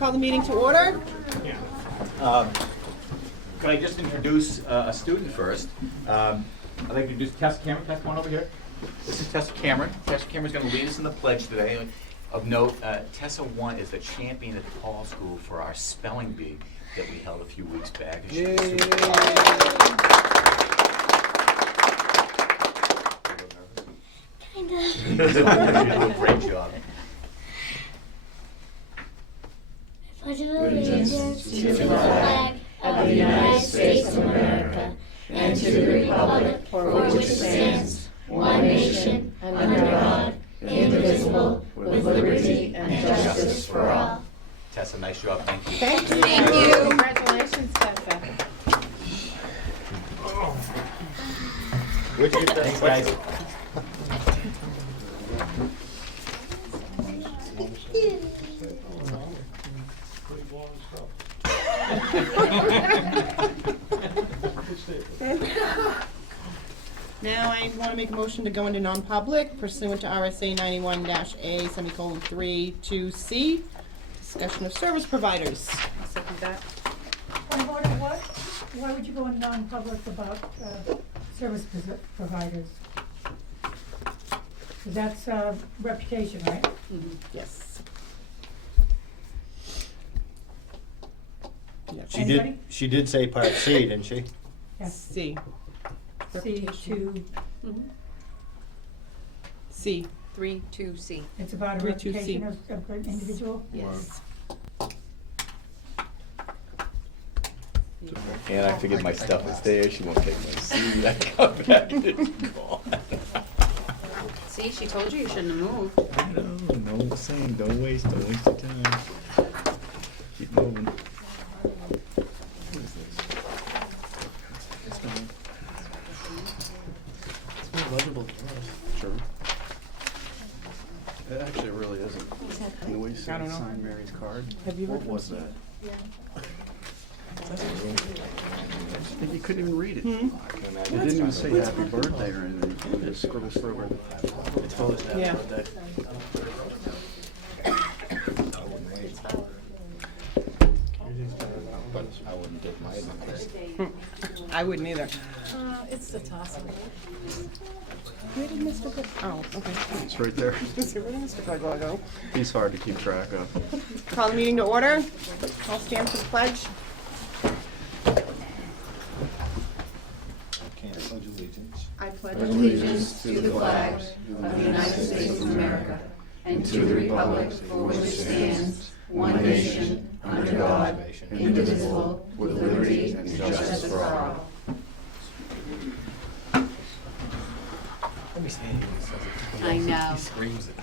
call the meeting to order. Could I just introduce a student first? I'd like to introduce Tessa Cameron. Tessa, come on over here. This is Tessa Cameron. Tessa Cameron's going to lead us in the pledge today. Of note, Tessa is the champion at the Paul School for our spelling bee that we held a few weeks back. And she was super Kinda. You do a great job. Pledge allegiance to the flag of the United States of America and to the republic for which it stands, one nation, under God, indivisible, with liberty and justice for all. Tessa, nice job. Thank you. Thank you. Thank you. Congratulations, Tessa. Thanks, guys. Now I want to make a motion to go into non-public pursuant to RSA 91-A semicolon 3(2)(c). Discussion of service providers. I'll second that. Point of order, why would you go in non-public about service providers? Because that's reputation, right? Yes. Yes. Anybody? She did say part C, didn't she? Yes. C. C to, C. 3(2)(c). it's about a 3 to reputation C. of an individual? Yes. And I figured my stuff is there, she won't take my seat, I come back, it's gone. See, she told you shouldn't have moved. I know, no saying, don't waste your time. Keep moving. What is this? It's more legible to us. Sure. It actually really isn't. The way you I don't know. signed Mary's card. Have you What heard from was that? You couldn't even read it. Hmm? It didn't even say happy birthday or anything. It just scribble. It's Father's Day. Yeah. But I wouldn't take my advice. I wouldn't either. It's the toss-up. Where did Mr. Cook? Oh, okay. It's right there. Where did Mr. Cook go? He's hard to keep track of. Call the meeting to order. All stand for the pledge. Can't pledge allegiance. I pledge Allegiance to the flag of the United States of America and to the republic for which it stands, one nation, under God, indivisible, with liberty and justice for all. Let me stand here and says it. I know. He screams it.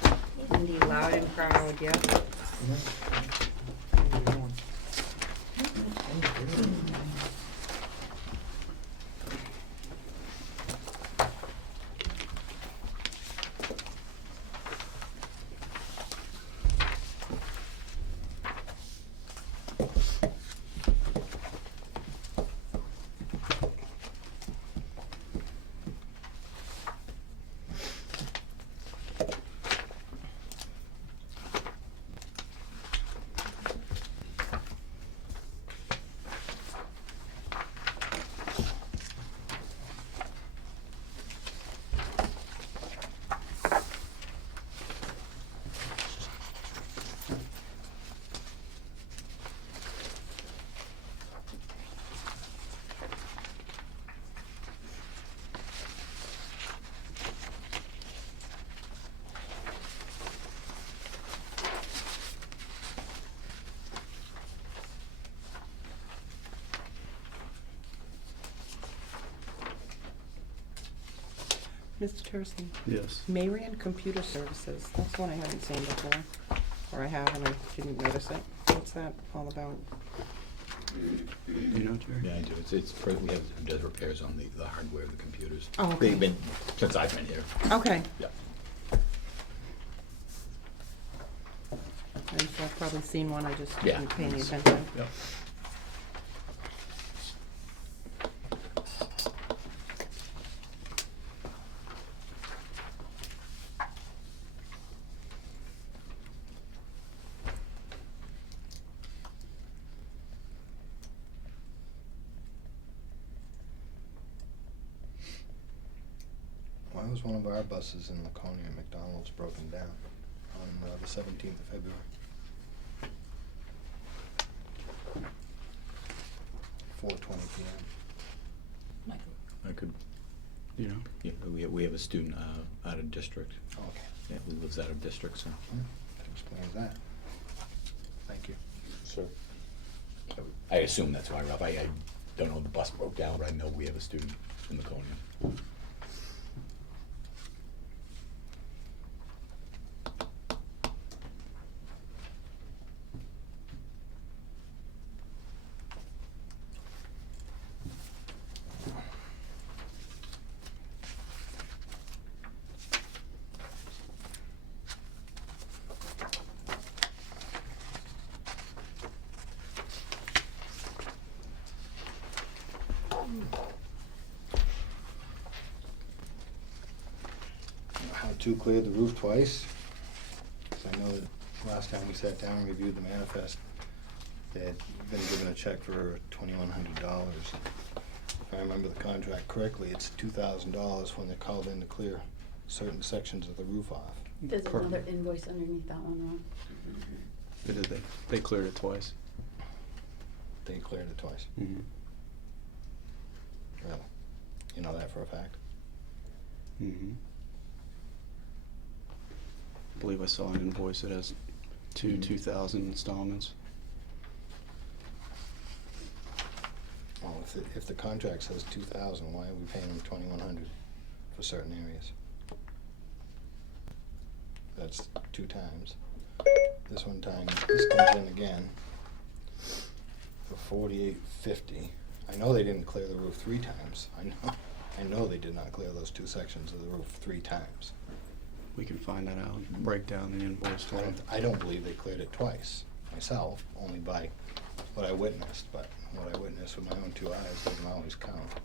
Indy loud and proud, yeah. Mr. Tursi, Yes. Marion Computer Services. That's one I haven't seen before. Or I have and I didn't notice it. What's that all about? You know, Jerry? Yeah, I do. We have who does repairs on the hardware of the computers. Oh, okay. They've been, since I've been here. Okay. Yeah. I've probably seen one, I just Yeah. didn't pay any attention. Yep. Why was one of our buses in Laconia McDonald's broken down on the 17th of February? 4:20 p.m. Michael. I could, you know, yeah, we have a student out of district. Okay. Yeah, who lives out of district, so. That explains that. Thank you. Sure. I assume that's why, Ralph. I don't know if the bus broke down, but I know we have a student in Laconia. How to clear the roof twice? 'Cause I know that last time we sat down and reviewed the manifest, they had been given a check for $2,100. If I remember the contract correctly, it's $2,000 when they're called in to clear certain sections of the roof off. There's Correct. another invoice underneath that one, Rob. They did, they cleared it twice. They cleared it twice. Mm-hmm. Really? You know that for a fact? Mm-hmm. I believe I saw an invoice that has two 2,000 installments. Well, if the contract says 2,000, why are we paying them 2,100 for certain areas? That's 2 times. This one time, this comes in again for $48.50. I know they didn't clear the roof 3 times. I know they did not clear those 2 sections of the roof 3 times. We can find that out, break down the invoice for it. I don't believe they cleared it twice myself, only by what I witnessed, but what I witnessed with my own 2 eyes doesn't always count.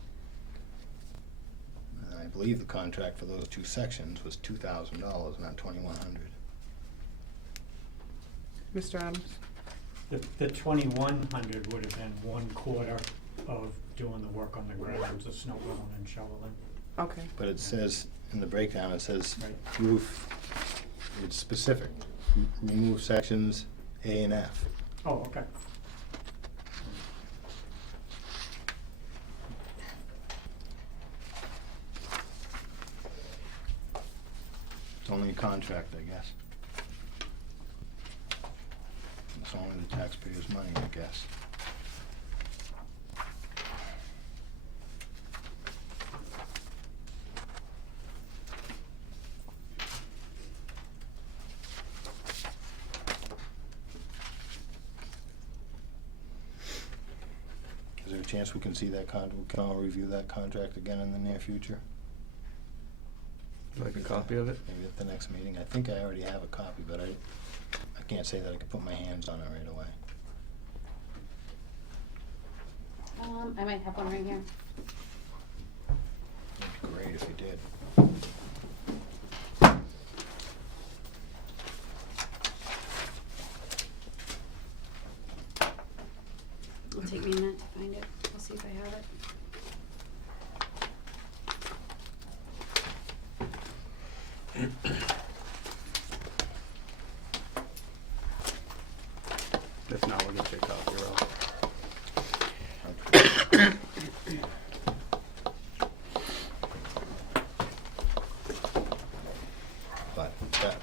And I believe the contract for those 2 sections was $2,000, not $2,100. Mr. Adams? The 2,100 would have been 1/4 of doing the work on the grounds, the snow blowing and shoveling. Okay. But it says, in the breakdown, it says Right. roof, it's specific. Remove sections A and F. Oh, okay. It's only a contract, I guess. It's only the taxpayers' money, I guess. Is there a chance we can see that we can all review that contract again in the near future? Like a copy of it? Maybe at the next meeting. I think I already have a copy, but I can't say that I could put my hands on it right away. I might have one right here. It'd be great if you did. It'll take me a minute to find it. I'll see if I have it. If not, we'll get you a copy, Ralph. But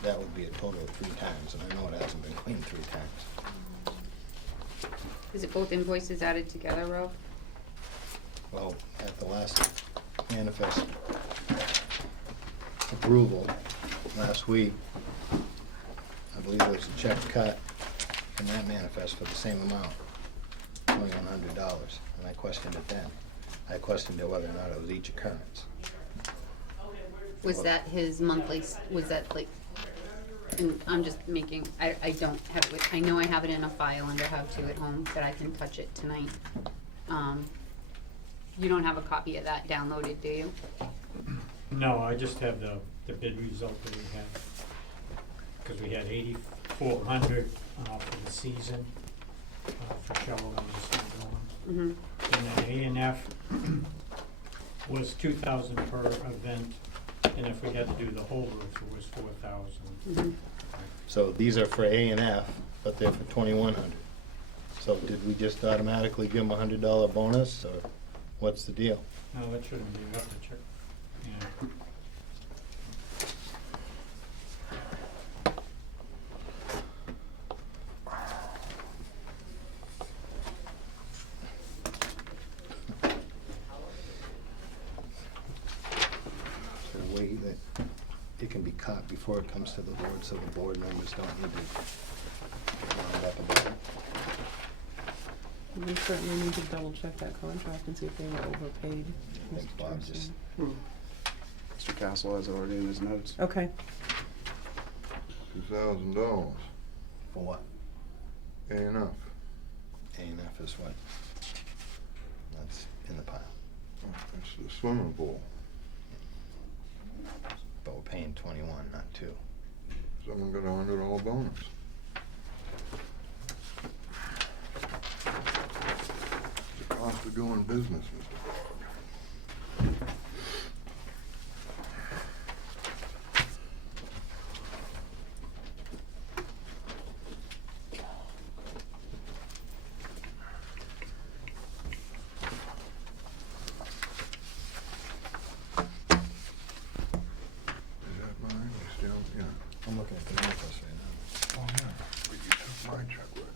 that would be a total of 3 times, and I know it hasn't been cleaned 3 times. Is it both invoices added together, Ralph? Well, at the last manifest approval last week, I believe there was a check cut in that manifest for the same amount, $2,100, and I questioned it then. I questioned it whether or not it was each occurrence. Was that his monthly, was that like, and I'm just making, I don't have it, I know I have it in a file under how to at home, but I can touch it tonight. You don't have a copy of that downloaded, do you? No, I just have the bid result that we had. Because we had 8,400 for the season for shoveling and snow blowing. Mm-hmm. And then A and F was 2,000 per event, And if we had to do the whole roof, it was 4,000. Mhm. So these are for A and F, but they're for 2,100. So did we just automatically give them $100 bonus, or what's the deal? No, that shouldn't be, you have to check. Yeah. So a way that it can be caught before it comes to the board, so the board members don't need to round up about it. We certainly need to double check that contract and see if they were overpaid, I think Mr. Bob just- Thompson. Mr. Castle has it already in his notes. Okay, $2,000, For what? enough. A and F is what? That's in the pile, It's the swimming pool. but we're paying 21, not 2. Someone got $100 bonus. The cost of doing business, Mr. Fogg. Is that mine? You still, yeah. I'm looking at the manifest right now. Oh, yeah, but you took my check with us.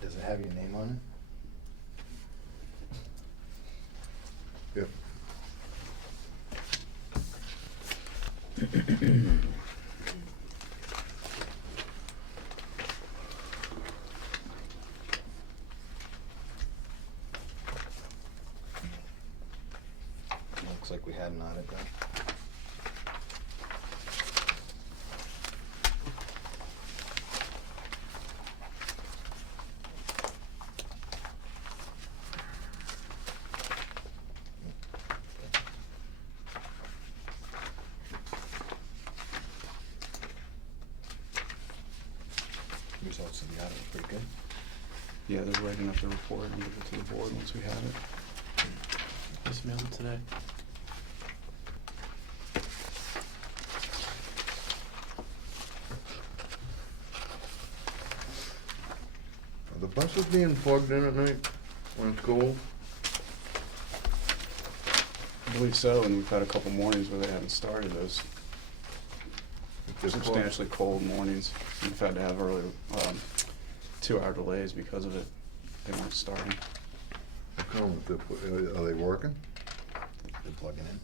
Does it have your name on it? Yep. Looks like we had an audit done. Results of the audit were pretty good. Yeah, they're writing up the report and give it to the board once we have it. Just mailed it today. Are the buses being plugged in at night when it's cold? I believe so, and we've had a couple mornings where they haven't started those If they're plugged- substantially cold mornings. We've had to have early, 2-hour delays because of it. They weren't starting. How come? Are they working? They're plugging in.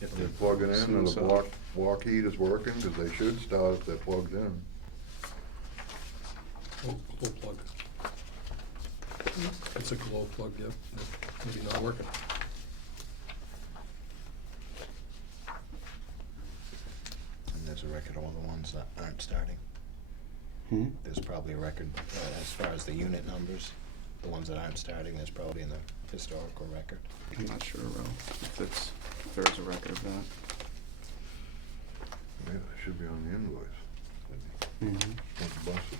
If they're plugging in and the So- block heat is working, because they should start if they're plugged in. Glow plug. It's a glow plug, yeah, maybe not working. And there's a record of all the ones that aren't starting. Hmm? There's probably a record, as far as the unit numbers, the ones that aren't starting, there's probably in the historical record. I'm not sure, if there is a record of that. Yeah, it should be on the invoice. Mm-hmm. What the bus is.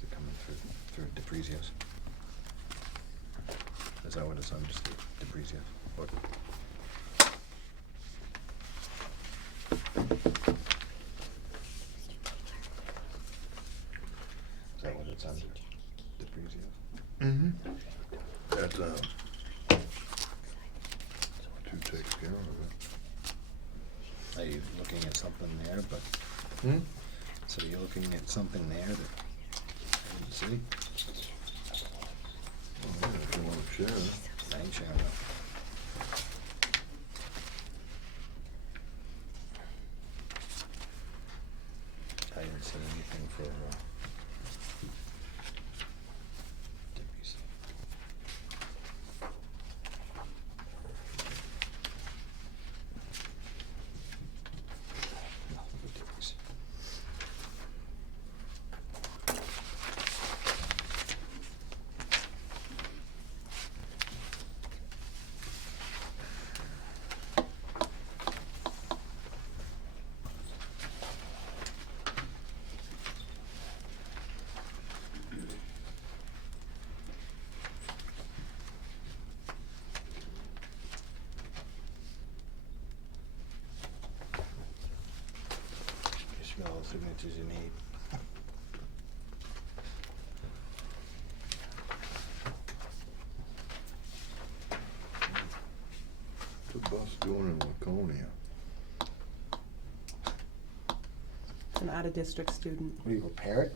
They're coming through DePrezios. Is that what it's on, just DePrezios? Or- Is that what it's under? DePrezios? Mm-hmm. That's, two takes care of it. Are you looking at something there, but, Hmm? so you're looking at something there that I didn't see? Oh, yeah, if you want to share it. I ain't sharing it. I didn't see anything for, Debbie's. Nothing for Debbie's. signatures you need. What's the bus doing in Laconia? An out-of-district student. What do you repair it?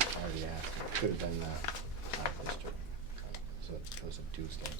I already asked. It could have been out of district. So it was a Tuesday.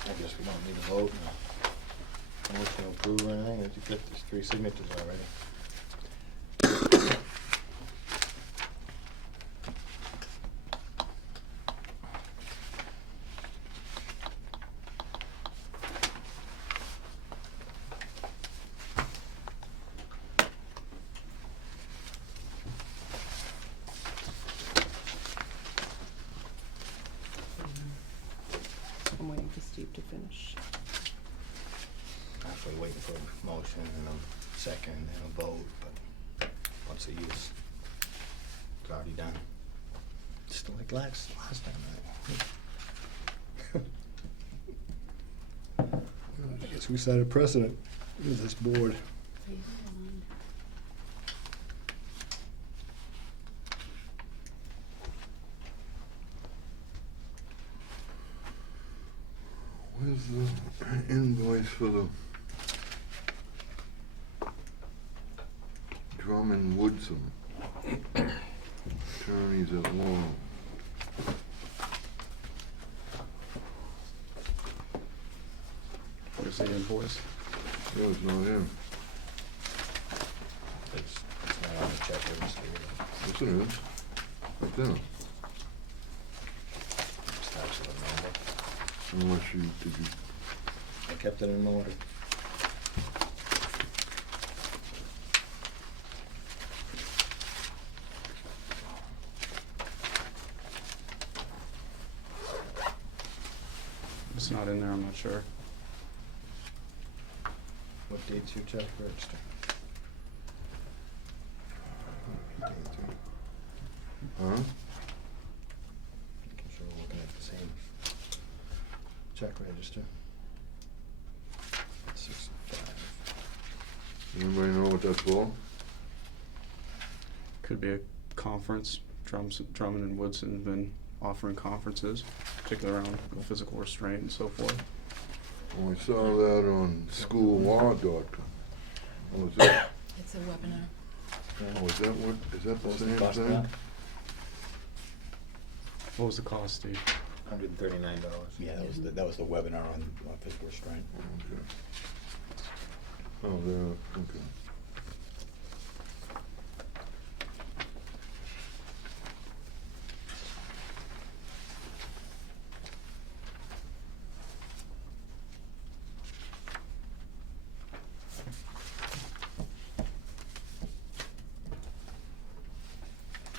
I guess we don't need a vote. No motion to approve or anything. You get these 3 signatures already. I'm waiting for Steve to finish. Actually waiting for a motion and a second and a vote, but once a use, it's already done. Just like last time, right? I guess we set a precedent with this board. Where's the invoice for the Drummond Woodson attorneys at law? Where's the invoice? No, it's not him. It's not on the check register. Yes, it is. Right there. Starts with a number. Unless you, did you, I kept it in order. If it's not in there, I'm not sure. What date's your check register? huh? Making sure we're looking at the same check register. 6/5. Anybody know what that's for? Could be a conference. Drummond and Woodson have been offering conferences, particularly around physical restraint and so forth. Oh, I saw that on schoollaw.com. Oh, is that, It's a webinar. oh, is that what, is that the What's the same cost of thing? that? What was the cost, Steve? $139. Yeah, that was the webinar on physical restraint. Okay. Oh, there, okay.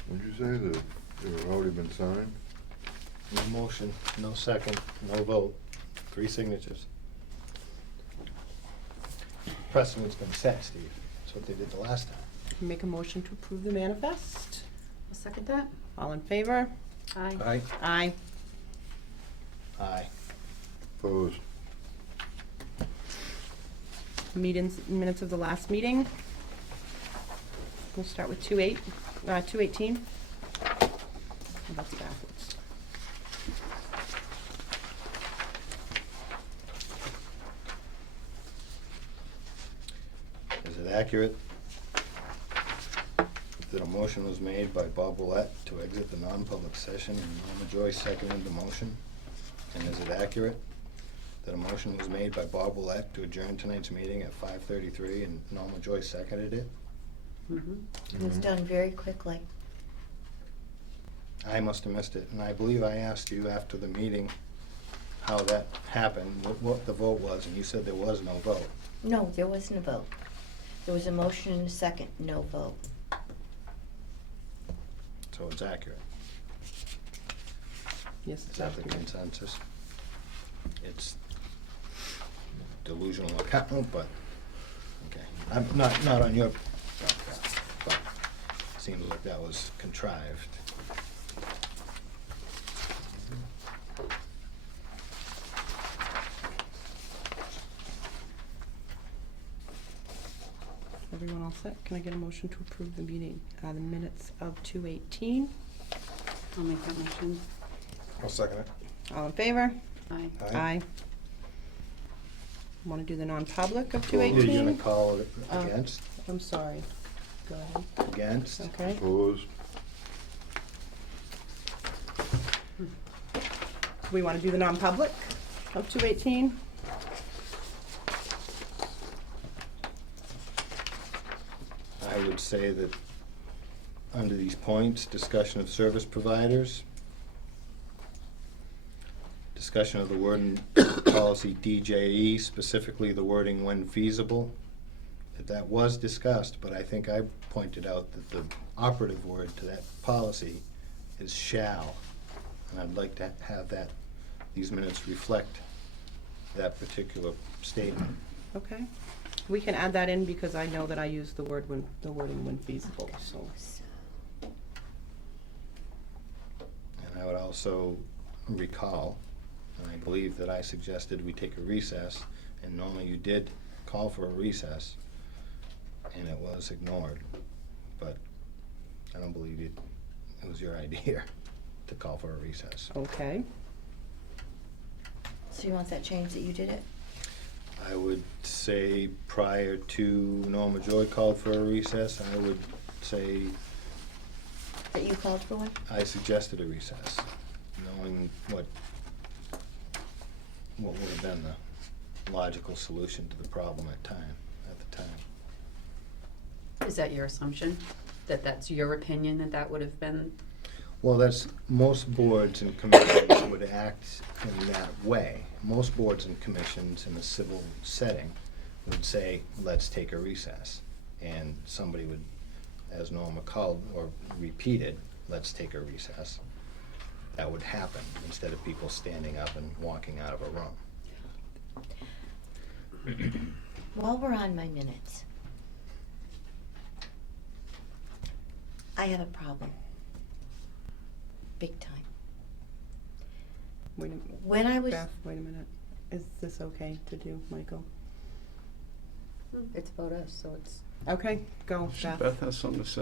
What'd you say, that they've already been signed? No motion, no second, no vote, 3 signatures. Precedent's been set, Steve. That's what they did the last time. Make a motion to approve the manifest. I'll second that. All in favor? Aye. Aye. Aye. Aye. Opposed? Minutes of the last meeting. We'll start with 218. Oh, that's backwards. Is it accurate that a motion was made by Bob Willett to exit the non-public session and Norma Joyce seconded the motion? And is it accurate that a motion was made by Bob Willett to adjourn tonight's meeting at 5:33, and Norma Joyce seconded it. Mm-hmm. It was done very quickly. I must have missed it, and I believe I asked you after the meeting how that happened, what the vote was, and you said there was no vote. No, there wasn't a vote. There was a motion and a second, no vote. So it's accurate. Yes, Is it's that the accurate. consensus? It's delusional account, but, okay. I'm not on your, but it seems like that was contrived. Everyone all set? Can I get a motion to approve the meeting, the minutes of 2:18? I'll make that motion. I'll second it. All in favor? Aye. Aye. Want to do the non-public of You're 2:18? gonna call it Oh. against, I'm sorry. Go ahead. against? Okay. Opposed? We want to do the non-public of 2:18? I would say that under these points, discussion of service providers, discussion of the word in policy DJE, specifically the wording when feasible, that was discussed, but I think I pointed out that the operative word to that policy is shall. And I'd like to have that, these minutes reflect that particular statement. Okay. We can add that in because I know that I used the word when, the wording when feasible, so. And I would also recall, and I believe that I suggested we take a recess, and normally you did call for a recess, and it was ignored. But I don't believe it was your idea to call for a recess. Okay. So you want that change that you did it? I would say prior to Norma Joy called for a recess, I would say That you called for one? I suggested a recess, knowing what would have been the logical solution to the problem at the time. Is that your assumption? That that's your opinion, that that would have been? Well, that's, most boards and commissions would act in that way. Most boards and commissions in a civil setting would say, let's take a recess. And somebody would, as Norma called or repeated, let's take a recess. That would happen instead of people standing up and walking out of a room. While we're on my minutes, I have a problem. Big time. Wait a, When I was, Beth, wait a minute. Is this okay to do, Michael? It's about us, so it's. Okay, go, Beth. Beth has something to say.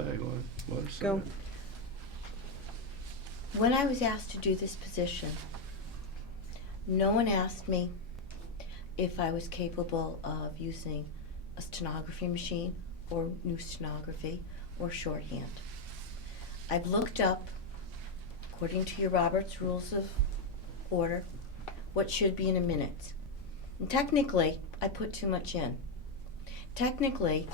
Let her say Go. it. when I was asked to do this position, no one asked me if I was capable of using a stenography machine or new stenography or shorthand. I've looked up, according to your Robert's Rules of Order, what should be in a minute. And technically, I put too much in. Technically,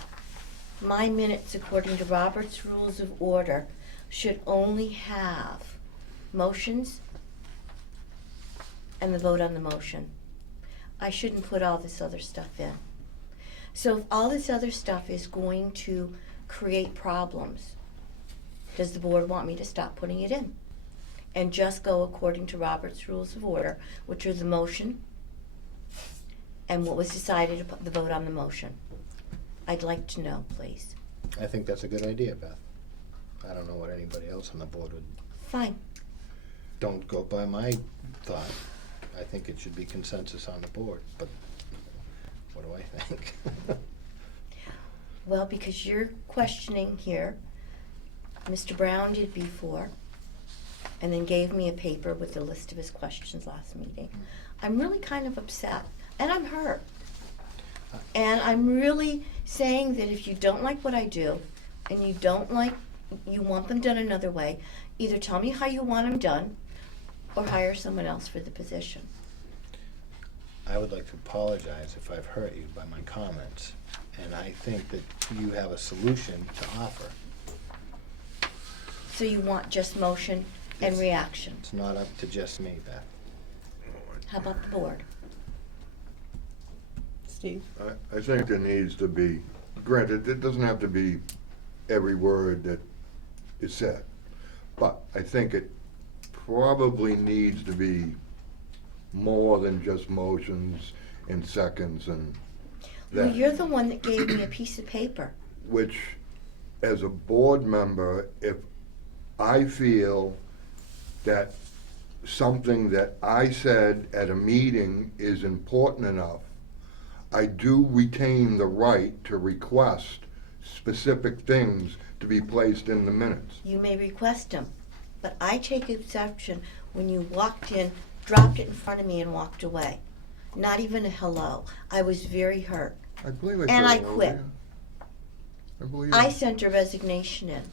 my minutes, according to Robert's Rules of Order, should only have motions and the vote on the motion. I shouldn't put all this other stuff in. So if all this other stuff is going to create problems, does the board want me to stop putting it in and just go according to Robert's Rules of Order, which are the motion and what was decided, the vote on the motion? I'd like to know, please. I think that's a good idea, Beth. I don't know what anybody else on the board would. Fine. Don't go by my thought. I think it should be consensus on the board, but what do I think? Well, because you're questioning here, Mr. Brown did before, and then gave me a paper with a list of his questions last meeting. I'm really kind of upset, and I'm hurt. And I'm really saying that if you don't like what I do, and you don't like, you want them done another way, either tell me how you want them done, or hire someone else for the position. I would like to apologize if I've hurt you by my comments, and I think that you have a solution to offer. So you want just motion and Yes. reaction? It's not up to just me, Beth. How about the board? Steve? I think there needs to be, granted, it doesn't have to be every word that is said, but I think it probably needs to be more than just motions and seconds and Well, that. you're the one that gave me a piece of paper. Which, as a board member, if I feel that something that I said at a meeting is important enough, I do retain the right to request specific things to be placed in the minutes. You may request them, but I take exception when you walked in, dropped it in front of me and walked away. Not even a hello. I was very hurt. I believe I And said I hello, quit. yeah. I believe. I sent a resignation in.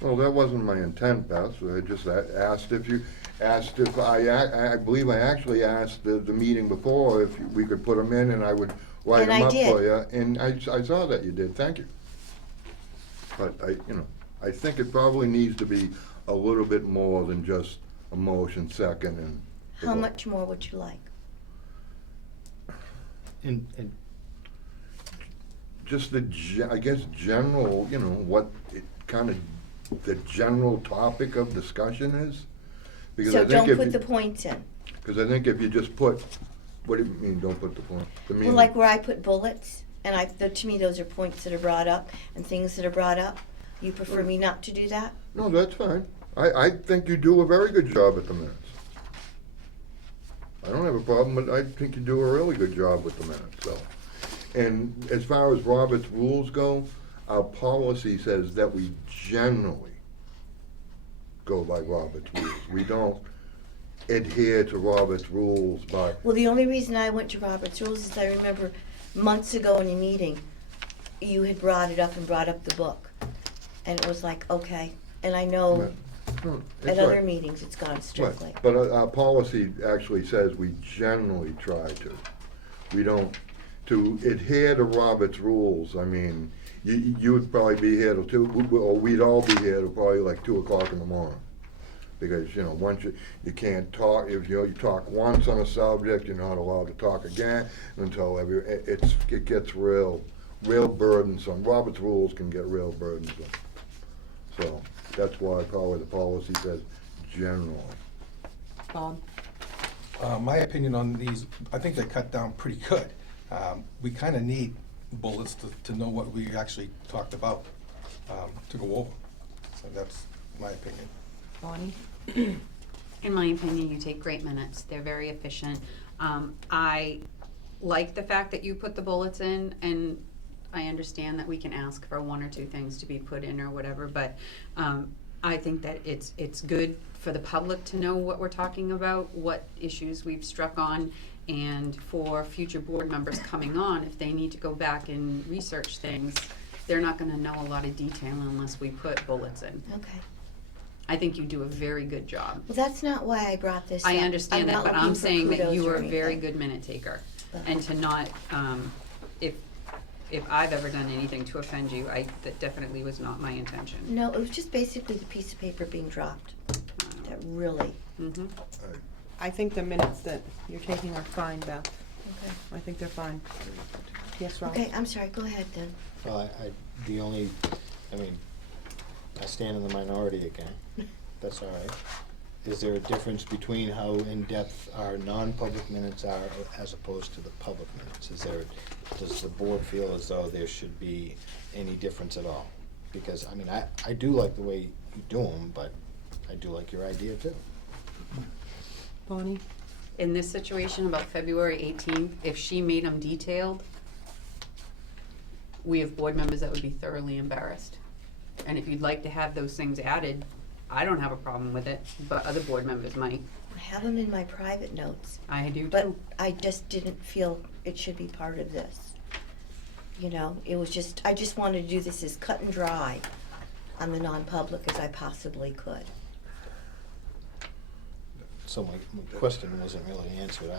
Well, that wasn't my intent, Beth. I just asked if I believe I actually asked the meeting before if we could put them in and I would write And them I up did. for you. And I saw that you did, thank you. But I think it probably needs to be a little bit more than just a motion second and. the How vote. much more would you like? And Just I guess, general, what it kind of, the general topic of discussion is. Because I So think don't if put you- the points in. Because I think if you just put, what do you mean, don't put the point? The Well, meaning. like where I put bullets, and to me, those are points that are brought up and things that are brought up. You prefer me not to do that? No, that's fine. I think you do a very good job at the minutes. I don't have a problem, but I think you do a really good job with the minutes, so. And as far as Robert's rules go, our policy says that we generally go by Robert's rules. We don't adhere to Robert's rules, but Well, the only reason I went to Robert's Rules is I remember months ago in a meeting, you had brought it up and brought up the book. And it was like, okay, and I know no, at it's other right. meetings it's gone strictly. Right, but our policy actually says we generally try to. We don't, to adhere to Robert's rules, I mean, you would probably be here till 2, or we'd all be here till probably like 2 o'clock in the morning. Because, once you can't talk, if you talk once on a subject, you're not allowed to talk again until it gets real burdensome. Robert's rules can get real burdensome. So, that's why probably the policy says generally. Bob? My opinion on these, I think they cut down pretty good. We kind of need bullets to know what we actually talked about, to go over. So that's my opinion. Bonnie? In my opinion, you take great minutes. They're very efficient. I like the fact that you put the bullets in, and I understand that we can ask for 1 or 2 things to be put in or whatever, but I think that it's good for the public to know what we're talking about, what issues we've struck on, and for future board members coming on, if they need to go back and research things, they're not gonna know a lot of detail unless we put bullets in. Okay. I think you do a very good job. Well, that's not why I brought this up. I understand I'm that, not but looking I'm for saying that kudos you or are a very anything. good minute taker. But- And to not, if I've ever done anything to offend you, that definitely was not my intention. No, it was just basically the piece of paper being dropped. That really, Mm-hmm. I think the minutes that you're taking are fine, Beth. okay. I think they're fine. Yes, Rob? Okay, I'm sorry, go ahead then. Well, I stand in the minority again. That's all right. Is there a difference between how in-depth our non-public minutes are as opposed to the public minutes? Does the board feel as though there should be any difference at all? Because, I do like the way you do them, but I do like your idea too. Bonnie? In this situation about February 18th, if she made them detailed, we have board members that would be thoroughly embarrassed. And if you'd like to have those things added, I don't have a problem with it, but other board members might. I have them in my private notes, I do but too. I just didn't feel it should be part of this. It was just, I just wanted to do this as cut and dry on the non-public as I possibly could. So my question wasn't really answered.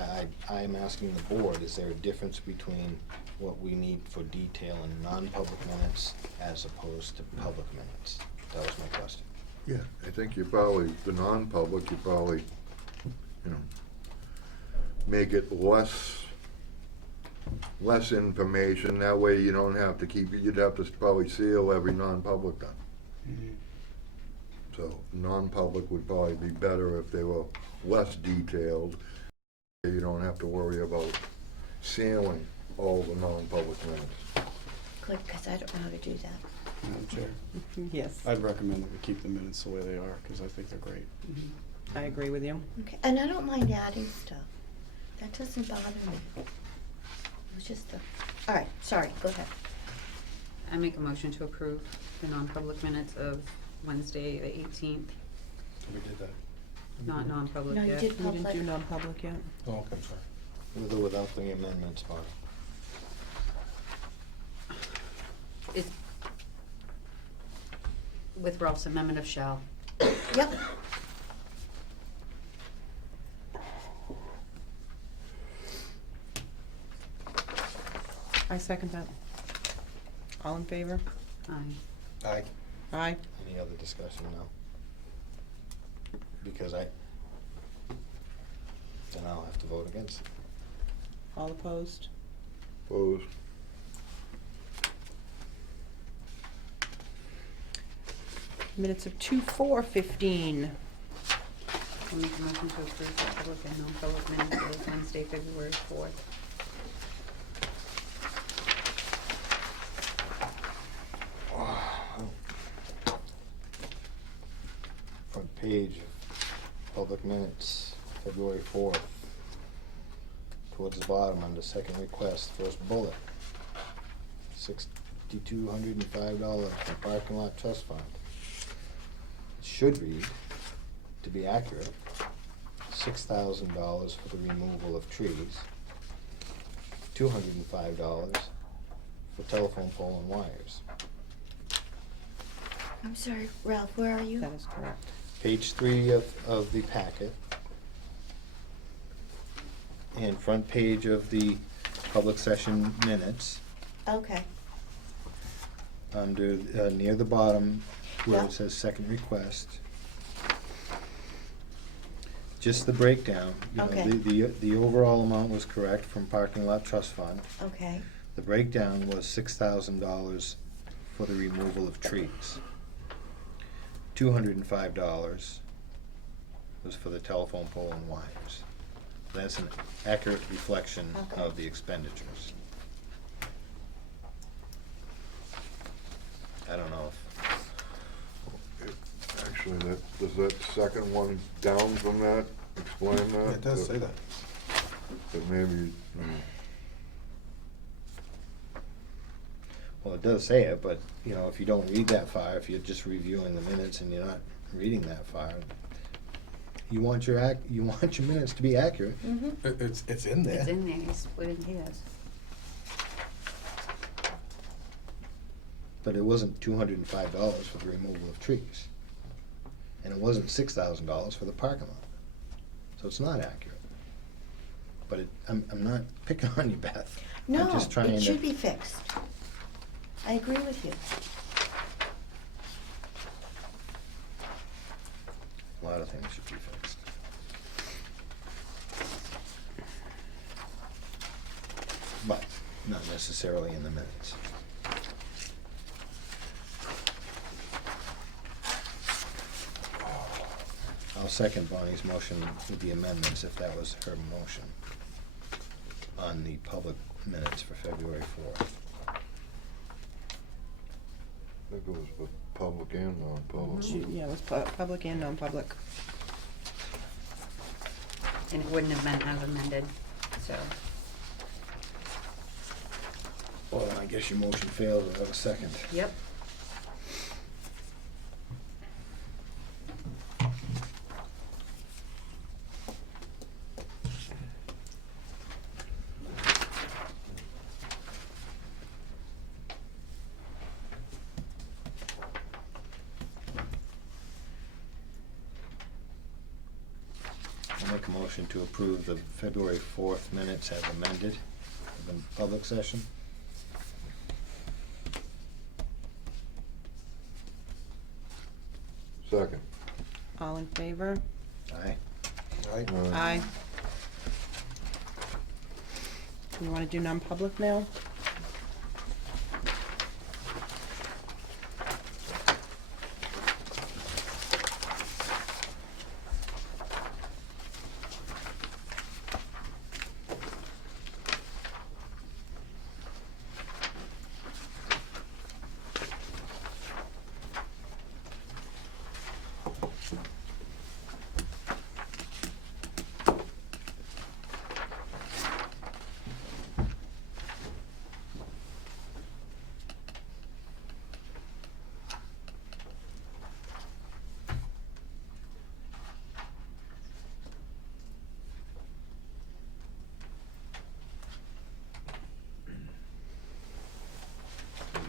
I'm asking the board, is there a difference between what we need for detail in non-public minutes as opposed to public minutes? That was my question. Yeah, I think you probably, the non-public, you probably, you know, make it less information. That way you don't have to keep, you'd have to probably seal every non-public then. Mhm. So non-public would probably be better if they were less detailed. You don't have to worry about sealing all the non-public minutes. Good, because I don't know how to do that. Madam Chair, Yes, I'd recommend that we keep the minutes the way they are, because I think they're great. I agree with you. Okay, and I don't mind adding stuff. That doesn't bother me. It was just all right, sorry, go ahead. I make a motion to approve the non-public minutes of Wednesday, the 18th, We did that. not non-public No, you yet. did We didn't do public. non-public yet. Oh, okay, I'm sorry. With or without the amendments, Barb? It's with Ralph's amendment of shall. Yep. I second that. All in favor? Aye. Aye. Aye. Any other discussion? No? Because then I'll have to vote against it. All opposed? Opposed? Minutes of 2/4/15. I'll make a motion to approve the public and non-public minutes of Wednesday, February 4th. Front page of public minutes, February 4th. Towards the bottom, under second request, first bullet. $6,205 from parking lot trust fund. It should read, to be accurate, $6,000 for the removal of trees, $205 for telephone pole and wires. I'm sorry, Ralph, where are you? That is correct. Page 3 of the packet. And front page of the public session minutes, Okay, under, near the bottom, where Yeah. it says second request. Just the breakdown. You know, Okay. The overall amount was correct from parking lot trust fund. okay, The breakdown was $6,000 for the removal of trees. $205 was for the telephone pole and wires. That's an accurate reflection Okay. of the expenditures. I don't know if, Actually, does that second one down from that explain that? Yeah, it does say that. That maybe, well, it does say it, but, you know, if you don't read that far, if you're just reviewing the minutes and you're not reading that far, you want your minutes to be accurate. mm-hmm, It's in there. It's in there, he's put in his. But it wasn't $205 for the removal of trees. And it wasn't $6,000 for the parking lot. So it's not accurate. But I'm not picking on you, Beth. no, I'm just trying it to. should be fixed. I agree with you. A lot of things should be fixed. But not necessarily in the minutes. I'll second Bonnie's motion with the amendments, if that was her motion, on the public minutes for February 4th. that goes with public and non-public. Yeah, it was public and non-public. And it wouldn't have been as amended, so. Well, I guess your motion failed without a second. Yep. a motion to approve the February 4th minutes as amended in the public session. Second. All in favor? Aye. Aye. Aye. You wanna do non-public now?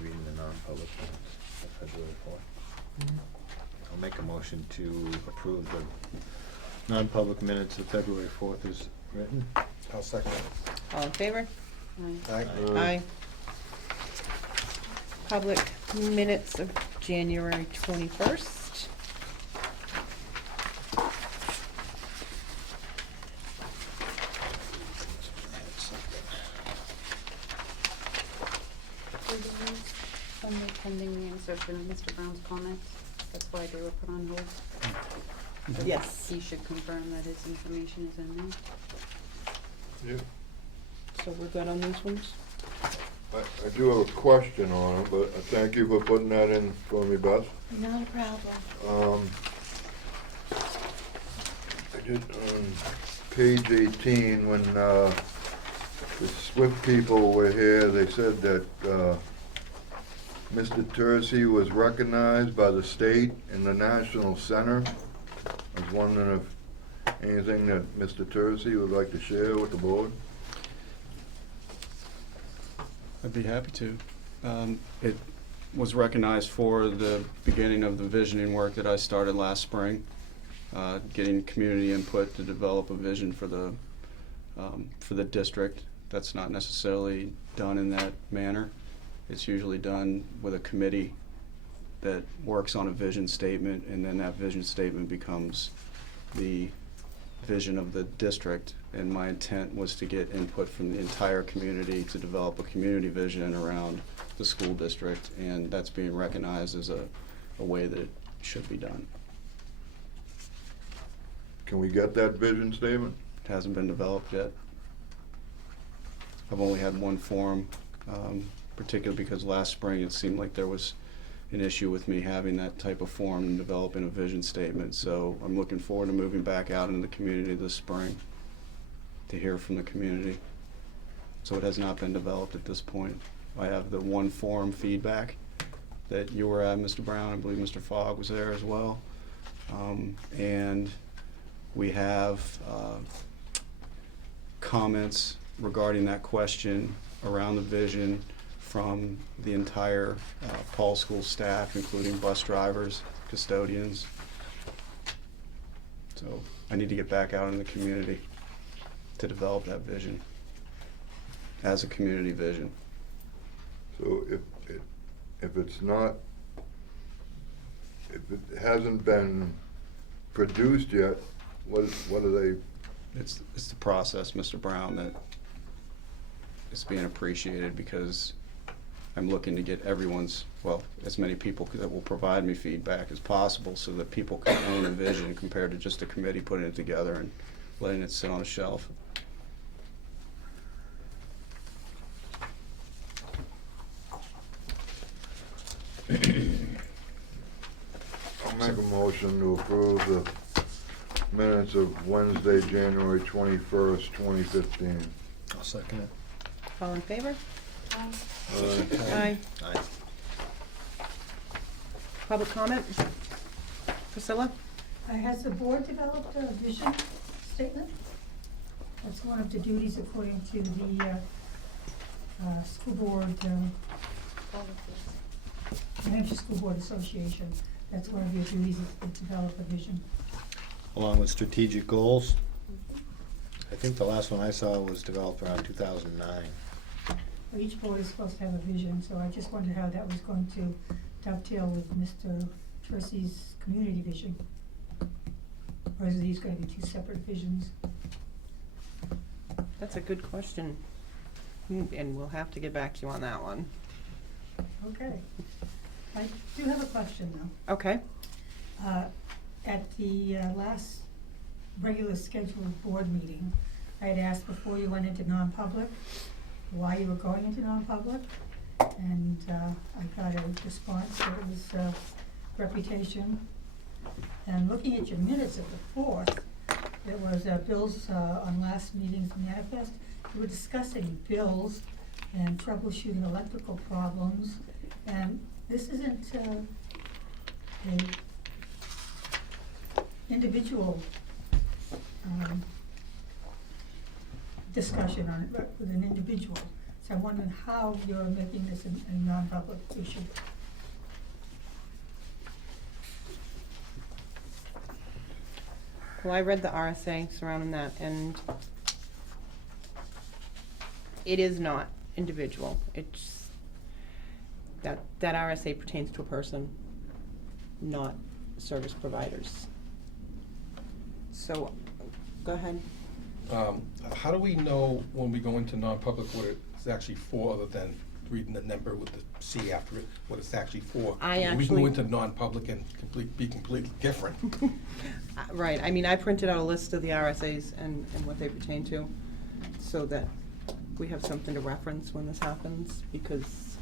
Reading the non-public minutes of February 4th. I'll make a motion to approve the non-public minutes of February 4th as written. I'll second it. All in favor? Aye. Aye. Public minutes of January 21st. Only pending the insertion of Mr. Brown's comments, that's why they were put on hold. So Yes. He should confirm that his information is in there. Yeah. So we're good on these ones? I do have a question on it, but thank you for putting that in for me, Beth. Not a problem. I did on page 18, when the SWIFT people were here, they said that Mr. Tercey was recognized by the state in the National Center. I was wondering if anything that Mr. Tercey would like to share with the board? I'd be happy to. It was recognized for the beginning of the visioning work that I started last spring, getting community input to develop a vision for the district. That's not necessarily done in that manner. It's usually done with a committee that works on a vision statement, and then that vision statement becomes the vision of the district. And my intent was to get input from the entire community to develop a community vision around the school district, and that's being recognized as a way that it should be done. Can we get that vision statement? It hasn't been developed yet. I've only had one forum, particularly because last spring it seemed like there was an issue with me having that type of forum and developing a vision statement. So I'm looking forward to moving back out into the community this spring to hear from the community. So it has not been developed at this point. I have the one forum feedback that you were at, Mr. Brown. I believe Mr. Fogg was there as well. And we have comments regarding that question around the vision from the entire Paul School staff, including bus drivers, custodians. So I need to get back out in the community to develop that vision as a community vision. So if it's not, if it hasn't been produced yet, what are they? It's the process, Mr. Brown, that is being appreciated, because I'm looking to get everyone's, well, as many people that will provide me feedback as possible, so that people can own a vision compared to just a committee putting it together and letting it sit on a shelf. I'll make a motion to approve the minutes of Wednesday, January 21st, 2015. I'll second it. All in favor? Aye. Aye. Aye. Public comment? Priscilla? Has the board developed a vision statement? That's one of the duties according to the school board, New Hampshire School Board Association. That's one of your duties, is to develop a vision. Along with strategic goals. I think the last one I saw was developed around 2009. Well, each board is supposed to have a vision, so I just wondered how that was going to dovetail with Mr. Tracy's community vision. Or is these gonna be two separate visions? That's a good question. And we'll have to get back to you on that one. Okay. I do have a question though. Okay. At the last regular scheduled board meeting, I had asked before you went into non-public, why you were going into non-public. And I got a response that it was reputation. And looking at your minutes of the 4th, there was bills on last meeting's manifest. We were discussing bills and troubleshooting electrical problems. And this isn't a individual discussion on it with an individual. So I'm wondering how you're making this a non-public issue. Well, I read the RSA surrounding that, and it is not individual. It's, that RSA pertains to a person, not service providers. So, go ahead. How do we know when we go into non-public what it's actually for, other than reading the number with the C after it, what it's actually for? We can actually- go into non-public and be completely different. Right, I mean, I printed out a list of the RSAs and what they pertain to, so that we have something to reference when this happens, because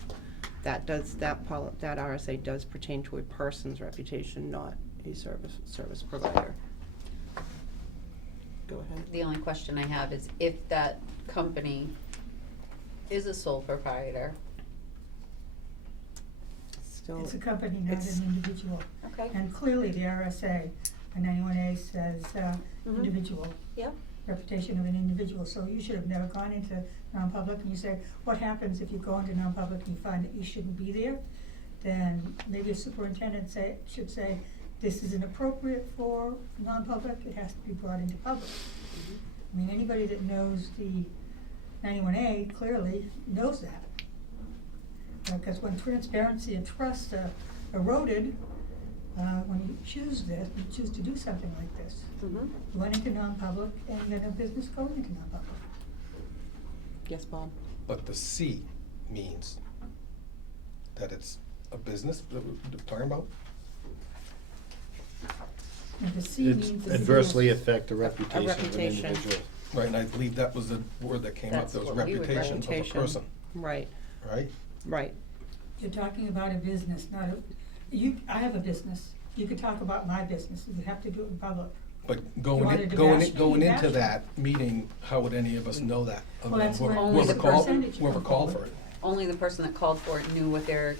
that RSA does pertain to a person's reputation, not a service provider. Go ahead. The only question I have is if that company is a sole proprietor. Still, It's a company, not it's- an individual. Okay. And clearly, the RSA, 91A says individual. Yep. Reputation of an individual, so you should have never gone into non-public, and you say, what happens if you go into non-public and you find that you shouldn't be there? Then maybe a superintendent should say, this isn't appropriate for non-public, it has to be brought into public. I mean, anybody that knows the 91A clearly knows that. Because when transparency and trust are eroded, when you choose this, you choose to do something like this. You went into non-public and you had no business going into non-public. yes, Bob? But the C means that it's a business that we're talking about? And the C It's means. adversely affect the reputation of an reputation. individual. Right, and I believe that was the word that came up, That's that was what we would reputation of a Reputation. person, Right, right? right. You're talking about a business, not I have a business. You could talk about my business. You have to do it in public. But wanted to bash me, going bash into me. that meeting, how would any of us know that? Well, that's where Only the percentage Whoever comes called from. for it. Only the person that called for it knew what their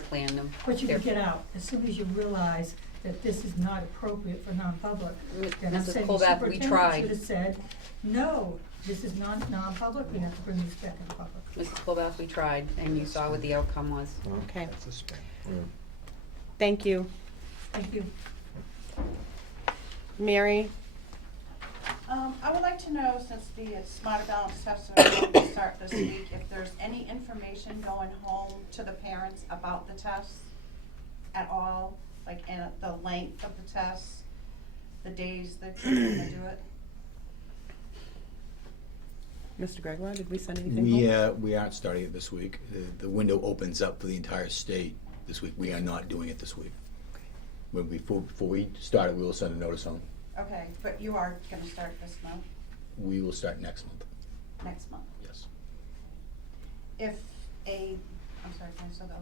plan, But you their- can get out as soon as you realize that this is not appropriate for non-public. Then I'm Mrs. saying the Colbath, we superintendent tried. should have said, no, this is not non-public, we have to bring this back in public. Mrs. Colbath, we tried, and you saw what the outcome was. Okay, That's a spin. thank you. Thank you. Mary? I would like to know, since the Smarter Balance tests are going to start this week, if there's any information going home to the parents about the tests at all, like the length of the tests, the days that they're gonna do it? Mr. Gregoire, did we send anything home? We aren't starting it this week. The window opens up for the entire state this week. We are not doing it this week. Before we start it, we will send a notice home. Okay, but you are gonna start this month, We will start next month, next month. yes. I'm sorry, can I still go?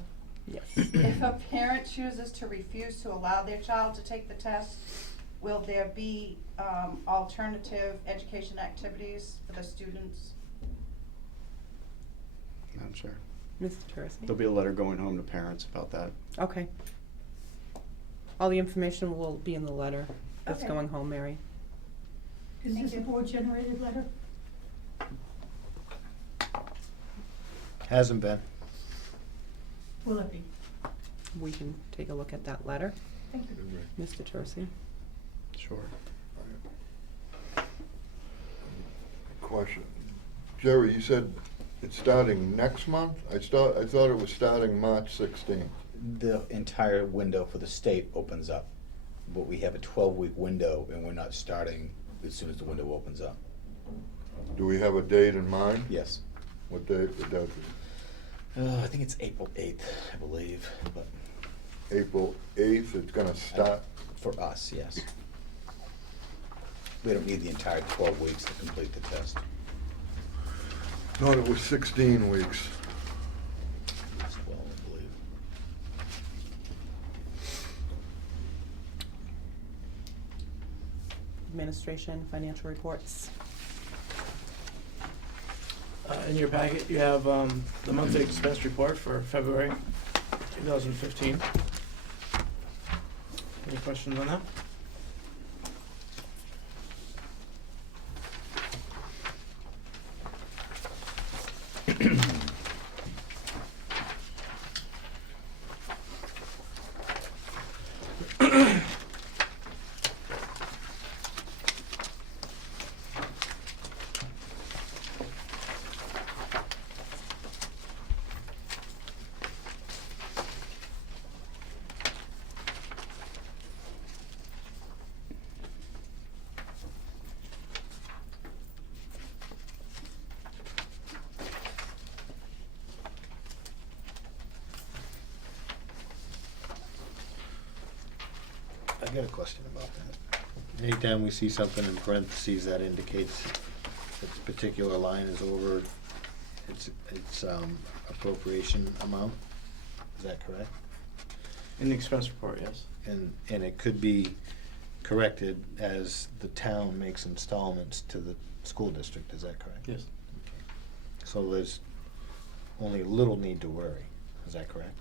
Yes. If a parent chooses to refuse to allow their child to take the test, will there be alternative education activities for the students? I'm sure. Mr. Teresi? There'll be a letter going home to parents about that. Okay. All the information will be in the letter that's Okay. going home, Mary. Is Thank this a you. board-generated letter? Hasn't been. Will it be? We can take a look at that letter. Thank you. Mr. Teresi? Sure. question. Jerry, you said it's starting next month? I thought it was starting March 16th. The entire window for the state opens up, but we have a 12-week window, and we're not starting as soon as the window opens up. Do we have a date in mind? Yes. What date would that be? I think it's April 8th, I believe, but April 8th, it's gonna start? for us, yes. We don't need the entire 12 weeks to complete the test. No, it was 16 weeks. It's 12, I believe. Administration, financial reports. In your packet, you have the monthly expense report for February 2015. Any questions on that? I got a question about that. Anytime we see something in parentheses, that indicates that this particular line is over its appropriation amount. Is that correct? In the expense report, yes. And it could be corrected as the town makes installments to the school district, is that correct? Yes. So there's only a little need to worry, is that correct?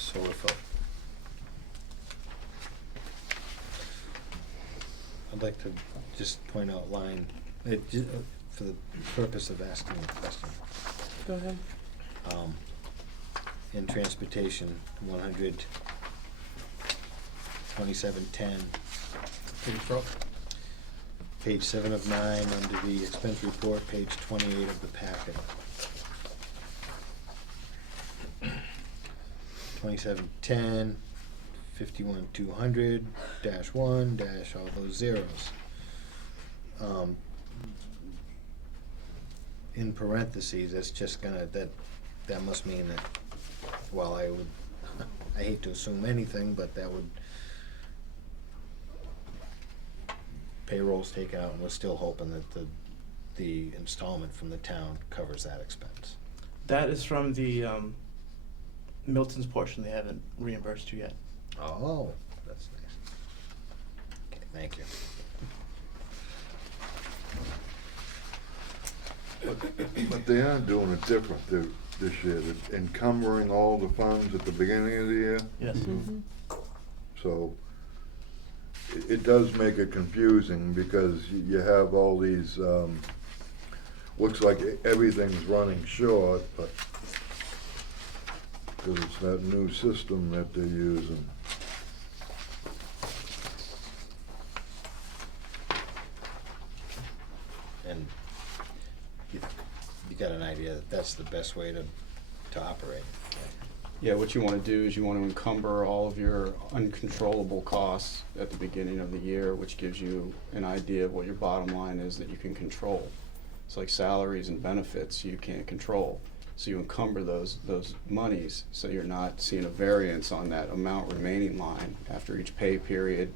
So if I'd like to just point out line, for the purpose of asking a question. Go ahead. In transportation, 2710, page 7 of 9, under the expense report, page 28 of the packet. 2710, 51200, -1, dash all those zeros. In parentheses, that's just gonna, that must mean that, well, I hate to assume anything, but that would, payroll's taken out, and we're still hoping that the installment from the town covers that expense. That is from the Milton's portion. They haven't reimbursed you yet. Oh, that's nice. Okay, thank you. But they are doing it different this year, they're encumbering all the funds at the beginning of the year. Yes. Mm-hmm. So it does make it confusing because you have all these, looks like everything's running short, but because it's that new system that they're using. And you got an idea that that's the best way to operate. Yeah, what you want to do is you want to encumber all of your uncontrollable costs at the beginning of the year, which gives you an idea of what your bottom line is that you can control. It's like salaries and benefits you can't control. So you encumber those monies so you're not seeing a variance on that amount remaining line after each pay period.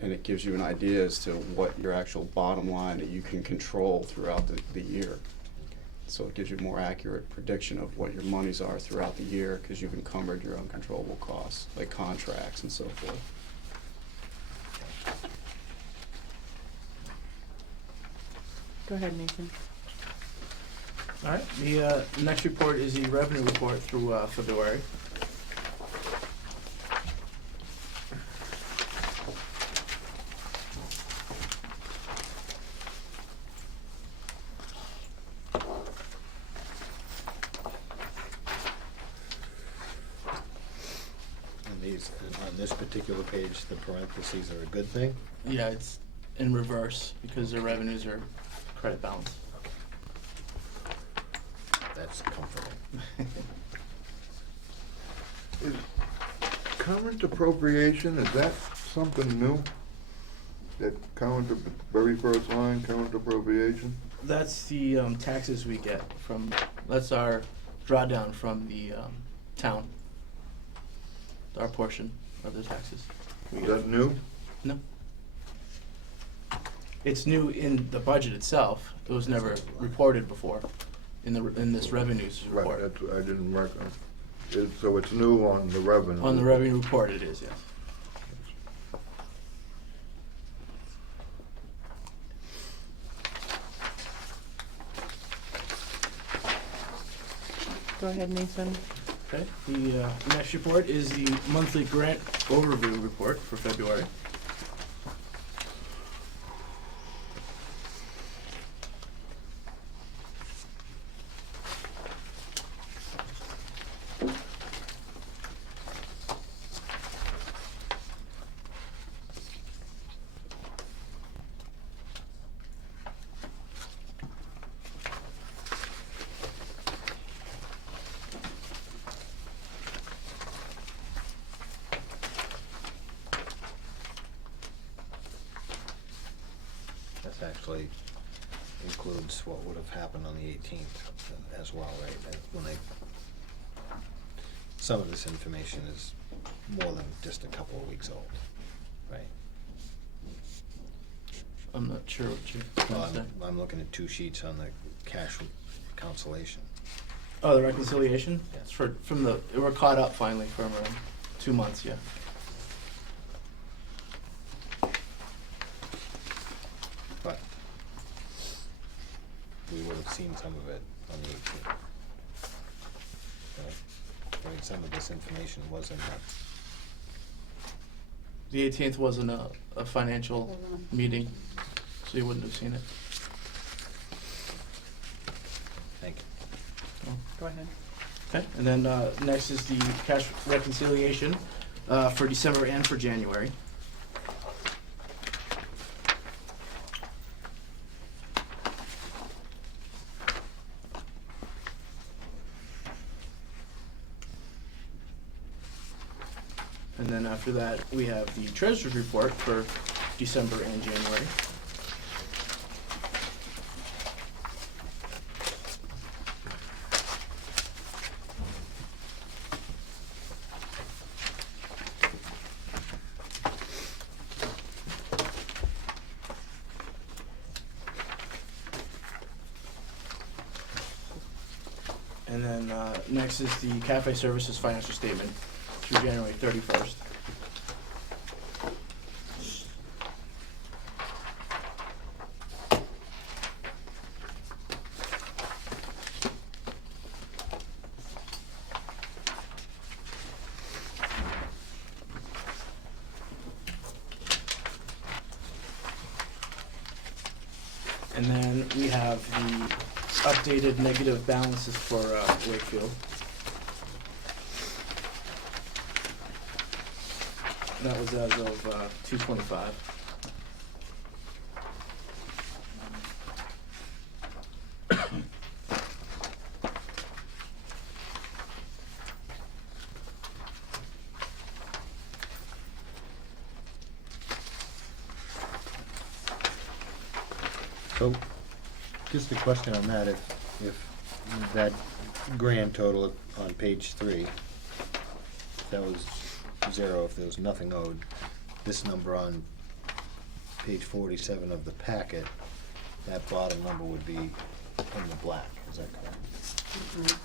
And it gives you an idea as to what your actual bottom line that you can control throughout the year. So it gives you a more accurate prediction of what your monies are throughout the year, because you've encumbered your uncontrollable costs, like contracts and so forth. Go ahead, Nathan. All right, the next report is the revenue report through February. And these, on this particular page, the parentheses are a good thing? Yeah, it's in reverse because the revenues are credit balance. That's comforting. Is current appropriation, is that something new? That current, very first line, current appropriation? That's the taxes we get from, that's our drawdown from the town. Our portion of the taxes. we Is get. that new? No. It's new in the budget itself. It was never reported before in this revenues Right, report. that's, I didn't reckon. So it's new on the revenue? On the revenue report it is, yes. Go ahead, Nathan. Okay, the next report is the monthly grant overview report for February. This actually includes what would have happened on the 18th as well, right? That when they, some of this information is more than just a couple of weeks old, right? I'm not sure what you're Well, saying. I'm looking at two sheets on the cash reconciliation. Oh, the reconciliation? Yeah. It's from the, we're caught up finally from 2 months, yeah. But we would have seen some of it on the 18th. Right? I mean, some of this information wasn't, The 18th wasn't a financial meeting, so you wouldn't have seen it. thank you. Go ahead. Okay, and then next is the cash reconciliation for December and for January. And then after that, we have the treasurer's report for December and January. And then next is the cafe services financial statement through January 31st. And then we have the updated negative balances for Wakefield. That was as of 2/25. So, just a question on that, if that grand total on page 3, if that was 0, if there was nothing owed, this number on page 47 of the packet, that bottom number would be in the black, is that correct? Mhm.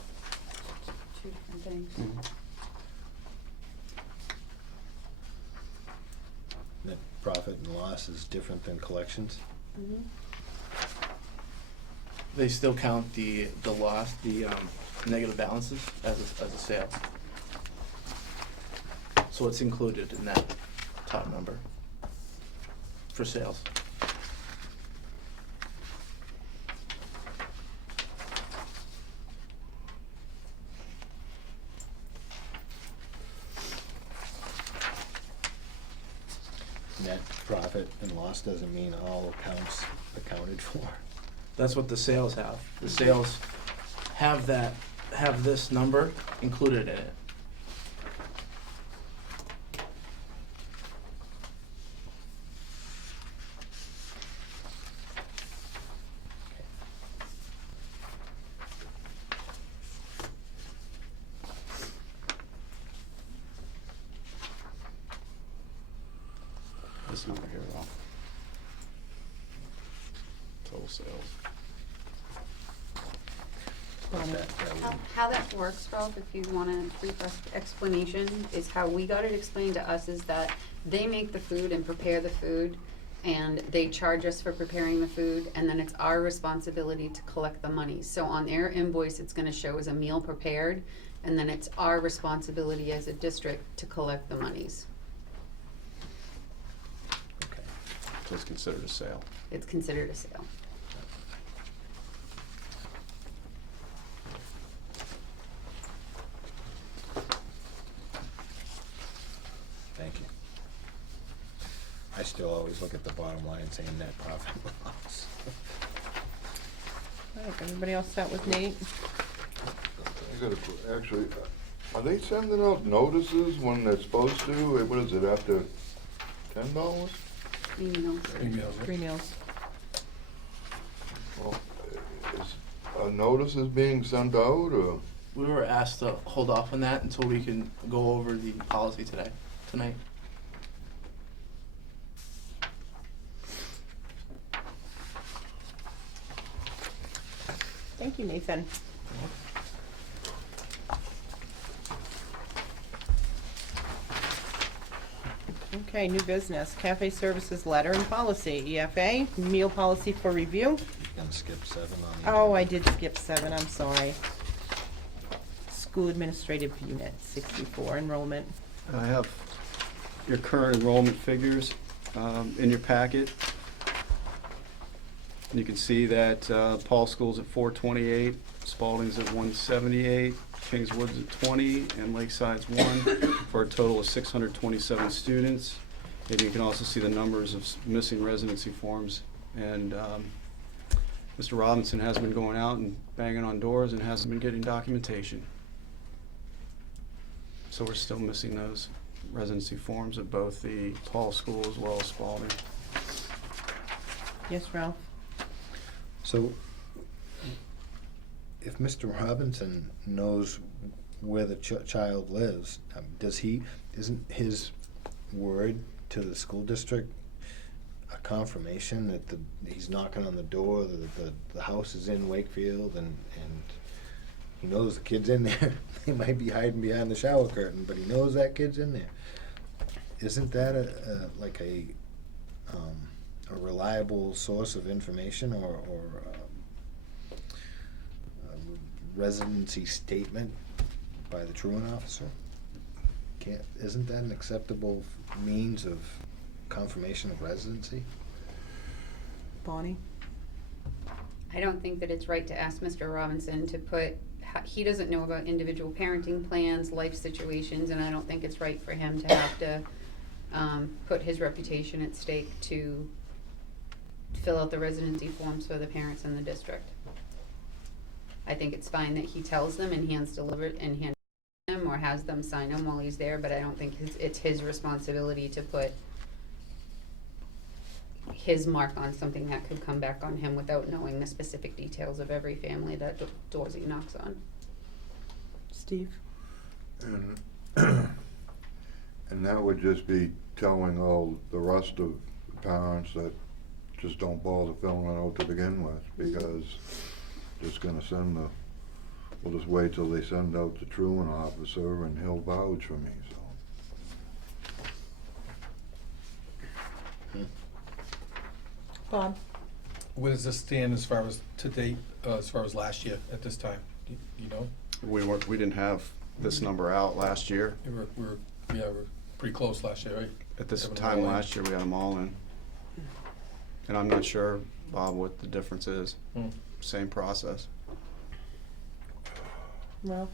Two different things. Net profit and loss is different than collections? They still count the loss, the negative balances as a sale. So it's included in that top number for sales. Net profit and loss doesn't mean all accounts accounted for. That's what the sales have. The sales have this number included in it. This number here, Ralph. Total sales. How that works, Ralph, if you want a brief explanation, is how we got it explained to us is that they make the food and prepare the food, and they charge us for preparing the food, and then it's our responsibility to collect the money. So on their invoice, it's gonna show as a meal prepared, and then it's our responsibility as a district to collect the monies. Okay. So it's considered a sale. It's considered a sale. Thank you. I still always look at the bottom line saying net profit and loss. All right, everybody else set with Nate? Actually, are they sending out notices when they're supposed to? What is it, after $10? Emails. Emails. 3 meals. Well, are notices being sent out, or? We were asked to hold off on that until we can go over the policy tonight. Thank you, Nathan. Okay, new business, cafe services letter and policy, EFA, meal policy for review. Gonna skip 7 on the. Oh, I agenda. did skip 7, I'm sorry. School administrative unit, 64 enrollment. I have your current enrollment figures in your packet. You can see that Paul School's at 428, Spalding's at 178, Kingswood's at 20, and Lakeside's 1, for a total of 627 students. And you can also see the numbers of missing residency forms. And Mr. Robinson has been going out and banging on doors and hasn't been getting documentation. So we're still missing those residency forms at both the Paul School as well as Spalding. Yes, Ralph? So, if Mr. Robinson knows where the child lives, isn't his word to the school district a confirmation that he's knocking on the door, the house is in Wakefield, and he knows the kid's in there? They might be hiding behind the shower curtain, but he knows that kid's in there. Isn't that a reliable source of information or a residency statement by the truant officer? Isn't that an acceptable means of confirmation of residency? Bonnie? I don't think that it's right to ask Mr. Robinson to put, he doesn't know about individual parenting plans, life situations, and I don't think it's right for him to have to put his reputation at stake to fill out the residency forms for the parents in the district. I think it's fine that he tells them and hands delivered and hand them or has them sign them while he's there, but I don't think it's his responsibility to put his mark on something that could come back on him without knowing the specific details of every family that doors he knocks on. Steve? And that would just be telling all the rest of the parents that just don't bother filling it out to begin with, because just gonna send the, we'll just wait till they send out the truant officer and he'll vouch for me, so. Bob? Where does this stand as far as to date, as far as last year at this time? You know? We didn't have this number out last year. We're pretty close last year, right? At this Having them time all in. last year, we had them all in. And I'm not sure, Bob, what the difference is. Same process. Ralph?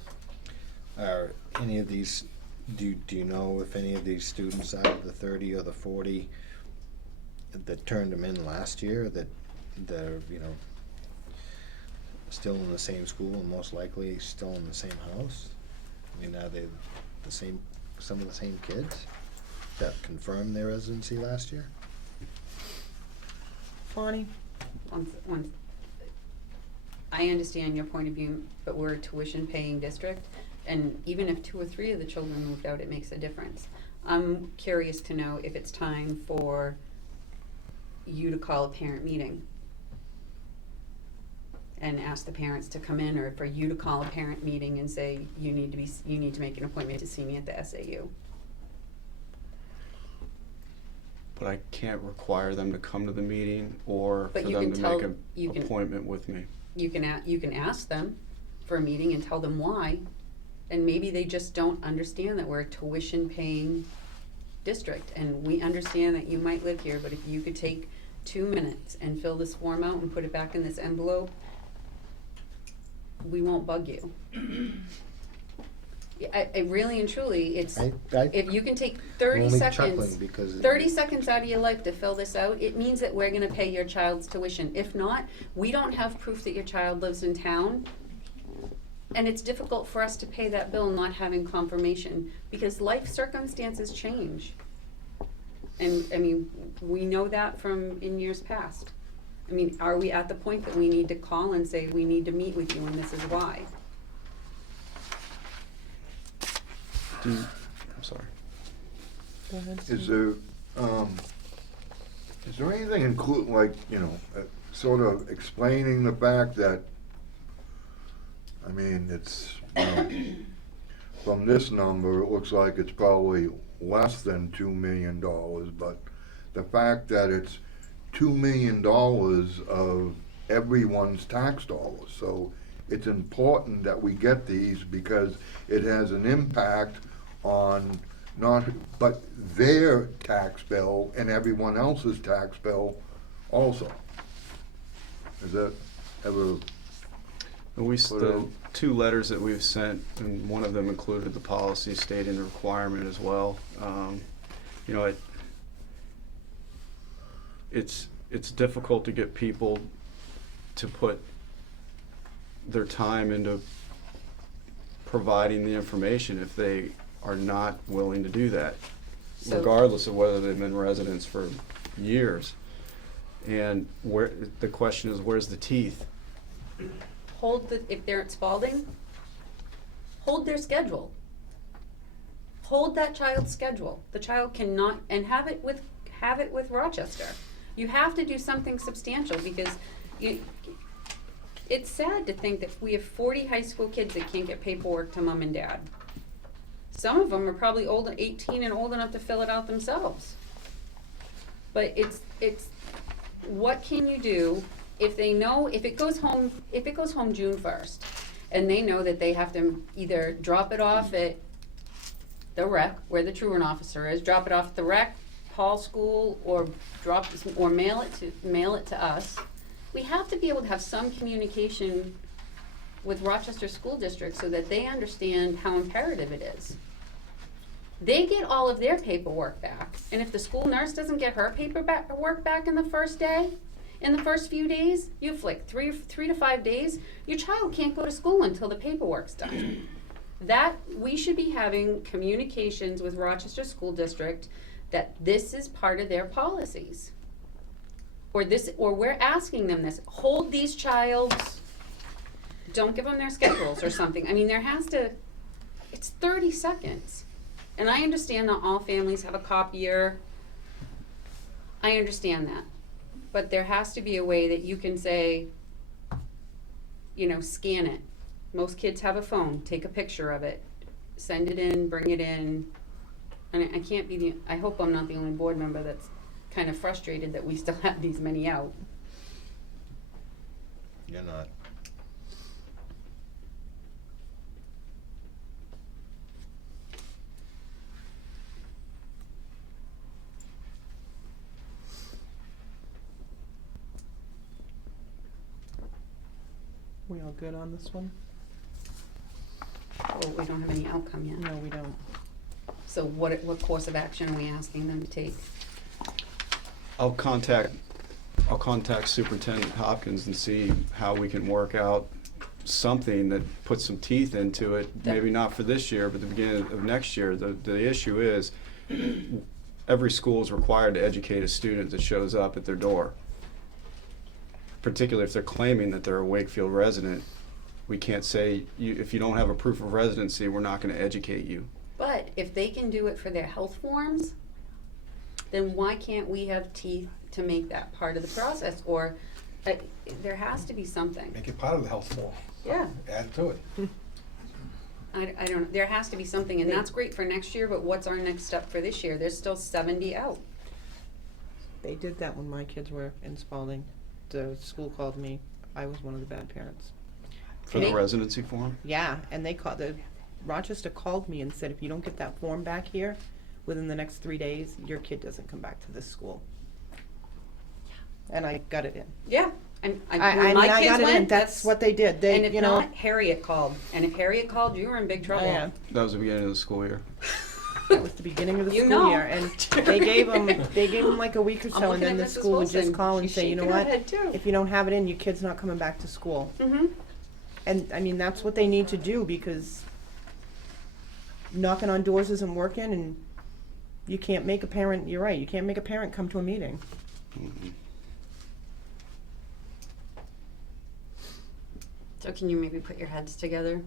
Are any of these, do you know if any of these students out of the 30 or the 40 that turned them in last year that are, you know, still in the same school and most likely still in the same house? I mean, are they the same, some of the same kids that confirmed their residency last year? Bonnie? I understand your point of view, but we're a tuition-paying district, and even if 2 or 3 of the children moved out, it makes a difference. I'm curious to know if it's time for you to call a parent meeting and ask the parents to come in, or for you to call a parent meeting and say, you need to make an appointment to see me at the SAU. But I can't require them to come to the meeting or But for you them can to tell- make you an can- appointment with me. You can ask them for a meeting and tell them why, and maybe they just don't understand that we're a tuition-paying district, and we understand that you might live here, but if you could take 2 minutes and fill this form out and put it back in this envelope, we won't bug you. I really and truly, it's, if you can take 30 Only seconds, chuckling because 30 seconds out of your life to fill this out, it means that we're gonna pay your child's tuition. If not, we don't have proof that your child lives in town, and it's difficult for us to pay that bill not having confirmation, because life circumstances change. And, I mean, we know that from in years past. I mean, are we at the point that we need to call and say, we need to meet with you and this is why? I'm sorry. Go ahead. Is there anything include, like, you know, sort of explaining the fact that, I mean, it's, from this number, it looks like it's probably less than $2 million, but the fact that it's $2 million of everyone's tax dollars. So it's important that we get these because it has an impact on not, but their tax bill and everyone else's tax bill also. Is that ever? And the 2 letters that we've sent, and one of them included the policy stating the requirement as well. You know, it's difficult to get people to put their time into providing the information if they are not willing to do that, So- regardless of whether they've been residents for years. And the question is, where's the teeth? If they're at Spalding, hold their schedule. Hold that child's schedule. The child cannot, and have it with Rochester. You have to do something substantial, because it's sad to think that we have 40 high school kids that can't get paperwork to mom and dad. Some of them are probably 18 and old enough to fill it out themselves. But it's what can you do if they know, if it goes home June 1st, and they know that they have to either drop it off at the rec, where the truant officer is, drop it off at the rec, Hall School, or mail it to us. We have to be able to have some communication with Rochester School District so that they understand how imperative it is. They get all of their paperwork back, and if the school nurse doesn't get her paperwork back in the first day, in the first few days, you've like 3 to 5 days, your child can't go to school until the paperwork's done. That, we should be having communications with Rochester School District that this is part of their policies. Or we're asking them this, hold these childs, don't give them their schedules or something. I mean, it's 30 seconds. And I understand that all families have a copier. I understand that. But there has to be a way that you can say, scan it. Most kids have a phone, take a picture of it, send it in, bring it in. And I can't be I hope I'm not the only board member that's kind of frustrated that we still have these many out. You're not. We all good on this one? Oh, we don't have any outcome yet. No, we don't. So what course of action are we asking them to take? I'll contact Superintendent Hopkins and see how we can work out something that puts some teeth into it, maybe not for this year, but the beginning of next year. The issue is, every school is required to educate a student that shows up at their door. Particularly if they're claiming that they're a Wakefield resident, we can't say, if you don't have a proof of residency, we're not gonna educate you. But if they can do it for their health forms, then why can't we have teeth to make that part of the process? Or there has to be something. Make it part of the health form. Yeah. Add to it. I don't, there has to be something, and that's great for next year, but what's our next step for this year? There's still 70 out. They did that when my kids were in Spalding. The school called me. I was one of the bad parents. For the residency form? Yeah, and Rochester called me and said, if you don't get that form back here within the next 3 days, your kid doesn't come back to this school. And I got it in. Yeah, and I when my kids got it in. went, That's what they did. They, and if you know. not, Harriet called. And if Harriet called, you were in big trouble. Yeah. That was the beginning of the school year. That was the beginning of the You school know. year, and they gave them like a week or I'm so, and looking then at the Mrs. school would Wilson. just call and She's say, you know shaking her what? head, too. If you don't have it in, your kid's not coming back to school. Mm-hmm. And I mean, that's what they need to do, because knocking on doors isn't working, and you can't make a parent. You're right. You can't make a parent come to a meeting. Mhm. So can you maybe put your heads together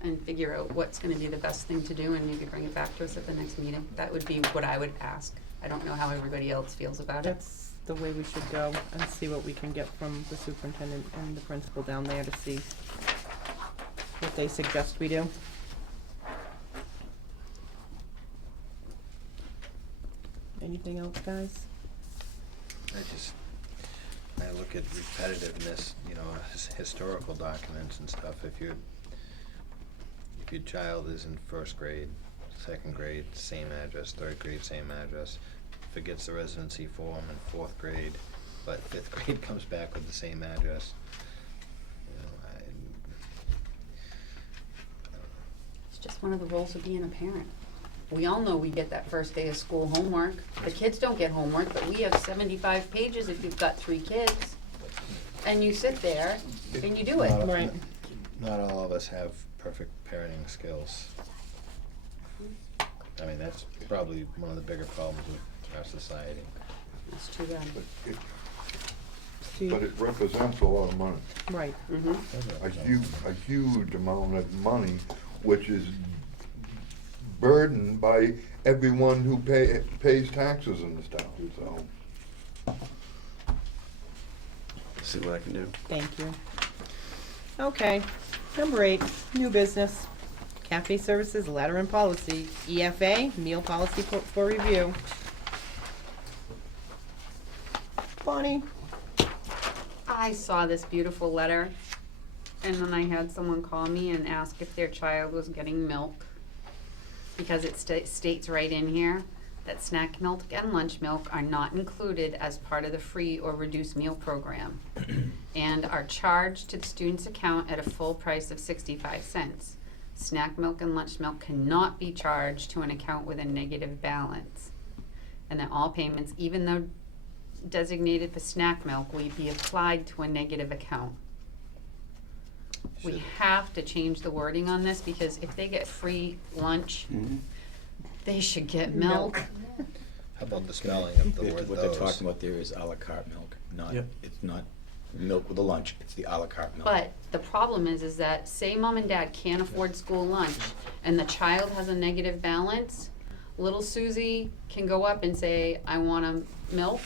and figure out what's gonna be the best thing to do and maybe bring it back to us at the next meeting? That would be what I would ask. I don't know how everybody else feels about it. That's the way we should go, and see what we can get from the superintendent and the principal down there to see what they suggest we do. Anything else, guys? I look at repetitiveness, historical documents and stuff. If your child is in first grade, second grade, same address, third grade, same address, forgets the residency form in fourth grade, but fifth grade comes back with the same address. It's just one of the roles of being a parent. We all know we get that first day of school homework. The kids don't get homework, but we have 75 pages if you've got 3 kids. And you sit there and you do it. Right. Not all of us have perfect parenting skills. I mean, that's probably one of the bigger problems with our society. That's too bad. See, But it represents a lot of money, right. Mm-hmm. a huge amount of money, which is burdened by everyone who pays taxes in this town, so. See what I can do. Thank you. Okay, number 8, new business. Cafe services, letter and policy. EFA, meal policy for review. Bonnie? I saw this beautiful letter, and then I had someone call me and ask if their child was getting milk, because it states right in here that snack milk and lunch milk are not included as part of the free or reduced meal program, and are charged to the student's account at a full price of 65 cents. Snack milk and lunch milk cannot be charged to an account with a negative balance, and that all payments, even though designated for snack milk, will be applied to a negative account. We have to change the wording on this, because if they get free lunch, they should get milk. How about the spelling of the word What they're those? talking about there is à la carte milk, not, Yep. it's not milk with a lunch, it's the à la carte milk. But the problem is that say mom and dad can't afford school lunch and the child has a negative balance, little Susie can go up and say, I want a milk,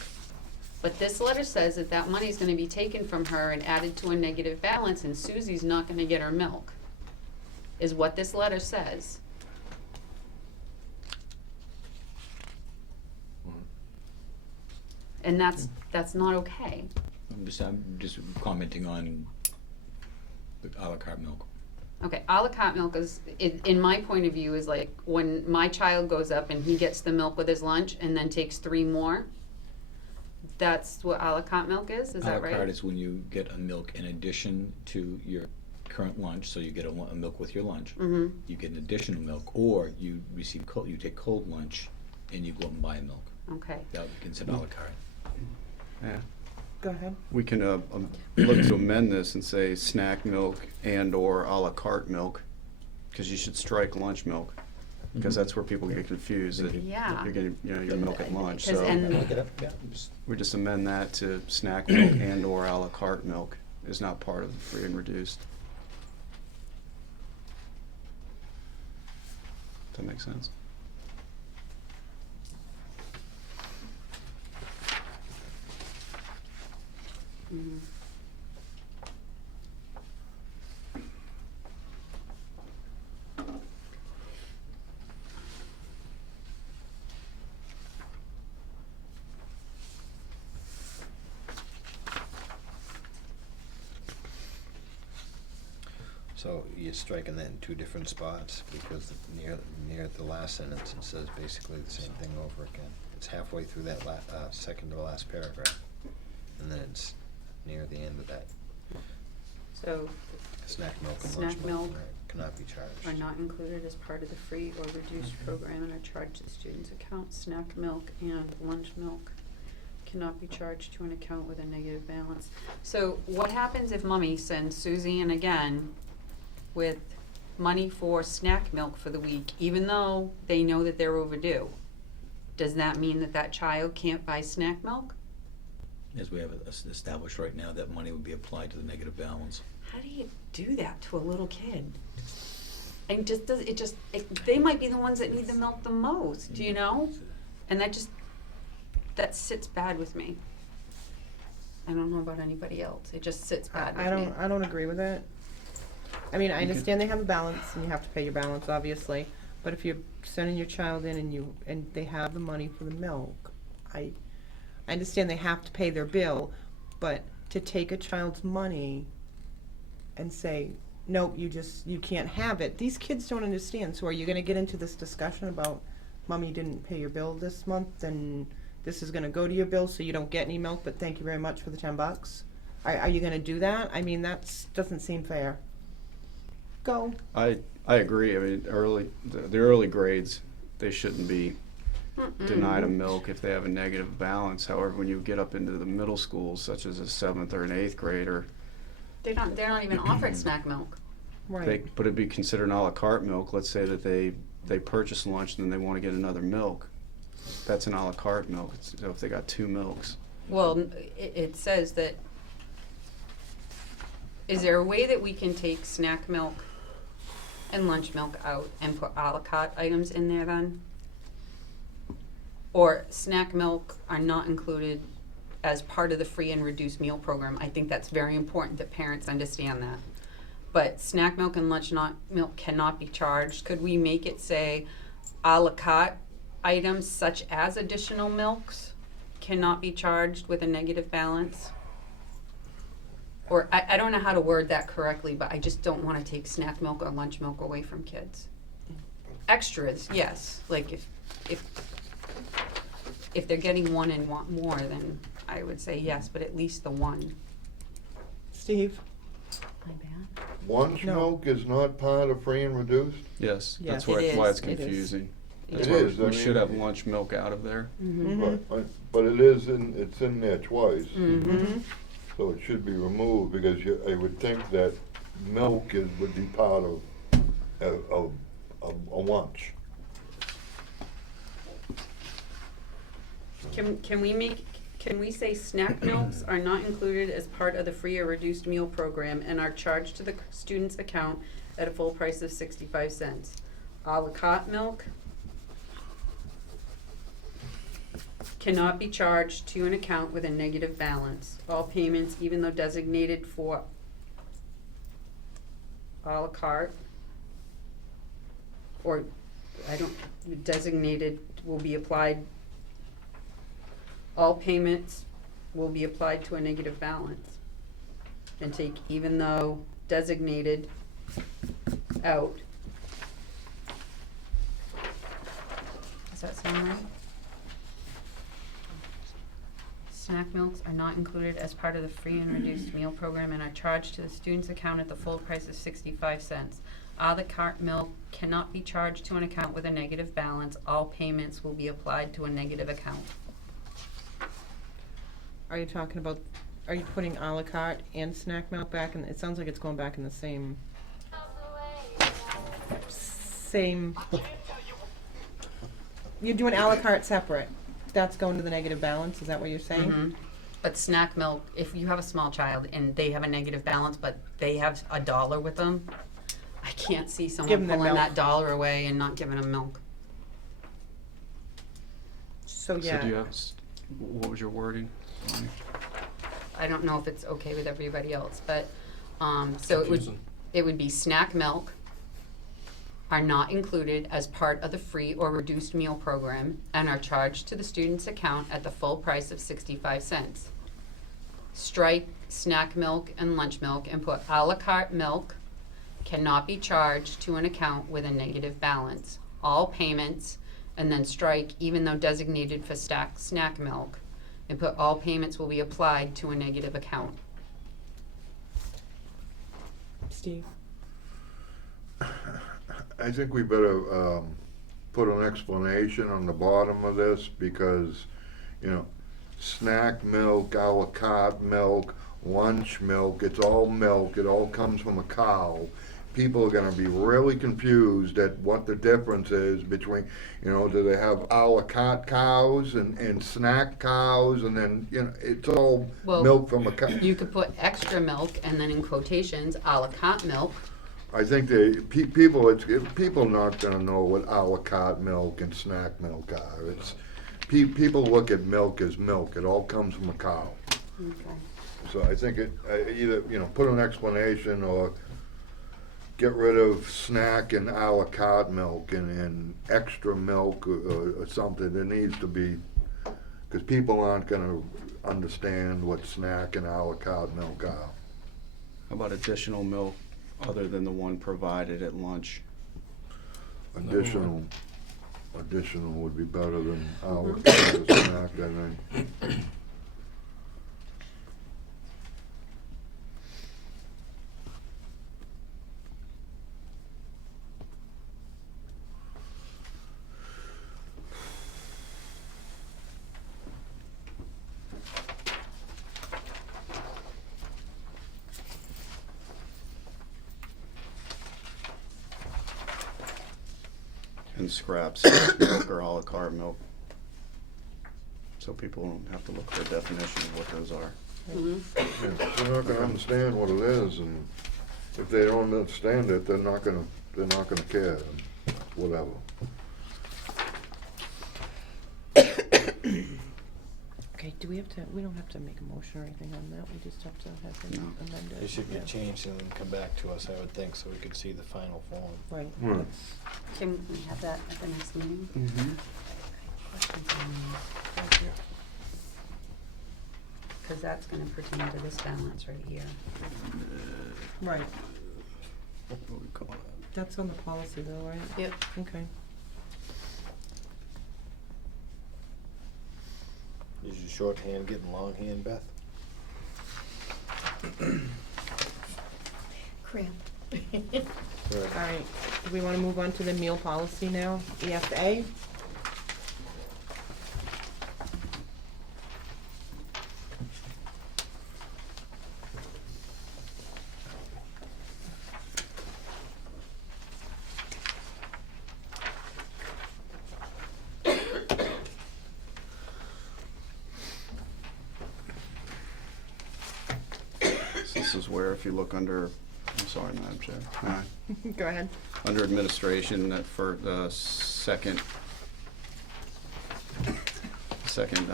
But this letter says that that money's gonna be taken from her and added to a negative balance, and Susie's not gonna get her milk, is what this letter says. And that's not okay. I'm just commenting on the à la carte milk. Okay, a la carte milk is, in my point of view, is like when my child goes up and he gets the milk with his lunch and then takes 3 more. That's what a la carte milk is that À la right? carte is when you get a milk in addition to your current lunch, so you get a milk with your lunch. Mm-hmm. You get an additional milk, or you receive you take cold lunch, and you go out and buy milk. Okay. That would be considered à la carte. Yeah. Go ahead. We can look to amend this and say snack milk and/or a la carte milk, because you should strike lunch milk, because that's where people get confused, that Yeah. you're getting, your milk at lunch, 'Cause so and- we just amend that to snack milk and/or a la carte milk is not part of the free and reduced. Does that make sense? Mhm. So you're striking that in 2 different spots, because near the last sentence, it says basically the same thing over again. It's halfway through that second to last paragraph, and then it's near the end of that. So Snack milk and Snack lunch milk milk cannot be charged. are not included as part of the free or reduced program and are charged to the student's account. Snack milk and lunch milk cannot be charged to an account with a negative balance. So what happens if mommy sends Susie in again with money for snack milk for the week, even though they know that they're overdue? Does that mean that that child can't buy snack milk? As we have it established right now, that money would be applied to the negative balance. How do you do that to a little kid? And they might be the ones that need the milk the most, you know? And that sits bad with me. I don't know about anybody else. It just sits bad with me. I don't agree with it. I mean, I understand they have a balance and you have to pay your balance, obviously, but if you're sending your child in and they have the money for the milk, I understand they have to pay their bill, but to take a child's money and say, nope, you can't have it, these kids don't understand. So are you gonna get into this discussion about, Mommy didn't pay your bill this month and this is gonna go to your bill so you don't get any milk, but thank you very much for the $10? Are you gonna do that? I mean, doesn't seem fair. Go. I agree. I mean, the early grades, they shouldn't be denied a milk if they have a negative balance. However, when you get up into the middle schools, such as a 7th or an 8th grader, They're not even offered snack milk. Right. but it'd be considered an a la carte milk. Let's say that they purchase lunch and then they want to get another milk. That's an a la carte milk. So if they got 2 milks. Well, it says that, is there a way that we can take snack milk and lunch milk out and put a la carte items in there then? Or snack milk are not included as part of the free and reduced meal program? I think that's very important that parents understand that. But snack milk and lunch milk cannot be charged. Could we make it say a la carte items such as additional milks cannot be charged with a negative balance? Or I don't know how to word that correctly, but I just don't want to take snack milk or lunch milk away from kids. Extras, yes, like if they're getting one and want more, then I would say yes, but at least the one. Steve? My bad. Lunch No. milk is not part of free and reduced? Yes, Yes. that's why It why is. it's It is. confusing. It That's is. why It is, I we should mean- have lunch milk out of there. Mm-hmm. But it is it's in there twice, Mm-hmm. so it should be removed, because I would think that milk would be part of a lunch. Can we say snack milks are not included as part of the free or reduced meal program and are charged to the student's account at a full price of 65 cents? A la carte milk cannot be charged to an account with a negative balance. All payments, even though designated for à la carte, or, designated will be applied, all payments will be applied to a negative balance. And take even though designated out. Does that sound right? Snack milks are not included as part of the free and reduced meal program and are charged to the student's account at the full price of 65 cents. À la carte milk cannot be charged to an account with a negative balance. All payments will be applied to a negative account. Are you talking about, are you putting à la carte and snack milk back in, it sounds like it's going back in the same, you're doing à la carte separate. That's going to the negative balance, is that what you're saying? Mhm. But snack milk, if you have a small child and they have a negative balance, but they have $1 with them, I can't see Give someone 'em their pulling milk. that $1 away and not giving them milk. So, So yeah. do you have, what was your wording? Lonnie? I don't know if it's okay with everybody else, but, so Confusing. it would be snack milk are not included as part of the free or reduced meal program and are charged to the student's account at the full price of 65 cents. Strike snack milk and lunch milk and put à la carte milk cannot be charged to an account with a negative balance. All payments, and then strike even though designated for snack milk, and put all payments will be applied to a negative account. Steve? I think we better put an explanation on the bottom of this because, you know, snack milk, à la carte milk, lunch milk, it's all milk, it all comes from a cow. People are gonna be really confused at what the difference is between, you know, do they have à la carte cows and snack cows and then, you know, it's all Well, milk from a cow. You could put extra milk and then in quotations, à la carte milk. I think people not gonna know what à la carte milk and snack milk are. It's, people look at milk as milk, it all comes from a cow. Okay. So I think either, you know, put an explanation or get rid of snack and à la carte milk and extra milk or something. There needs to be, because people aren't gonna understand what snack and à la carte milk are. How about additional milk other than the one provided at lunch? Additional would be better than à la carte snack, I think. And scrap snack milk or à la carte milk. So people don't have to look for a definition of what those are. Yeah, they're not gonna understand what it is, and if they don't understand it, they're not gonna care, whatever. Okay, do we have to, we don't have to make a motion or anything on that, we just have to have them No. amend it. It should Yeah. get changed and then come back to us, I would think, so we could see the final form. Right. Right. Can we have that at the next meeting? Mm-hmm. Because that's gonna pertain to this balance right here. Right, What do we call that? that's on the policy though, right? Yep. Okay. Is your shorthand getting longhand, Beth? Cramp. All right, do we wanna move on to the meal policy now, EFA? So this is where if you look under, I'm sorry, Madam Chair. Go ahead. Under administration, that for the second second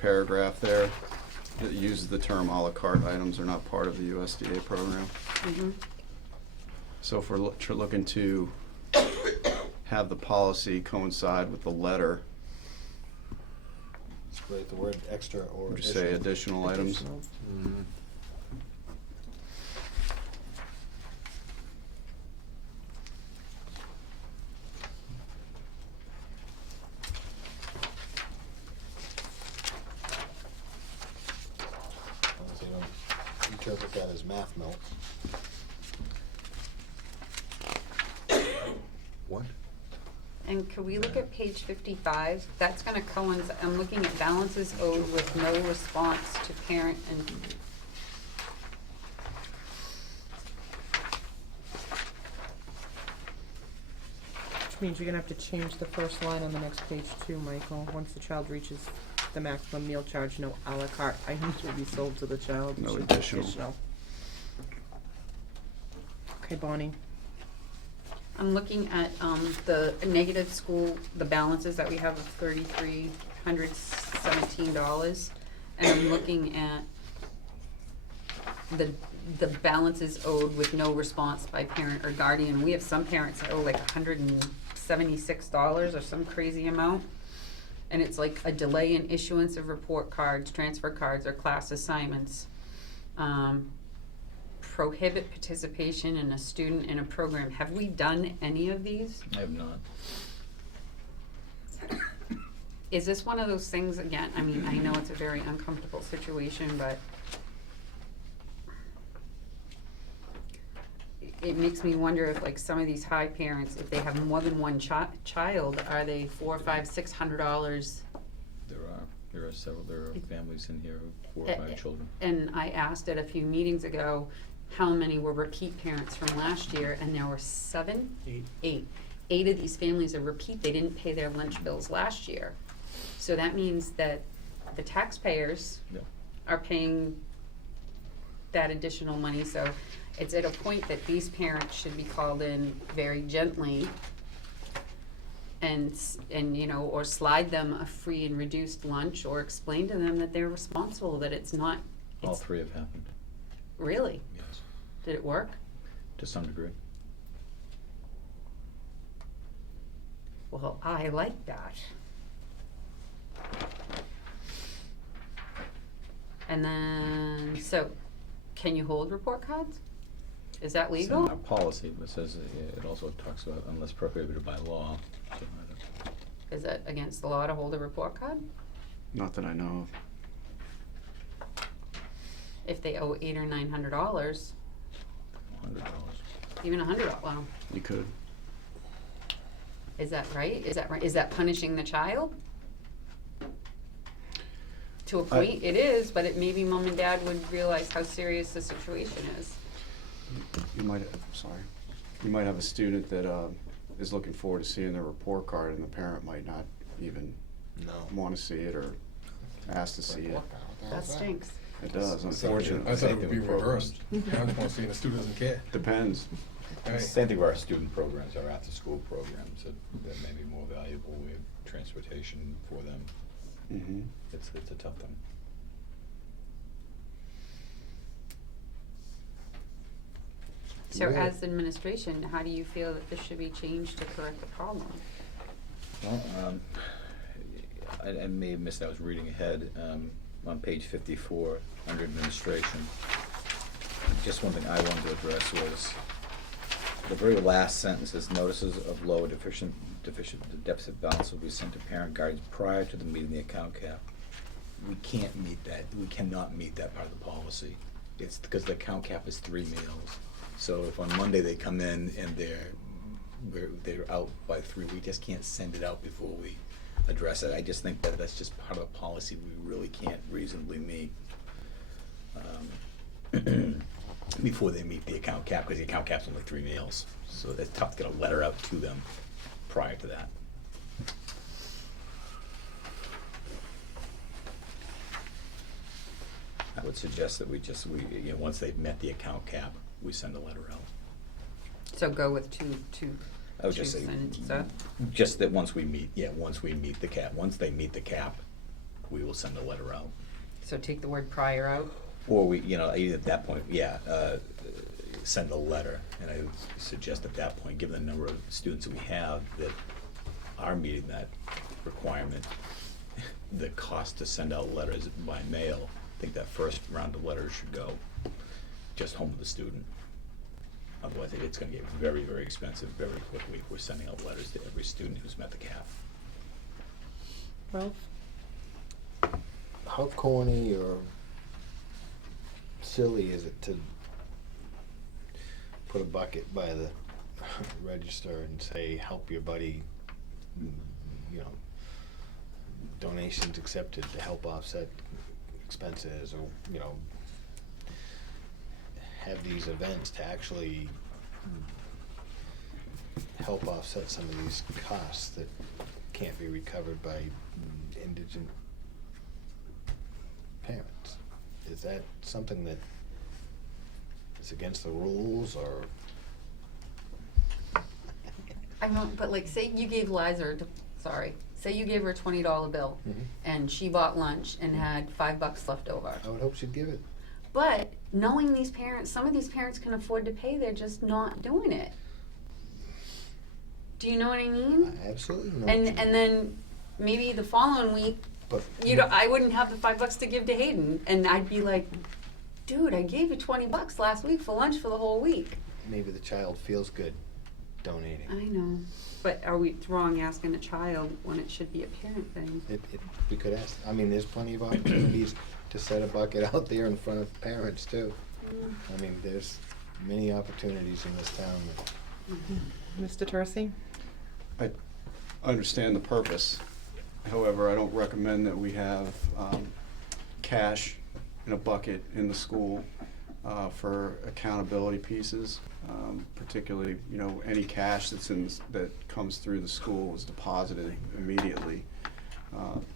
paragraph there, it uses the term à la carte items are not part of the USDA program. So if we're looking to have the policy coincide with the letter, Split the word extra or would you say additional items? Additional. Mhm. Unless you don't interpret that as math note. What? And could we look at page 55? That's gonna coincide, I'm looking at balances owed with no response to parent and, Which means you're gonna have to change the first line on the next page too, Michael. Once the child reaches the maximum meal charge, no à la carte items will be sold to the child. No Should be additional. Okay, Bonnie. I'm looking at, the negative school, the balances that we have of $3,317. And I'm looking at the balances owed with no response by parent or guardian. We have some parents that owe like $176 or some crazy amount. And it's like a delay in issuance of report cards, transfer cards, or class assignments. Prohibit participation in a student in a program. Have we done any of these? I have not. Is this one of those things, again, I mean, I know it's a very uncomfortable situation, but it makes me wonder if like some of these high parents, if they have more than one child, are they $400, $500, $600? There are several, there are families in here with 4 or 5 children. And I asked at a few meetings ago, how many were repeat parents from last year, and there were 7? 8. 8 of these families are repeat, they didn't pay their lunch bills last year. So that means that the taxpayers Yep. are paying that additional money, so it's at a point that these parents should be called in very gently and you know, or slide them a free and reduced lunch, or explain to them that they're responsible, that it's not, All it's, 3 have happened, really? yes, Did it work? to some degree. Well, I like that. And then, so, can you hold report cards? Is that It's in legal? our policy, but it says, it also talks about unless prohibited by law. So I don't- Is it against the law to hold a report card? Not that I know of. If they owe $800 or $900, $100. even $100, wow, You could. is that right? Is that right? Is that punishing the child? To a point, it is, but it maybe mom and dad would realize how serious the situation is. You might, you might have a student that is looking forward to seeing their report card, and the parent might not even want to see it or ask to see it. That stinks. It does, I unfortunately. thought it would be reversed. Parents want to see the student doesn't care. Depends. Right. Same thing with our student programs, our after-school programs, that may be more valuable. We have transportation for them. Mm-hmm. It's a tough thing. So Yeah. as administration, how do you feel that this should be changed to correct the problem? Well, I may have missed, I was reading ahead, on page 54, under administration. Just one thing I wanted to address was, the very last sentence is notices of low deficit balance will be sent to parent guardians prior to the meeting the account cap. We can't meet that, we cannot meet that part of the policy. It's because the account cap is 3 meals. So if on Monday they come in and they're out by 3, we just can't send it out before we address it. I just think that that's just part of the policy we really can't reasonably meet. Before they meet the account cap, because the account cap's only 3 meals. So it's tough to get a letter out to them prior to that. I would suggest that we, once they've met the account cap, we send a letter out. So go with two I would just say, sentences. just that once we meet the cap, once they meet the cap, we will send a letter out. So take the word prior out. Or we, you know, either at that point, send a letter. And I would suggest at that point, given the number of students that we have that are meeting that requirement, the cost to send out letters by mail, I think that first round of letters should go just home with the student. Otherwise, it's gonna get very, very expensive very quickly if we're sending out letters to every student who's met the cap. Ralph? How corny or silly is it to put a bucket by the register and say, help your buddy, you know, donations accepted to help offset expenses, or, you know, have these events to actually help offset some of these costs that can't be recovered by indigent parents? Is that something that is against the rules, or? I don't, but like, say you gave Liza, say you gave her a $20 bill, and she bought lunch and had $5 left over. I would hope she'd give it. But knowing these parents, some of these parents can afford to pay, they're just not doing it. Do you know what I mean? I absolutely know. And then maybe the following week, But you know, I wouldn't have the $5 to give to Hayden, and I'd be like, dude, I gave you $20 last week for lunch for the whole week. maybe the child feels good donating. I know, but are we wrong asking a child when it should be a parent thing? We could ask, I mean, there's plenty of opportunities to set a bucket out there in front of parents too. I mean, there's many opportunities in this town. Mr. Tercey? I understand the purpose. However, I don't recommend that we have cash in a bucket in the school for accountability pieces. Particularly, you know, any cash that comes through the school is deposited immediately.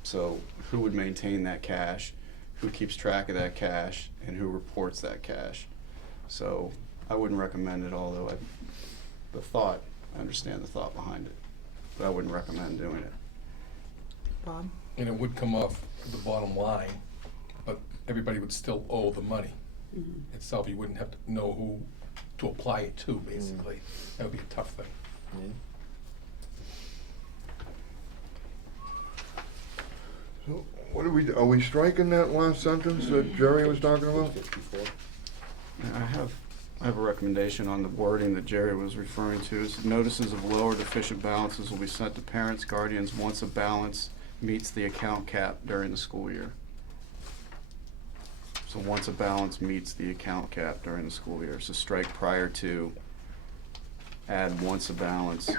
So who would maintain that cash? Who keeps track of that cash? And who reports that cash? So I wouldn't recommend it, although I understand the thought behind it, but I wouldn't recommend doing it. Bob? And it would come off the bottom line, but everybody would still owe the money itself. You wouldn't have to know who to apply it to, basically. That would be a tough thing. So what are we striking that last sentence that Jerry was talking about? 54. I have a recommendation on the wording that Jerry was referring to. Is notices of low or deficient balances will be sent to parents, guardians once a balance meets the account cap during the school year. So once a balance meets the account cap during the school year. So strike prior to, add once a balance,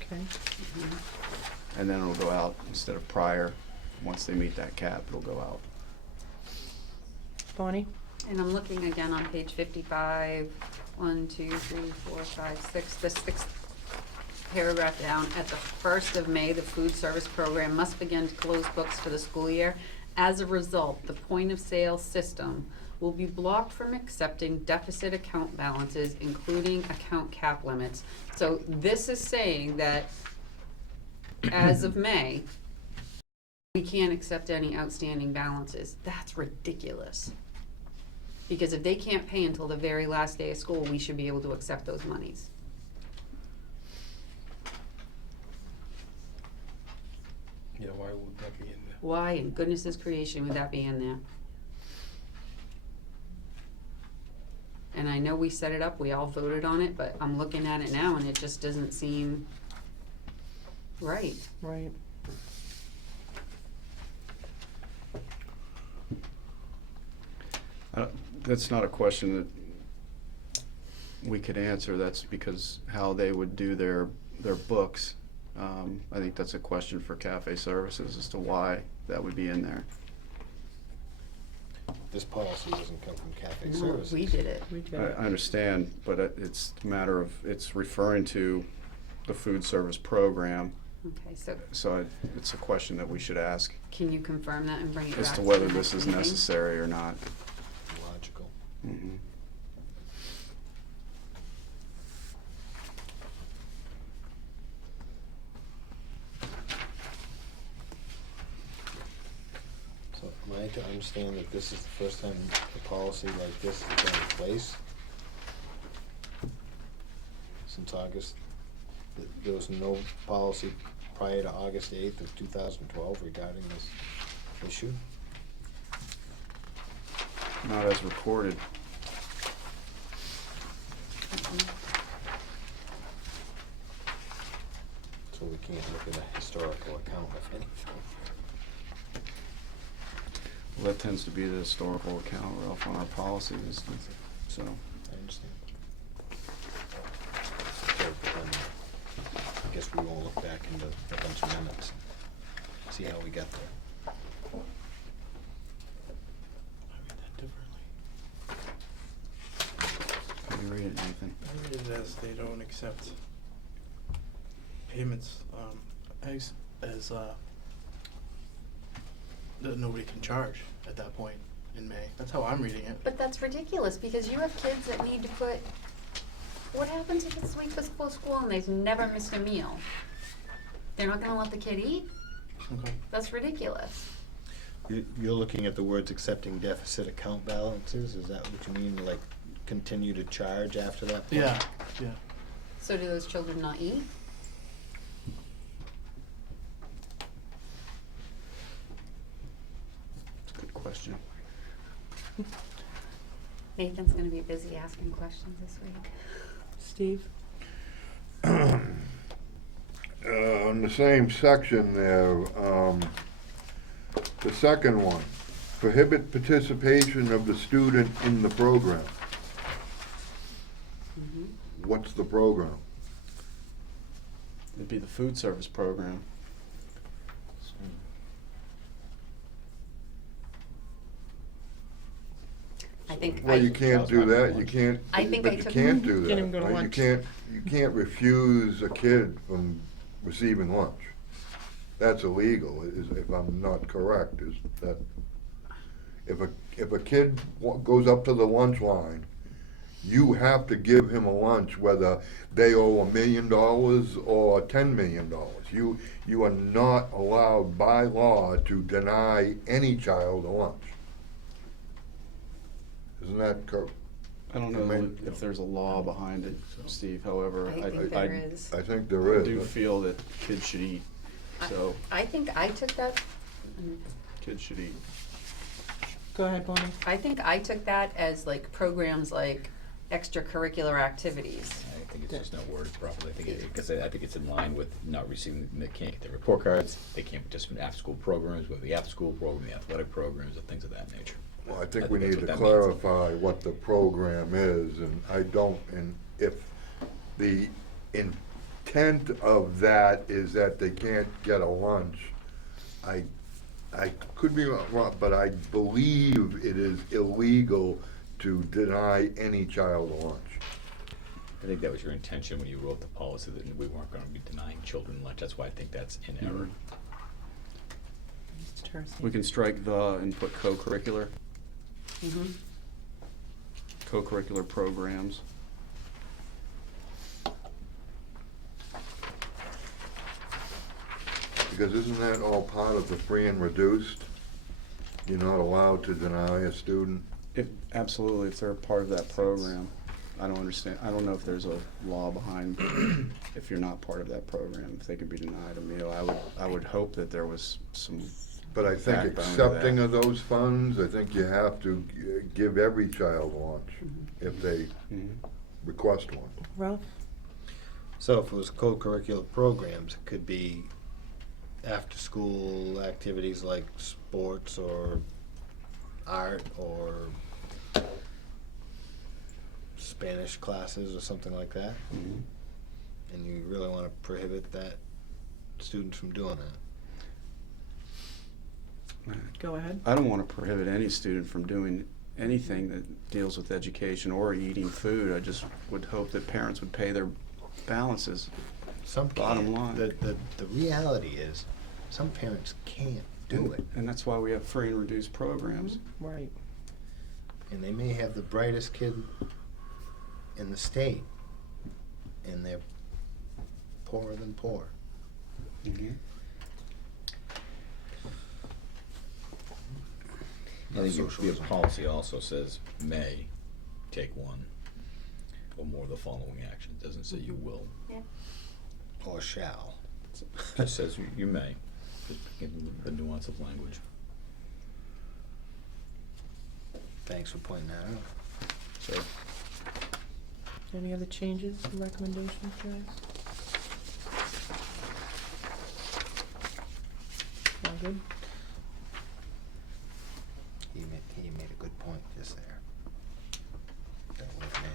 Okay. and then it'll go out instead of prior. Once they meet that cap, it'll go out. Bonnie? And I'm looking again on page 55, 1, 2, 3, 4, 5, 6, the sixth paragraph down. At the 1st of May, the food service program must begin to close books for the school year. As a result, the point of sale system will be blocked from accepting deficit account balances, including account cap limits. So this is saying that as of May, we can't accept any outstanding balances. That's ridiculous. Because if they can't pay until the very last day of school, we should be able to accept those monies. Yeah, why would that be in there? Why in goodness' creation would that be in there? And I know we set it up, we all voted on it, but I'm looking at it now and it just doesn't seem right. Right. That's not a question that we could answer. That's because how they would do their books. I think that's a question for Cafe Services as to why that would be in there. This policy doesn't come from Cafe No, Services. we did it. We did I it. understand, but it's a matter of, it's referring to the food service program. Okay, so So it's a question that we should ask can you confirm that and bring it back as to the whether next this is meeting? necessary or not. Logical. Mhm. Am I to understand that this is the first time a policy like this has been in place? Since August, there was no policy prior to August 8th of 2012 regarding this issue? Not as recorded. So we can't look at a historical account of anything. Well, that tends to be the historical account, Ralph, on our policies, so. I understand. So then, I guess we won't look back into a bunch of minutes and see how we got there. I read that differently. How do you read it, Nathan? I read it as they don't accept payments, that nobody can charge at that point in May. That's how I'm reading it. But that's ridiculous, because you have kids that need to put, what happens if it's week before school and they've never missed a meal? They're not gonna let the kid eat? Okay. That's ridiculous. You're looking at the words accepting deficit account balances, is that what you mean, like continue to charge after that point? Yeah, yeah. So do those children not eat? It's a good question. Nathan's gonna be busy asking questions this week. Steve? On the same section there, the second one, prohibit participation of the student in the program. What's the program? It'd be the food service program. I think Well, you can't do that, you can't, I think but I you took- can't do Can't that. even go to right? lunch. You can't refuse a kid from receiving lunch. That's illegal, if I'm not correct, is that, if a kid goes up to the lunch line, you have to give him a lunch, whether they owe $1 million or $10 million. You are not allowed by law to deny any child a lunch. Isn't that correct? I don't know if there's a law behind it, Steve, however, I think there is. I think there I do is. feel that kids should eat, so I think I took that, kids should eat. Go ahead, Bonnie. I think I took that as like programs like extracurricular activities. I think it's just not worded properly. I think it's in line with not receiving, they can't get their report cards, they can't participate in after-school programs, whether the after-school program, the athletic programs, or things of that nature. Well, I think I we think need to that's what that means. clarify what the program is, and I don't, and if the intent of that is that they can't get a lunch, I could be wrong, but I believe it is illegal to deny any child a lunch. I think that was your intention when you wrote the policy, that we weren't gonna be denying children lunch. That's why I think that's in error. Mr. Tercey. We can strike the and put co-curricular, Mm-hmm. co-curricular programs. Because isn't that all part of the free and reduced? You're not allowed to deny a student? Absolutely, if they're part of that program. I don't understand, I don't know if there's a law behind if you're not part of that program, if they could be denied a meal. I would hope that there was some, But I think backbone to accepting that. of those funds, I think you have to give every child lunch if they Mhm. request one. Ralph? So if it was co-curricular programs, it could be after-school activities like sports or art or Spanish classes or something like that. Mhm. And you really want to prohibit that students from doing that. Go ahead. I don't want to prohibit any student from doing anything that deals with education or eating food. I just would hope that parents would pay their balances. Some Bottom can't. line. The reality is, some parents can't do it. And that's why we have free and reduced programs. Right. And they may have the brightest kid in the state, and they're poorer than poor. Mhm. I think your socialism. policy also says may take one or more of the following action. It doesn't say you will. Yeah. Or shall. It just says you may, just in the nuance of language. Thanks for pointing that out. So, Any other changes and recommendations, guys? All good? He made a good point just there. That was me.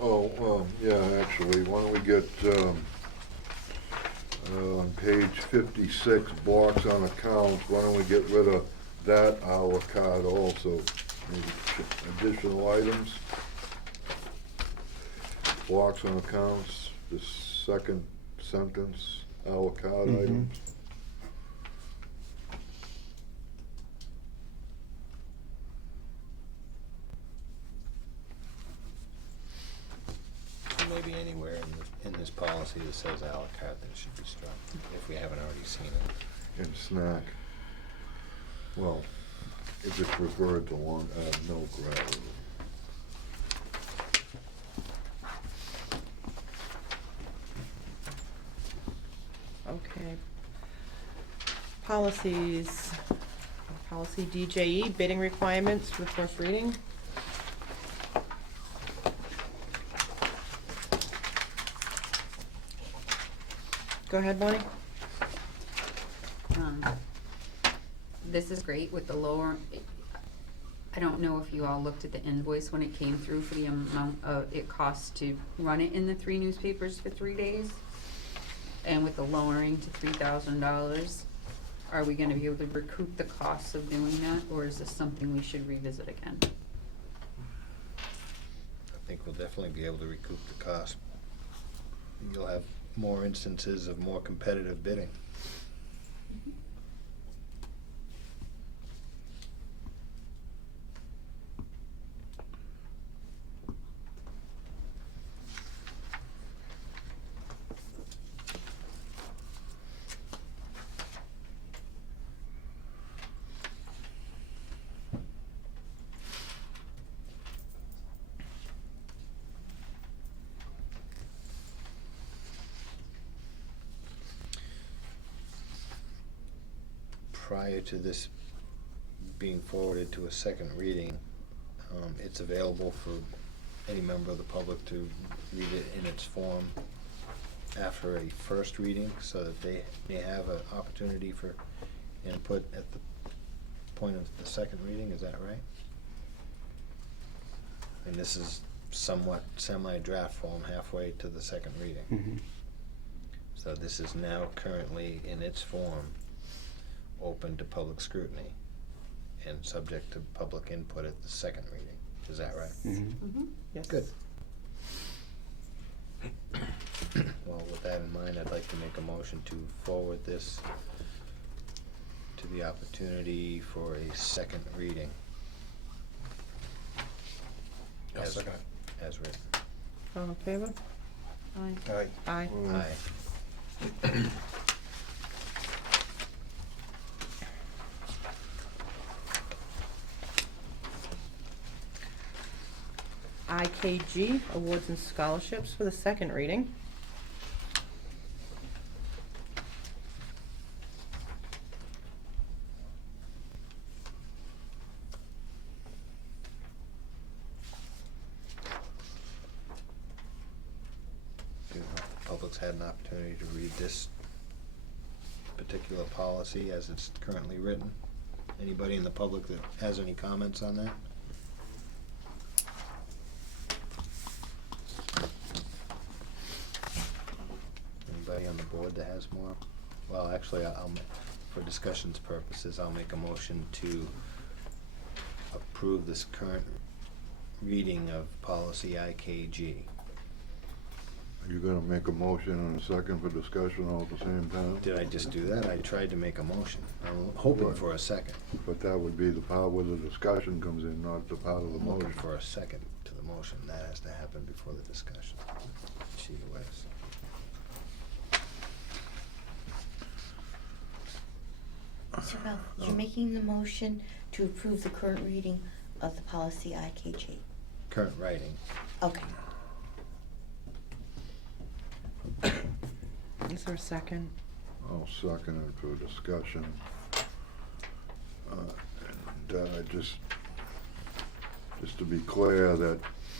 Oh, yeah, actually, why don't we get, on page 56, blocks on accounts, why don't we get rid of that a la carte also? Maybe additional items. Blocks on accounts, the second sentence, a la carte Mhm. items. Maybe anywhere in this policy that says a la carte, that should be struck, if we haven't already seen it. And snack. Well, if it's referred to milk rather than. Okay. Policies. Policy DJE, bidding requirements for the first reading. Go ahead, Bonnie. This is great with the lower, I don't know if you all looked at the invoice when it came through for the amount it costs to run it in the 3 newspapers for 3 days. And with the lowering to $3,000, are we gonna be able to recoup the costs of doing that, or is this something we should revisit again? I think we'll definitely be able to recoup the cost. You'll have more instances of more competitive bidding. Prior to this being forwarded to a second reading, it's available for any member of the public to read it in its form after a first reading, so that they have an opportunity for input at the point of the second reading. Is that right? And this is somewhat semi-draft form halfway to the second reading. Mhm. So this is now currently in its form, open to public scrutiny and subject to public input at the second reading. Is that right? Mhm. Yes. Good. Well, with that in mind, I'd like to make a motion to forward this to the opportunity for a second reading. I'll As- second it. As written. All in favor? Aye. Aye. Aye. Aye. IKG, awards and scholarships for the second reading. Do you know if the public's had an opportunity to read this particular policy as it's currently written? Anybody in the public that has any comments on that? Anybody on the board that has more? Well, actually, for discussion's purposes, I'll make a motion to approve this current reading of policy IKG. Are you gonna make a motion and a second for discussion all at the same time? Did I just do that? I tried to make a motion. I'm hoping for a second. But that would be the part where the discussion comes in, not the part of the I'm looking motion. for a second to the motion. That has to happen before the discussion. Gee whiz. So Ralph, you're making the motion to approve the current reading of the policy IKG. Current writing. Okay. Is there a second? I'll second it for discussion. Just to be clear that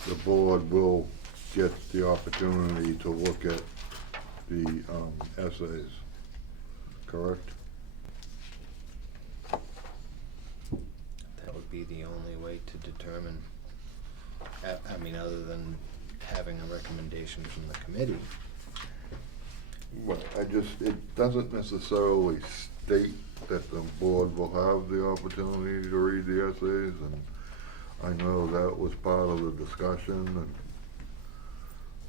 the board will get the opportunity to look at the essays, correct? That would be the only way to determine, I mean, other than having a recommendation from the committee. Well, it doesn't necessarily state that the board will have the opportunity to read the essays, and I know that was part of the discussion, and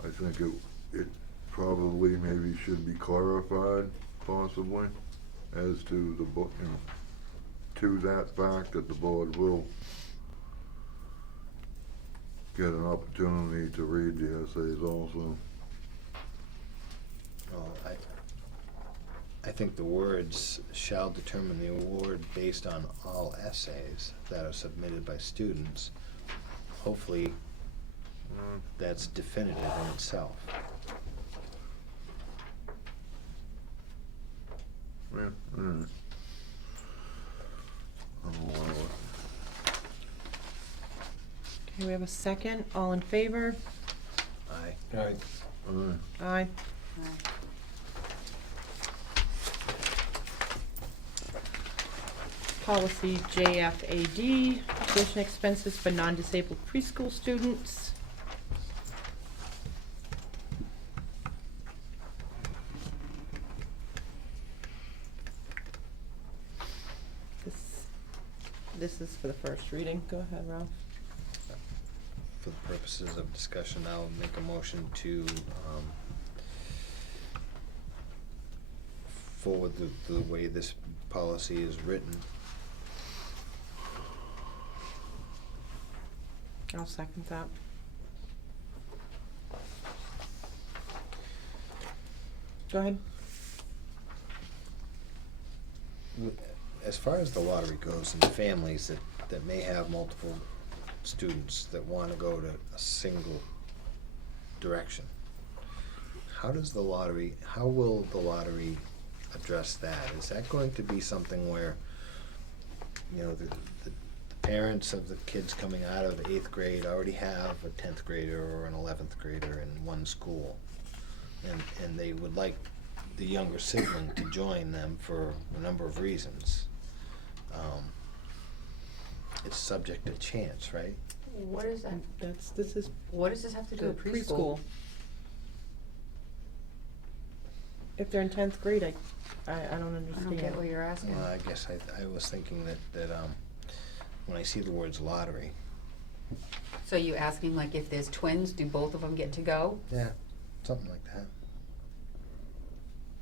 I think it probably maybe should be clarified, possibly, as to the book, to that fact that the board will get an opportunity to read the essays also. Well, I think the words shall determine the award based on all essays that are submitted by students. Hopefully, that's definitive in itself. Yeah, I'll allow it. Okay, we have a second. All in favor? Aye. All right. Aye. Policy JFAD, tuition expenses for non-disabled preschool students. This is for the first reading. Go ahead, Ralph. For the purposes of discussion, I'll make a motion to forward the way this policy is written. I'll second that. Go ahead. As far as the lottery goes, and families that may have multiple students that want to go to a single direction, how will the lottery address that? Is that going to be something where, you know, the parents of the kids coming out of 8th grade already have a 10th grader or an 11th grader in one school, and they would like the younger sibling to join them for a number of reasons? It's subject to chance, right? What is that? This is What does this have to do the with preschool? preschool. If they're in 10th grade, I don't I understand. don't get what you're asking. Well, I guess I was thinking that when I see the words lottery. So you asking like if there's twins, do both of them get to go? Yeah, something like that.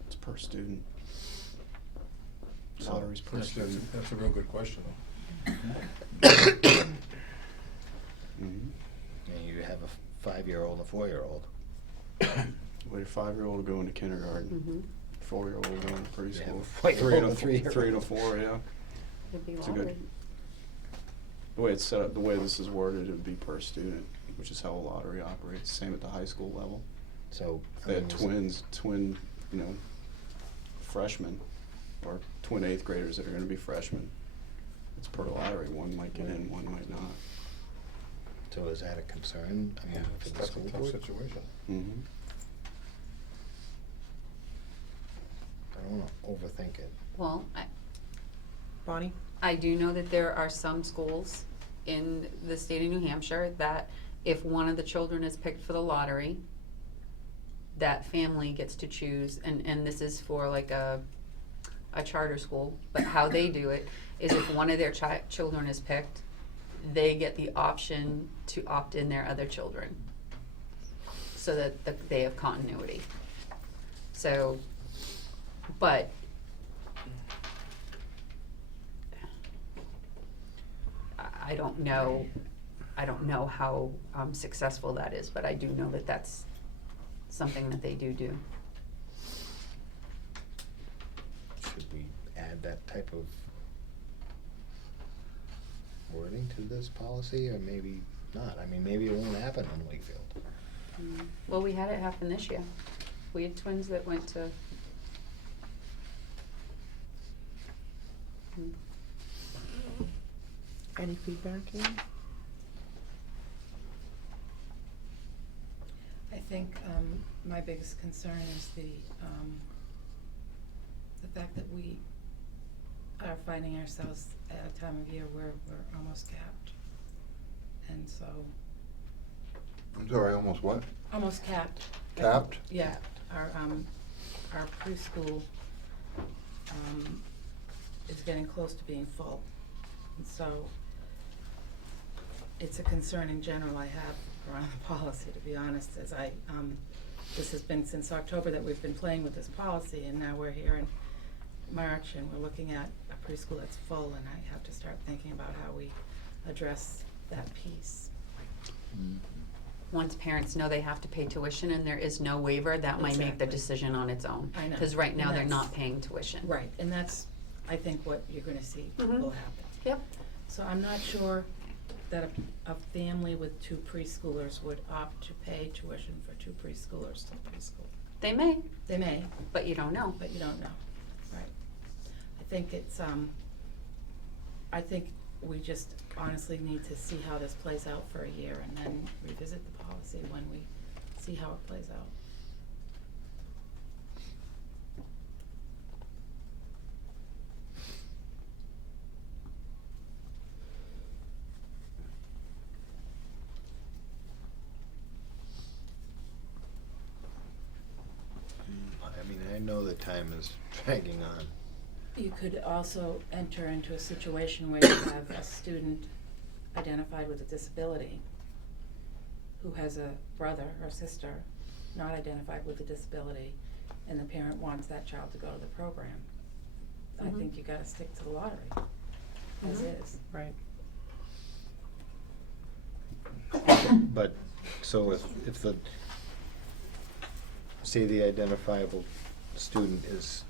It's per student. So- Lotteries per student. That's a real good question, though. Mhm. And you have a 5-year-old and a 4-year-old. Well, a 5-year-old will go into kindergarten, Mm-hmm. 4-year-old will go into You preschool. have a 4-year-old and a 3-year-old. 3 and a 4, yeah. It'd be It's a good- lottery. The way it's set up, the way this is worded, it would be per student, which is how a lottery operates. Same at the high school level. So, If they had twin, freshmen, or twin 8th graders that are gonna be freshmen, it's per lottery. One might get in, one might not. so is that a concern? I mean, for the That's a school tough board? situation. Mm-hmm. I don't wanna overthink it. Well, Bonnie? I do know that there are some schools in the state of New Hampshire that if one of the children is picked for the lottery, that family gets to choose, and this is for like a charter school, but how they do it is if one of their children is picked, they get the option to opt in their other children, so that they have continuity. So, but I don't know how successful that is, but I do know that that's something that they do. Should we add that type of wording to this policy, or maybe not. I mean, maybe it won't happen in Wakefield. Well, we had it happen this year. We had twins that went to. Any feedback, Ian? I think my biggest concern is the fact that we are finding ourselves at a time of year where we're almost capped. And so, I'm sorry, almost what? almost capped. Capped? Yeah, our preschool is getting close to being full. And so, it's a concern in general I have around the policy, to be honest, as this has been since October that we've been playing with this policy, and now we're here in March and we're looking at a preschool that's full, and I have to start thinking about how we address that piece. Once parents know they have to pay tuition and there is no waiver, that might make the Exactly. decision on its own. I know. Because right now And they're that's- not paying tuition. Right, and that's, I think, what you're gonna see Mhm. will happen. Yep. So I'm not sure that a family with 2 preschoolers would opt to pay tuition for 2 preschoolers to preschool. They may, They may, but you don't know. but you don't know, right? I think it's, I think we just honestly need to see how this plays out for a year and then revisit the policy when we see how it plays out. I mean, I know the time is dragging on. You could also enter into a situation where you have a student identified with a disability who has a brother or sister not identified with a disability, and the parent wants that child to go to the program. I Mhm. think you gotta stick to the lottery, as Mhm. is. Right. But, so if the, say the identifiable student is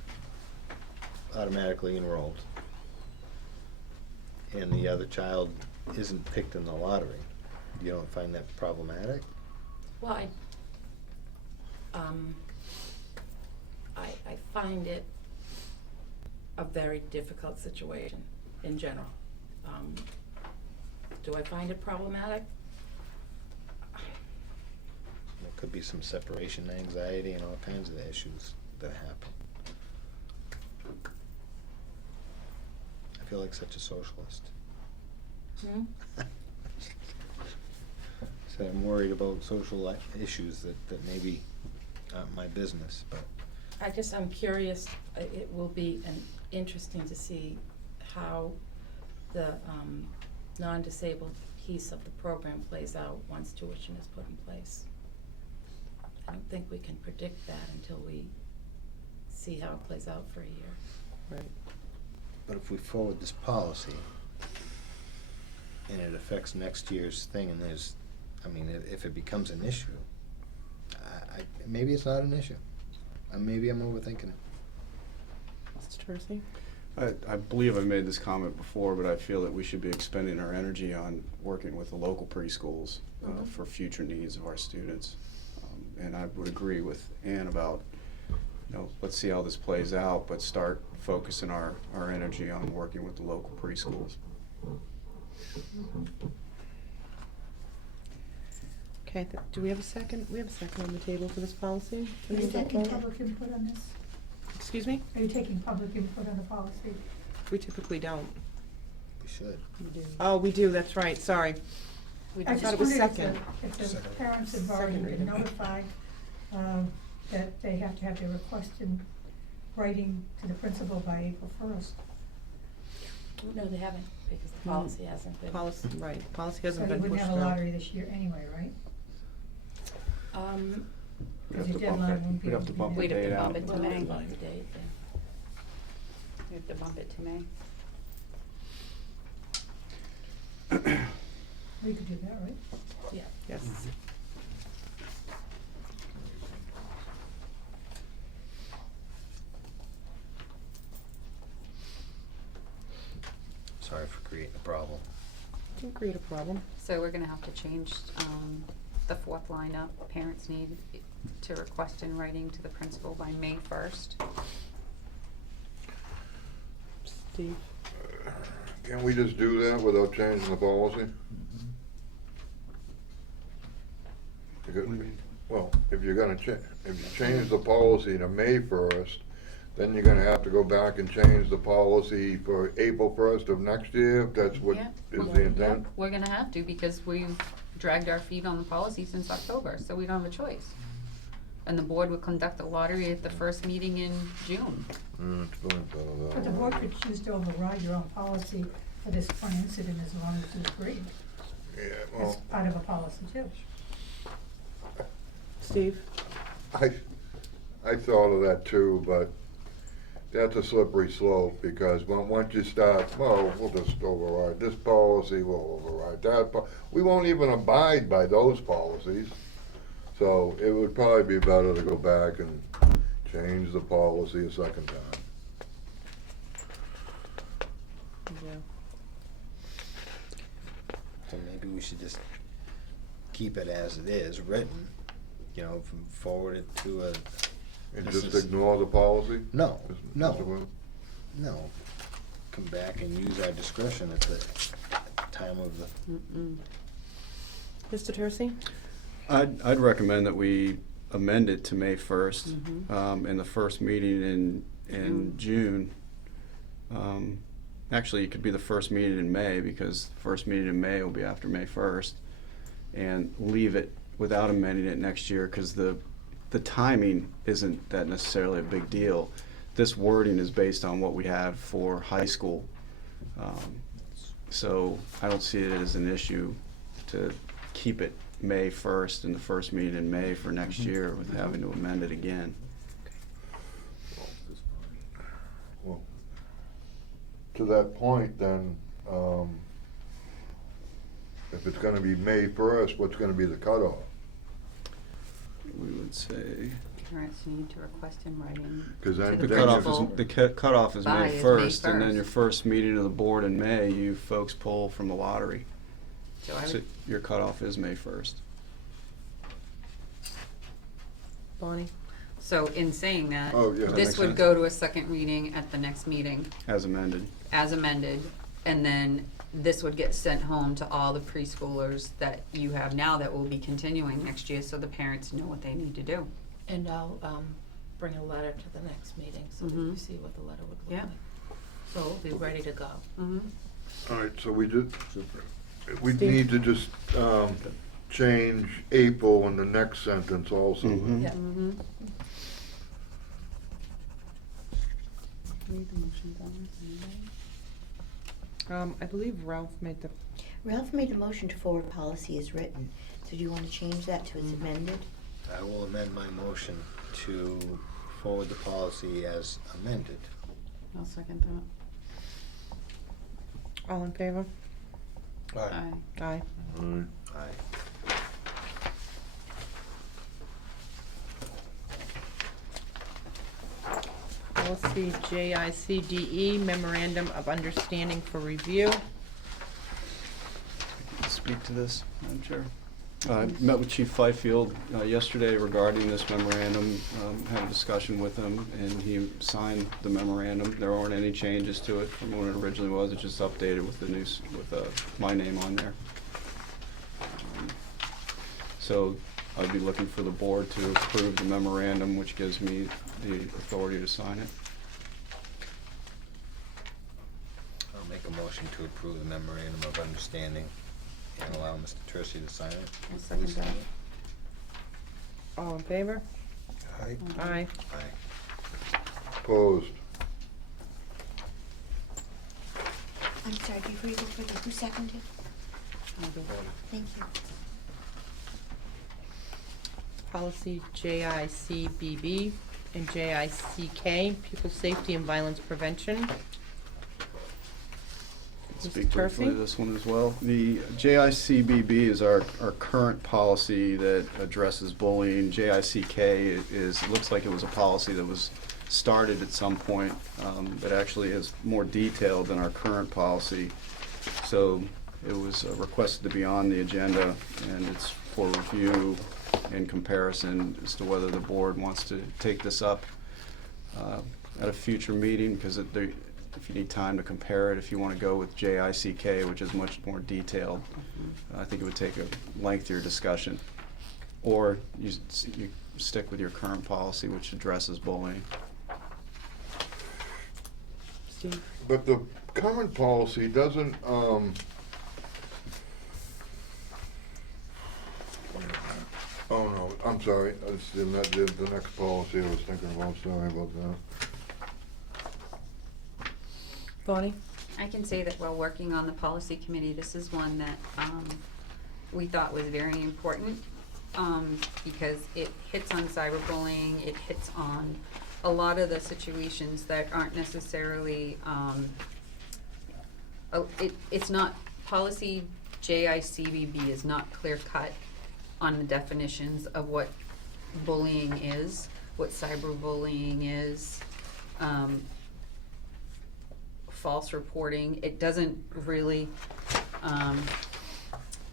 automatically enrolled, and the other child isn't picked in the lottery, you don't find that problematic? Well, I find it a very difficult situation in general. Do I find it problematic? There could be some separation anxiety and all kinds of issues that happen. I feel like such a socialist. Hmm? So I'm worried about social issues that maybe aren't my business, but I'm curious, it will be interesting to see how the non-disabled piece of the program plays out once tuition is put in place. I don't think we can predict that until we see how it plays out for a year. Right. but if we forward this policy and it affects next year's thing, and there's, I mean, if it becomes an issue, maybe it's not an issue. Maybe I'm overthinking it. Mr. Tercey? I believe I made this comment before, but I feel that we should be expending our energy on working with the local preschools for future needs of our students. And I would agree with Ann about, let's see how this plays out, but start focusing our energy on working with the local preschools. Okay, do we have a second? We have a second on the table for this policy? Are you taking vote? public input on this? Excuse me? Are you taking public input on the policy? We typically don't. We should. Oh, we do, that's right, sorry. I thought it was second. If the Second. parents have already Second been reading. notified, that they have to have their request in writing to the principal by April 1st. No, they haven't, because the Mm. policy hasn't been. Policy, right, policy So hasn't you been wouldn't pushed have a through. lottery this year anyway, right? Um, Because We'd your have to bump deadline it. won't be We'd have able to be bump met. We'd have to date bump out. it to well, May. about the date, We have to bump it to May. We could do that, right? yeah. Yes. sorry for creating a problem. Didn't create a problem. So we're gonna have to change, the fourth line up. Parents need to request in writing to the principal by May 1st. Steve? Can we just do that without changing the policy? Because- What do you mean? Well, if you're gonna if you change the policy to May 1st, then you're gonna have to go back and change the policy for April 1st of next year, if that's what Yeah. is the intent. We're gonna have to, because we've dragged our feet on the policy since October, so we don't have a choice. And the board will conduct a lottery at the first meeting in June. But the board could choose to override your own policy for this one incident as long as you agree. Yeah, That's well, part of a policy too. Steve? I thought of that too, but that's a slippery slope, because once you start, well, we'll just override this policy, we'll override that, we won't even abide by those policies. So it would probably be better to go back and change the policy a second time. Yeah. So maybe we should just keep it as it is written, you know, forward it to a. And this just is- ignore the policy? No, Mr. no, Will? no. Come back and use our discretion at the time of the. Mr. Tercey? I'd recommend that we amend it to May 1st, Mm-hmm. in the first meeting in June. Actually, it could be the first meeting in May, because the first meeting in May will be after May 1st. And leave it without amending it next year, because the timing isn't that necessarily a big deal. This wording is based on what we have for high school. So I don't see it as an issue to keep it May 1st in the first meeting in May for next year with having to amend it again. Well, to that point, then, if it's gonna be May 1st, what's gonna be the cutoff? We would say, Parents need to request in writing 'Cause then- to the the cutoff principal. is, cutoff is By May is May 1st, and then 1st. your first meeting of the board in May, you folks pull from the lottery. So I So would, your cutoff is May 1st. Bonnie? so in saying that, Oh, yeah. That this makes would sense. go to a second reading at the next meeting As amended. as amended, and then this would get sent home to all the preschoolers that you have now that will be continuing next year, so the parents know what they need to do. And I'll, bring a letter to the next meeting so that you Mhm. see what the letter would look Yeah. like. So it'll be ready to go. All right, so we Steve? need to just, change April in the next sentence also. Mhm. Yeah. Mm-hmm. Read the motion, Donna. I believe Ralph made the, Ralph made a motion to forward policy as written. So do you want to change that to as amended? I will amend my motion to forward the policy as amended. I'll second that. all in favor? All right. Aye. Aye. All right. Aye. Policy JICDE, Memorandum of Understanding for Review. Speak to this, Madam Chair. I met with Chief Fifield yesterday regarding this memorandum, had a discussion with him, and he signed the memorandum. There aren't any changes to it from what it originally was, it's just updated with the new, with my name on there. So I'd be looking for the board to approve the memorandum, which gives me the authority to sign it. I'll make a motion to approve the memorandum of understanding and allow Mr. Tercey to sign it. I'll second that. All in favor? Aye. Aye. Aye. Opposed? I'm sorry, before you go further, who seconded? Thank you. Policy JICBB and JICK, Pupil Safety and Violence Prevention. Speak Mr. briefly to Turfy? this one as well. The JICBB is our current policy that addresses bullying. JICK is, it looks like it was a policy that was started at some point. It actually is more detailed than our current policy. So it was requested to be on the agenda, and it's for review and comparison as to whether the board wants to take this up at a future meeting, because if you need time to compare it, if you want to go with JICK, which is much more detailed, I think it would take a lengthier discussion. Or you stick with your current policy, which addresses bullying. Steve? But the current policy doesn't, oh no, I'm sorry, it's the next policy I was thinking about, sorry about that. Bonnie? I can say that while working on the policy committee, this is one that we thought was very important, because it hits on cyberbullying, it hits on a lot of the situations that aren't necessarily, it's not, policy JICBB is not clear cut on the definitions of what bullying is, what cyberbullying is, false reporting. It doesn't really,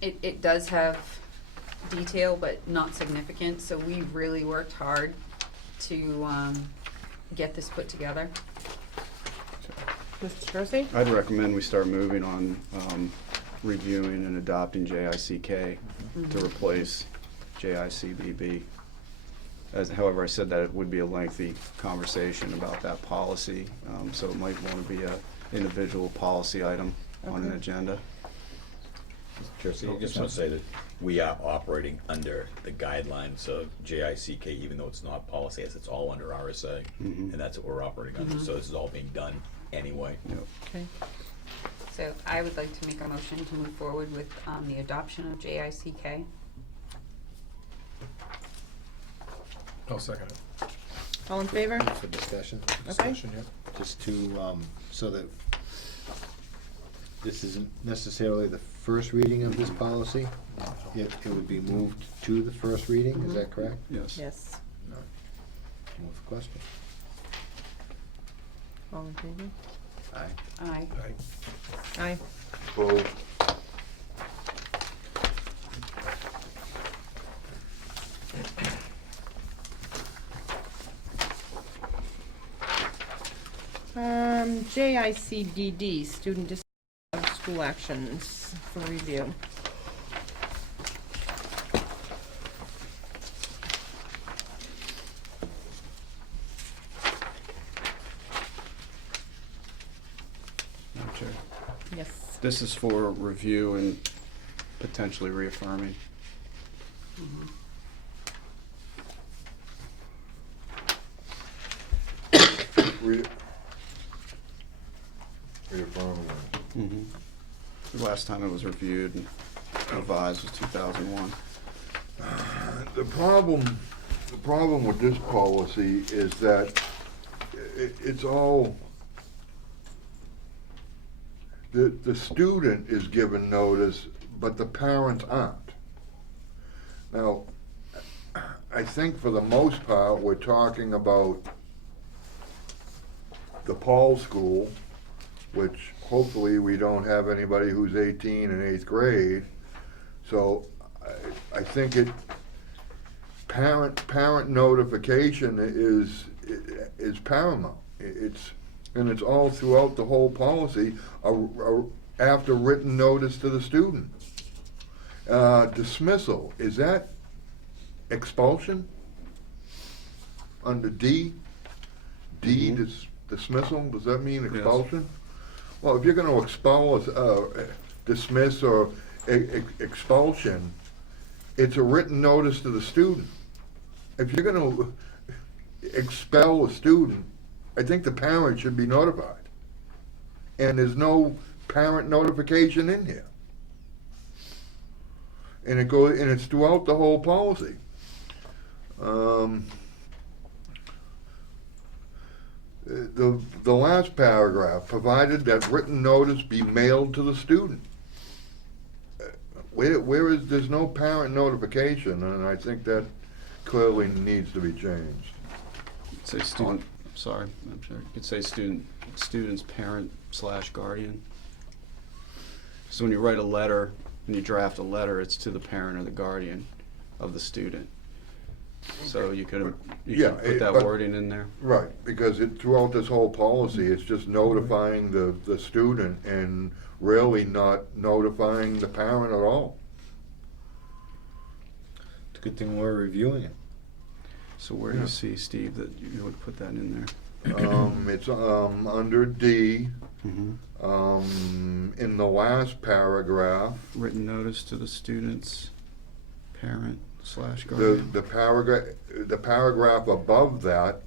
it does have detail, but not significant, so we really worked hard to get this put together. Mr. Jersey? I'd recommend we start moving on reviewing and adopting JICK to replace JICBB. However, I said that it would be a lengthy conversation about that policy, so it might want to be a individual policy item on an agenda. Jesse, I just want to say that we are operating under the guidelines of JICK, even though it's not policy, as it's all under RSA, and that's what we're operating under. So this is all being done anyway. Okay. So I would like to make a motion to move forward with the adoption of JICK. I'll second it. All in favor? For discussion. Discussion, yeah. Just to, so that this isn't necessarily the first reading of this policy. It would be moved to the first reading, is that correct? Yes. Yes. Move the question. All in favor? Aye. Aye. Aye. Aye. Opposed? JICDD, Student Discipline of School Actions for review. Madam Chair. Yes. This is for review and potentially reaffirming. Reaffirming. The last time it was reviewed and revised was 2001. The problem with this policy is that it's all, the student is given notice, but the parents aren't. Now, I think for the most part, we're talking about the Paul School, which hopefully we don't have anybody who's 18 in 8th grade. So I think parent notification is paramount. And it's all throughout the whole policy, after written notice to the student. Dismissal, is that expulsion? Under D? Dismissal, does that mean expulsion? Well, if you're gonna expel, dismiss or expulsion, it's a written notice to the student. If you're gonna expel a student, I think the parent should be notified. And there's no parent notification in here. And it's throughout the whole policy. The last paragraph, provided that written notice be mailed to the student. Where is, there's no parent notification, and I think that clearly needs to be changed. Say sorry, I'm sure, you could say student's parent/guardian. So when you write a letter, when you draft a letter, it's to the parent or the guardian of the student. So you could Yeah, put that but- wording in there. Right, because throughout this whole policy, it's just notifying the student and really not notifying the parent at all. It's a good thing we're reviewing it. So where do you see, Steve, that you would put that in there? It's under D, Mm-hmm. in the last paragraph, Written notice to the student's parent/guardian. the paragraph above that,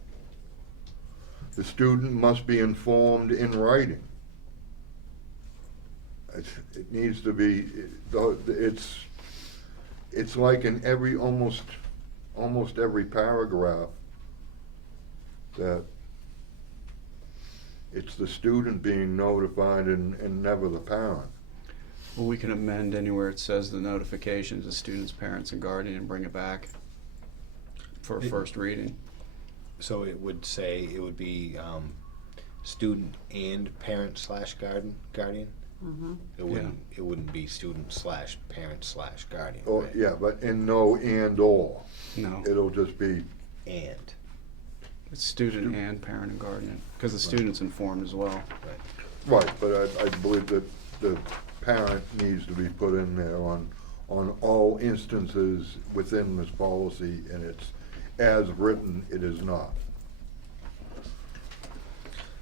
the student must be informed in writing. It needs to be, it's like in almost every paragraph that it's the student being notified and never the parent. Well, we can amend anywhere it says the notification to students, parents, and guardian and bring it back for a first reading. So it would say, it would be student and parent/guardian? Mm-hmm. It wouldn't be student/parent/guardian, Or, right? yeah, but in no and or. No, It'll just be, And, it's student and parent and guardian, because the student's informed as well. right, but I believe that the parent needs to be put in there on all instances within this policy, and it's as written, it is not.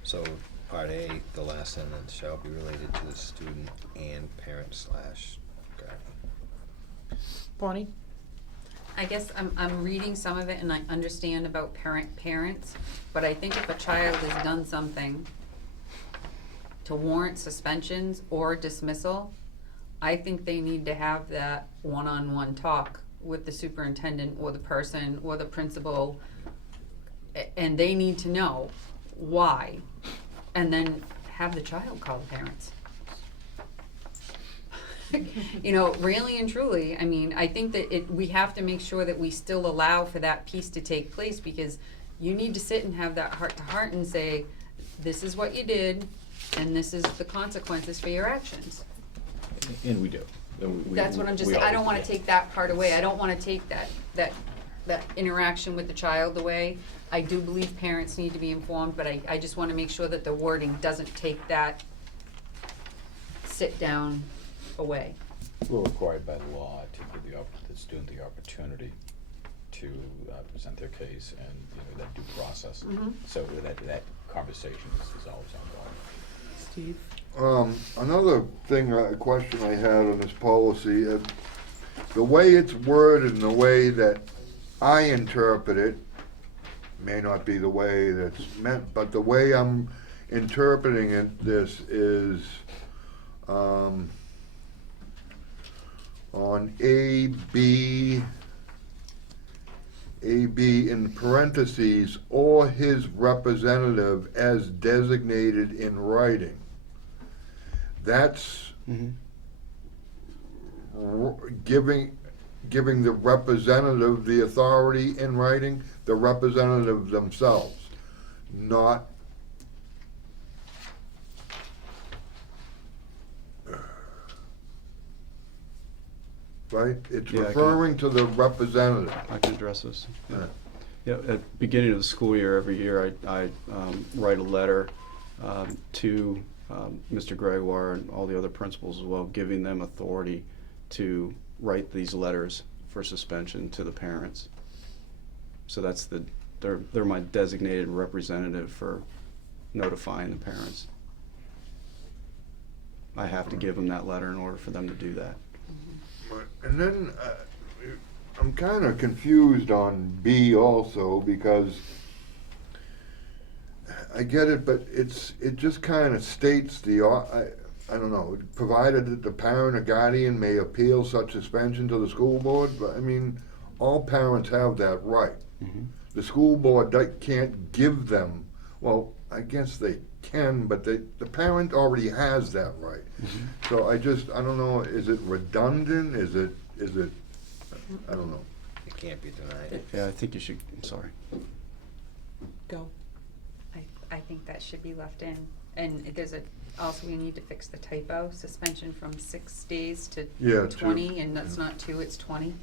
so part A, the last sentence, shall be related to the student and parent/guardian. Bonnie? I guess I'm reading some of it and I understand about parents, but I think if a child has done something to warrant suspensions or dismissal, I think they need to have that one-on-one talk with the superintendent or the person or the principal, and they need to know why, and then have the child call the parents. You know, really and truly, I mean, I think that we have to make sure that we still allow for that piece to take place, because you need to sit and have that heart-to-heart and say, this is what you did, and this is the consequences for your actions. And we do. That's what I'm just, I don't wanna take that part away, I don't wanna take that interaction with the child away. I do believe parents need to be informed, but I just wanna make sure that the wording doesn't take that sit down away. We're required by law to give the student the opportunity to present their case and, that due process. Mhm. So that conversation is always ongoing. Steve? Another thing, a question I had on this policy, the way it's worded and the way that I interpret it may not be the way that's meant, but the way I'm interpreting it, this is, on AB in parentheses, or his representative as designated in writing. That's giving the representative the authority in writing, the representative themselves, not right? It's Yeah, I can- referring to the representative. I can address this. Yeah. Yeah, at the beginning of the school year, every year, I write a letter to Mr. Gregoire and all the other principals as well, giving them authority to write these letters for suspension to the parents. So that's they're my designated representative for notifying the parents. I have to give them that letter in order for them to do that. And then I'm kind of confused on B also, because I get it, but it just kind of states I don't know, provided that the parent or guardian may appeal such suspension to the school board, but I mean, all parents have that right. Mhm. The school board can't give them, well, I guess they can, but the parent already has that right. So I don't know, is it redundant, is it, I don't know. It can't be denied. Yeah, I think you should, I'm sorry. Go. I think that should be left in. And there's also we need to fix the typo, suspension from 6 days to Yeah, 20, and that's not 2, it's 20.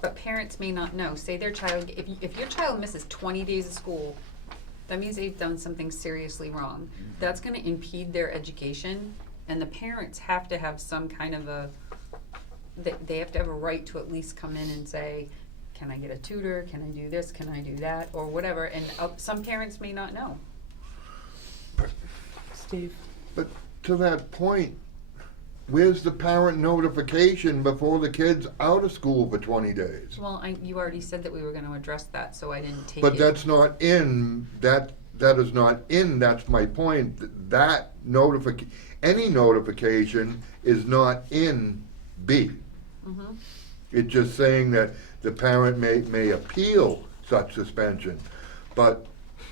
But parents may not know, say their child, if your child misses 20 days of school, that means they've done something seriously wrong. That's gonna impede their education, and the parents have to have some kind of they have to have a right to at least come in and say, can I get a tutor, can I do this, can I do that, or whatever, and some parents may not know. Steve? But to that point, where's the parent notification before the kid's out of school for 20 days? Well, you already said that we were gonna address that, so I didn't take it. But that's not in, that is not in, that's my point. That any notification is not in B. Mhm. It's just saying that the parent may appeal such suspension. But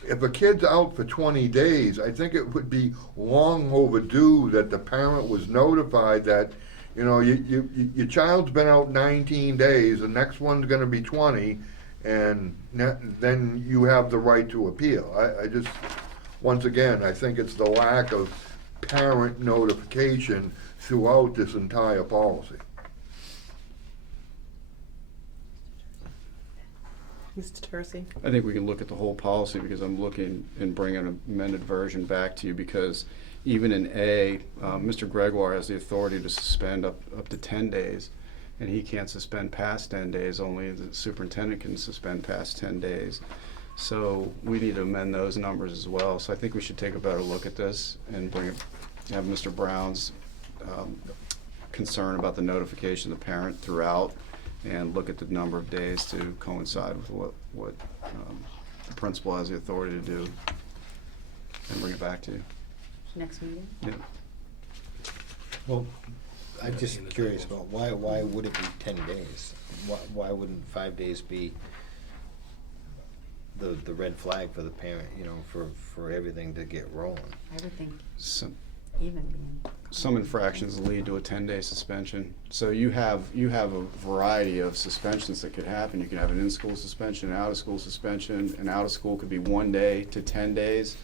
if a kid's out for 20 days, I think it would be long overdue that the parent was notified that, you know, your child's been out 19 days, the next one's gonna be 20, and then you have the right to appeal. I just, once again, I think it's the lack of parent notification throughout this entire policy. Mr. Tercey? I think we can look at the whole policy, because I'm looking and bringing an amended version back to you, because even in A, Mr. Gregoire has the authority to suspend up to 10 days, and he can't suspend past 10 days, only the superintendent can suspend past 10 days. So we need to amend those numbers as well. So I think we should take a better look at this and have Mr. Brown's concern about the notification of the parent throughout, and look at the number of days to coincide with what the principal has the authority to do, and bring it back to you. Next meeting? Yeah. Well, I'm just curious about why would it be 10 days? Why wouldn't 5 days be the red flag for the parent, you know, for everything to get rolling? I would think Some even being. infractions lead to a 10-day suspension. So you have a variety of suspensions that could happen. You could have an in-school suspension, an out-of-school suspension. An out-of-school could be 1 day to 10 days.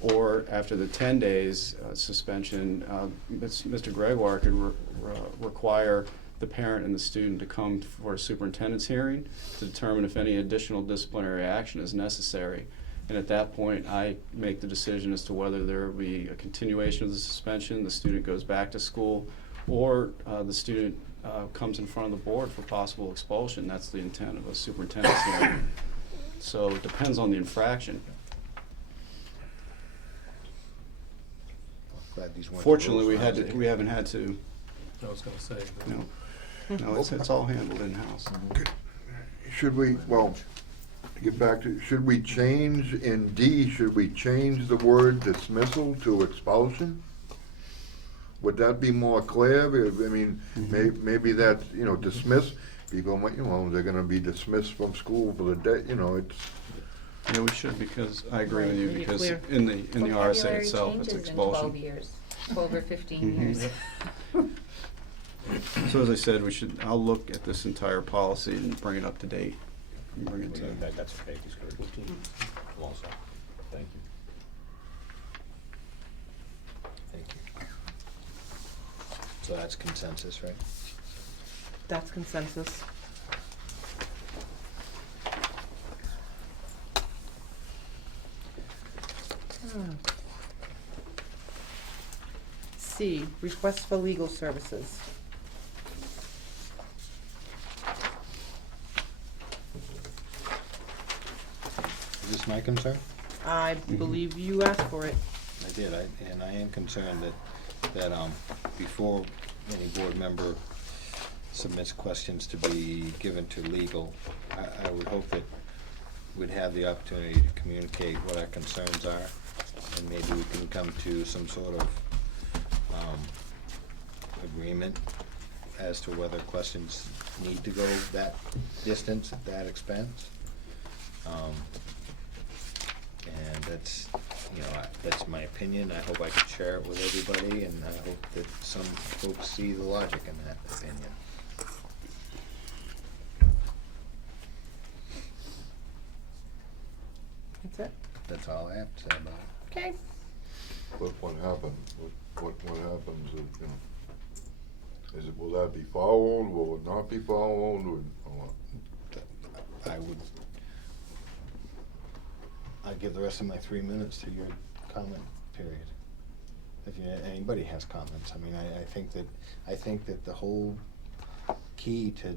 Or after the 10 days suspension, Mr. Gregoire could require the parent and the student to come for a superintendent's hearing to determine if any additional disciplinary action is necessary. And at that point, I make the decision as to whether there will be a continuation of the suspension, the student goes back to school, or the student comes in front of the board for possible expulsion. That's the intent of a superintendent's hearing. So it depends on the infraction. Glad these weren't the Fortunately, rules. we haven't had to. I was gonna say. No, it's all handled in-house. Should we, well, to get back to, should we change in D, should we change the word dismissal to expulsion? Would that be more clear? I mean, maybe that's, you know, dismiss, people might, you know, they're gonna be dismissed from school for the day, you know, it's. Yeah, we should, because I agree with you, Make it because clear. in the RSA itself, it's expulsion. 12 years, 12 or 15 years. So as I said, I'll look at this entire policy and bring it up to date. And bring it to, That's okay, he's good. Well said. Thank you. Thank you. So that's consensus, right? That's consensus. C, request for legal services. Is this my concern? I believe you asked for it. I did, and I am concerned that before any board member submits questions to be given to legal, I would hope that we'd have the opportunity to communicate what our concerns are, and maybe we can come to some sort of agreement as to whether questions need to go that distance at that expense. And that's, you know, that's my opinion. I hope I can share it with everybody, and I hope that some folks see the logic in that opinion. That's it? That's all I have to say about it. Okay. But what happens, what happens, is, you know, is it, will that be followed, will it not be followed, or what? I'd give the rest of my 3 minutes to your comment period. If anybody has comments, I mean, I think that the whole key to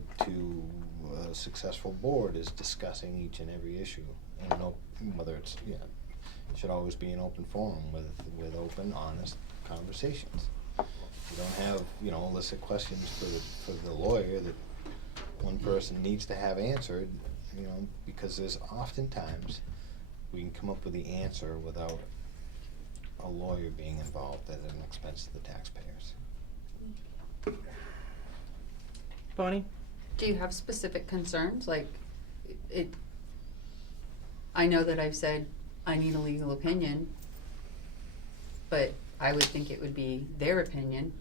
a successful board is discussing each and every issue, and whether it's, you know, it should always be an open forum with open, honest conversations. You don't have, you know, illicit questions for the lawyer that one person needs to have answered, you know, because there's oftentimes we can come up with the answer without a lawyer being involved at an expense to the taxpayers. Bonnie? Do you have specific concerns, like, I know that I've said I need a legal opinion, but I would think it would be their opinion.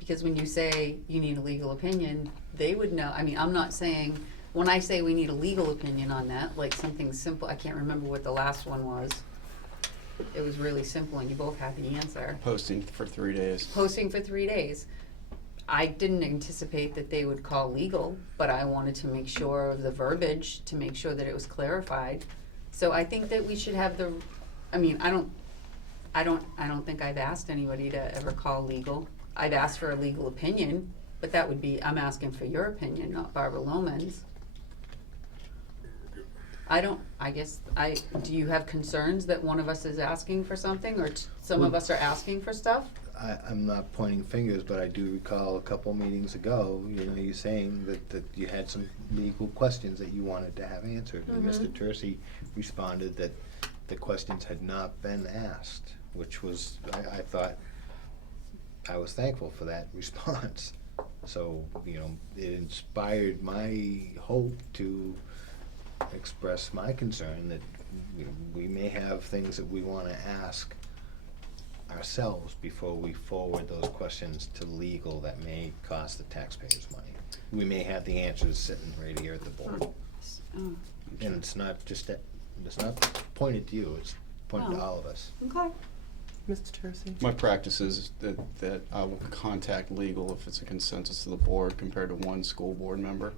Because when you say you need a legal opinion, they would know, I mean, I'm not saying, when I say we need a legal opinion on that, like something simple, I can't remember what the last one was. It was really simple and you both had the answer. Posting for 3 days. Posting for 3 days. I didn't anticipate that they would call legal, but I wanted to make sure of the verbiage, to make sure that it was clarified. So I think that we should have the, I mean, I don't think I've asked anybody to ever call legal. I've asked for a legal opinion, but that would be, I'm asking for your opinion, not Barbara Loman's. Do you have concerns that one of us is asking for something, or some of us are asking for stuff? I'm not pointing fingers, but I do recall a couple meetings ago, you know, you saying that you had some legal questions that you wanted to have answered. And Mr. Tercey responded that the questions had not been asked, which was, I thought, I was thankful for that response. So, you know, it inspired my hope to express my concern that we may have things that we want to ask ourselves before we forward those questions to legal that may cost the taxpayers money. We may have the answers sitting right here at the board. Oh. And it's not pointed to you, it's pointed to all of us. Okay. Mr. Tercey? My practice is that I will contact legal if it's a consensus of the board compared to one school board member.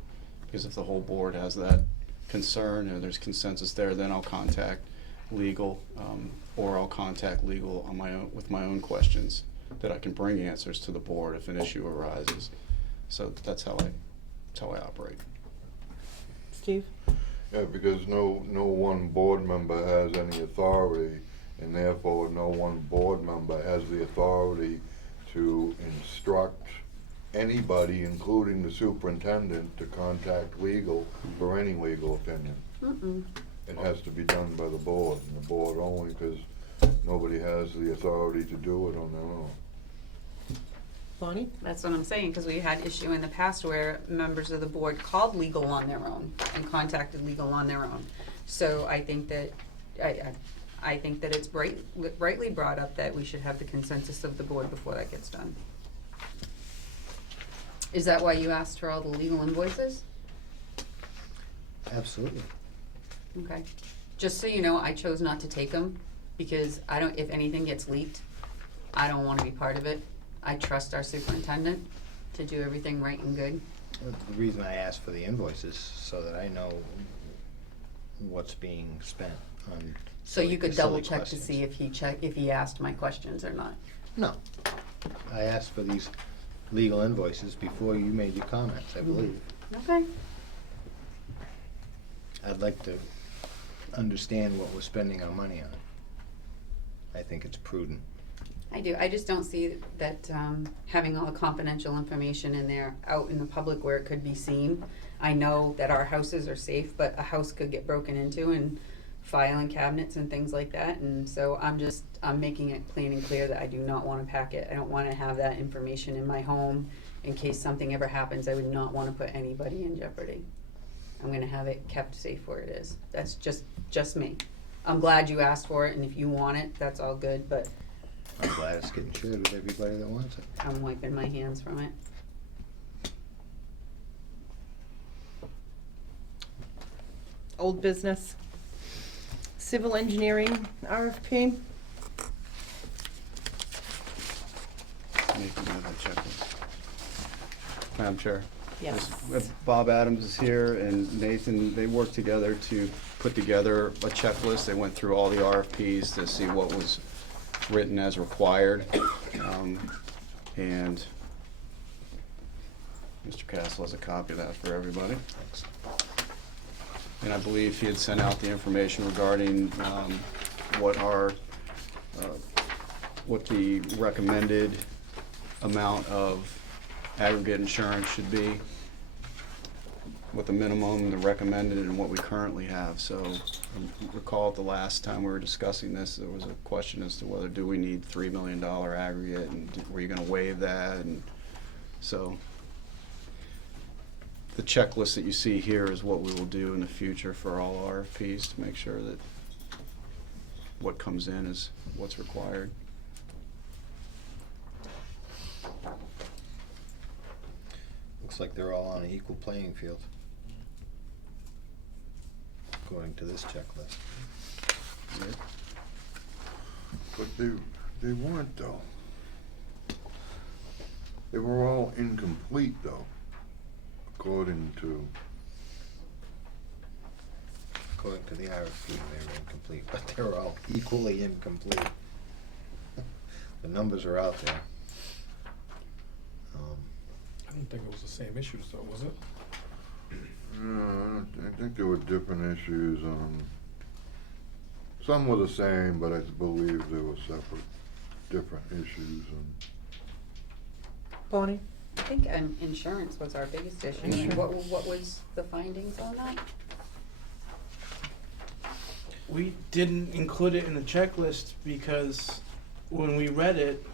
Because if the whole board has that concern and there's consensus there, then I'll contact legal, or I'll contact legal on my own, with my own questions that I can bring answers to the board if an issue arises. So that's how I operate. Steve? Yeah, because no one board member has any authority, and therefore no one board member has the authority to instruct anybody, including the superintendent, to contact legal for any legal opinion. It has to be done by the board, and the board only, because nobody has the authority to do it on their own. Bonnie? That's what I'm saying, because we had issue in the past where members of the board called legal on their own and contacted legal on their own. So I think that, I think that it's rightly brought up that we should have the consensus of the board before that gets done. Is that why you asked for all the legal invoices? Absolutely. Okay. Just so you know, I chose not to take them because if anything gets leaked, I don't want to be part of it. I trust our superintendent to do everything right and good. The reason I asked for the invoices so that I know what's being spent on So you could silly double check to questions. see if he asked my questions or not. No. I asked for these legal invoices before you made your comments, I believe. Okay. I'd like to understand what we're spending our money on. I think it's prudent. I do. I just don't see that having all the confidential information in there out in the public where it could be seen. I know that our houses are safe, but a house could get broken into and filing cabinets and things like that. And so I'm making it plain and clear that I do not want to pack it. I don't want to have that information in my home in case something ever happens. I would not want to put anybody in jeopardy. I'm going to have it kept safe where it is. That's just me. I'm glad you asked for it, and if you want it, that's all good, but I'm glad it's getting shared with everybody that wants it. I'm wiping my hands from it. Old business? civil engineering RFP. Nathan, you have that checklist. Madam Chair. Yes. Bob Adams is here, and Nathan, they worked together to put together a checklist. They went through all the RFPs to see what was written as required. And Mr. Castle has a copy of that for everybody. And I believe he had sent out the information regarding what the recommended amount of aggregate insurance should be, what the minimum, the recommended, and what we currently have. So recall at the last time we were discussing this, there was a question as to whether do we need $3 million aggregate, and were you gonna waive that? And so the checklist that you see here is what we will do in the future for all RFPs to make sure that what comes in is what's required. Looks like they're all on an equal playing field, according to this checklist. But they weren't though. They were all incomplete though, according to the RFP, they were incomplete, but they were all equally incomplete. The numbers are out there. I don't think it was the same issues though, was it? No, I think there were different issues. Some were the same, but I believe there were separate, different issues. And Bonnie? I think insurance was our biggest issue. And what was the findings on that? We didn't include it in the checklist because when we read it,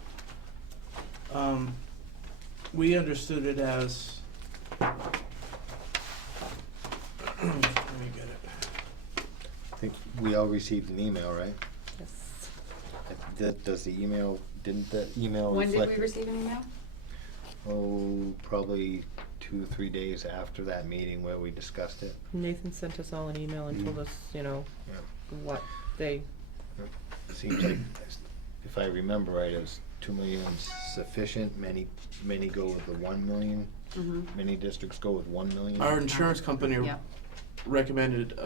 we understood it as, let me get it. I think we all received an email, right? Yes. Does the email, didn't the email When reflect? did we receive an email? Oh, probably 2 or 3 days after that meeting where we discussed it. Nathan sent us all an email and told us, you know, Yep. what they, It seems like, if I remember right, it was 2 million sufficient, many go with the 1 million. Many districts go with 1 million. Our insurance company Yeah. recommended,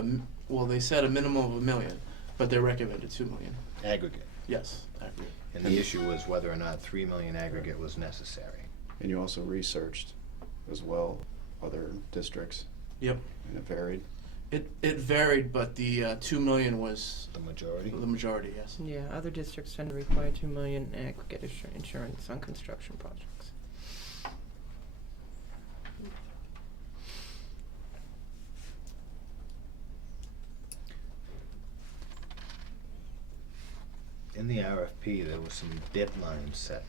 well, they said a minimum of $1 million, but they recommended $2 million. Aggregate. Yes, aggregate. And the issue was whether or not 3 million aggregate was necessary. And you also researched as well other districts, Yep. and it varied. It varied, but the 2 million was The majority. the majority, yes. yeah, other districts tend to require 2 million aggregate insurance on construction projects. In the RFP, there was some deadlines set,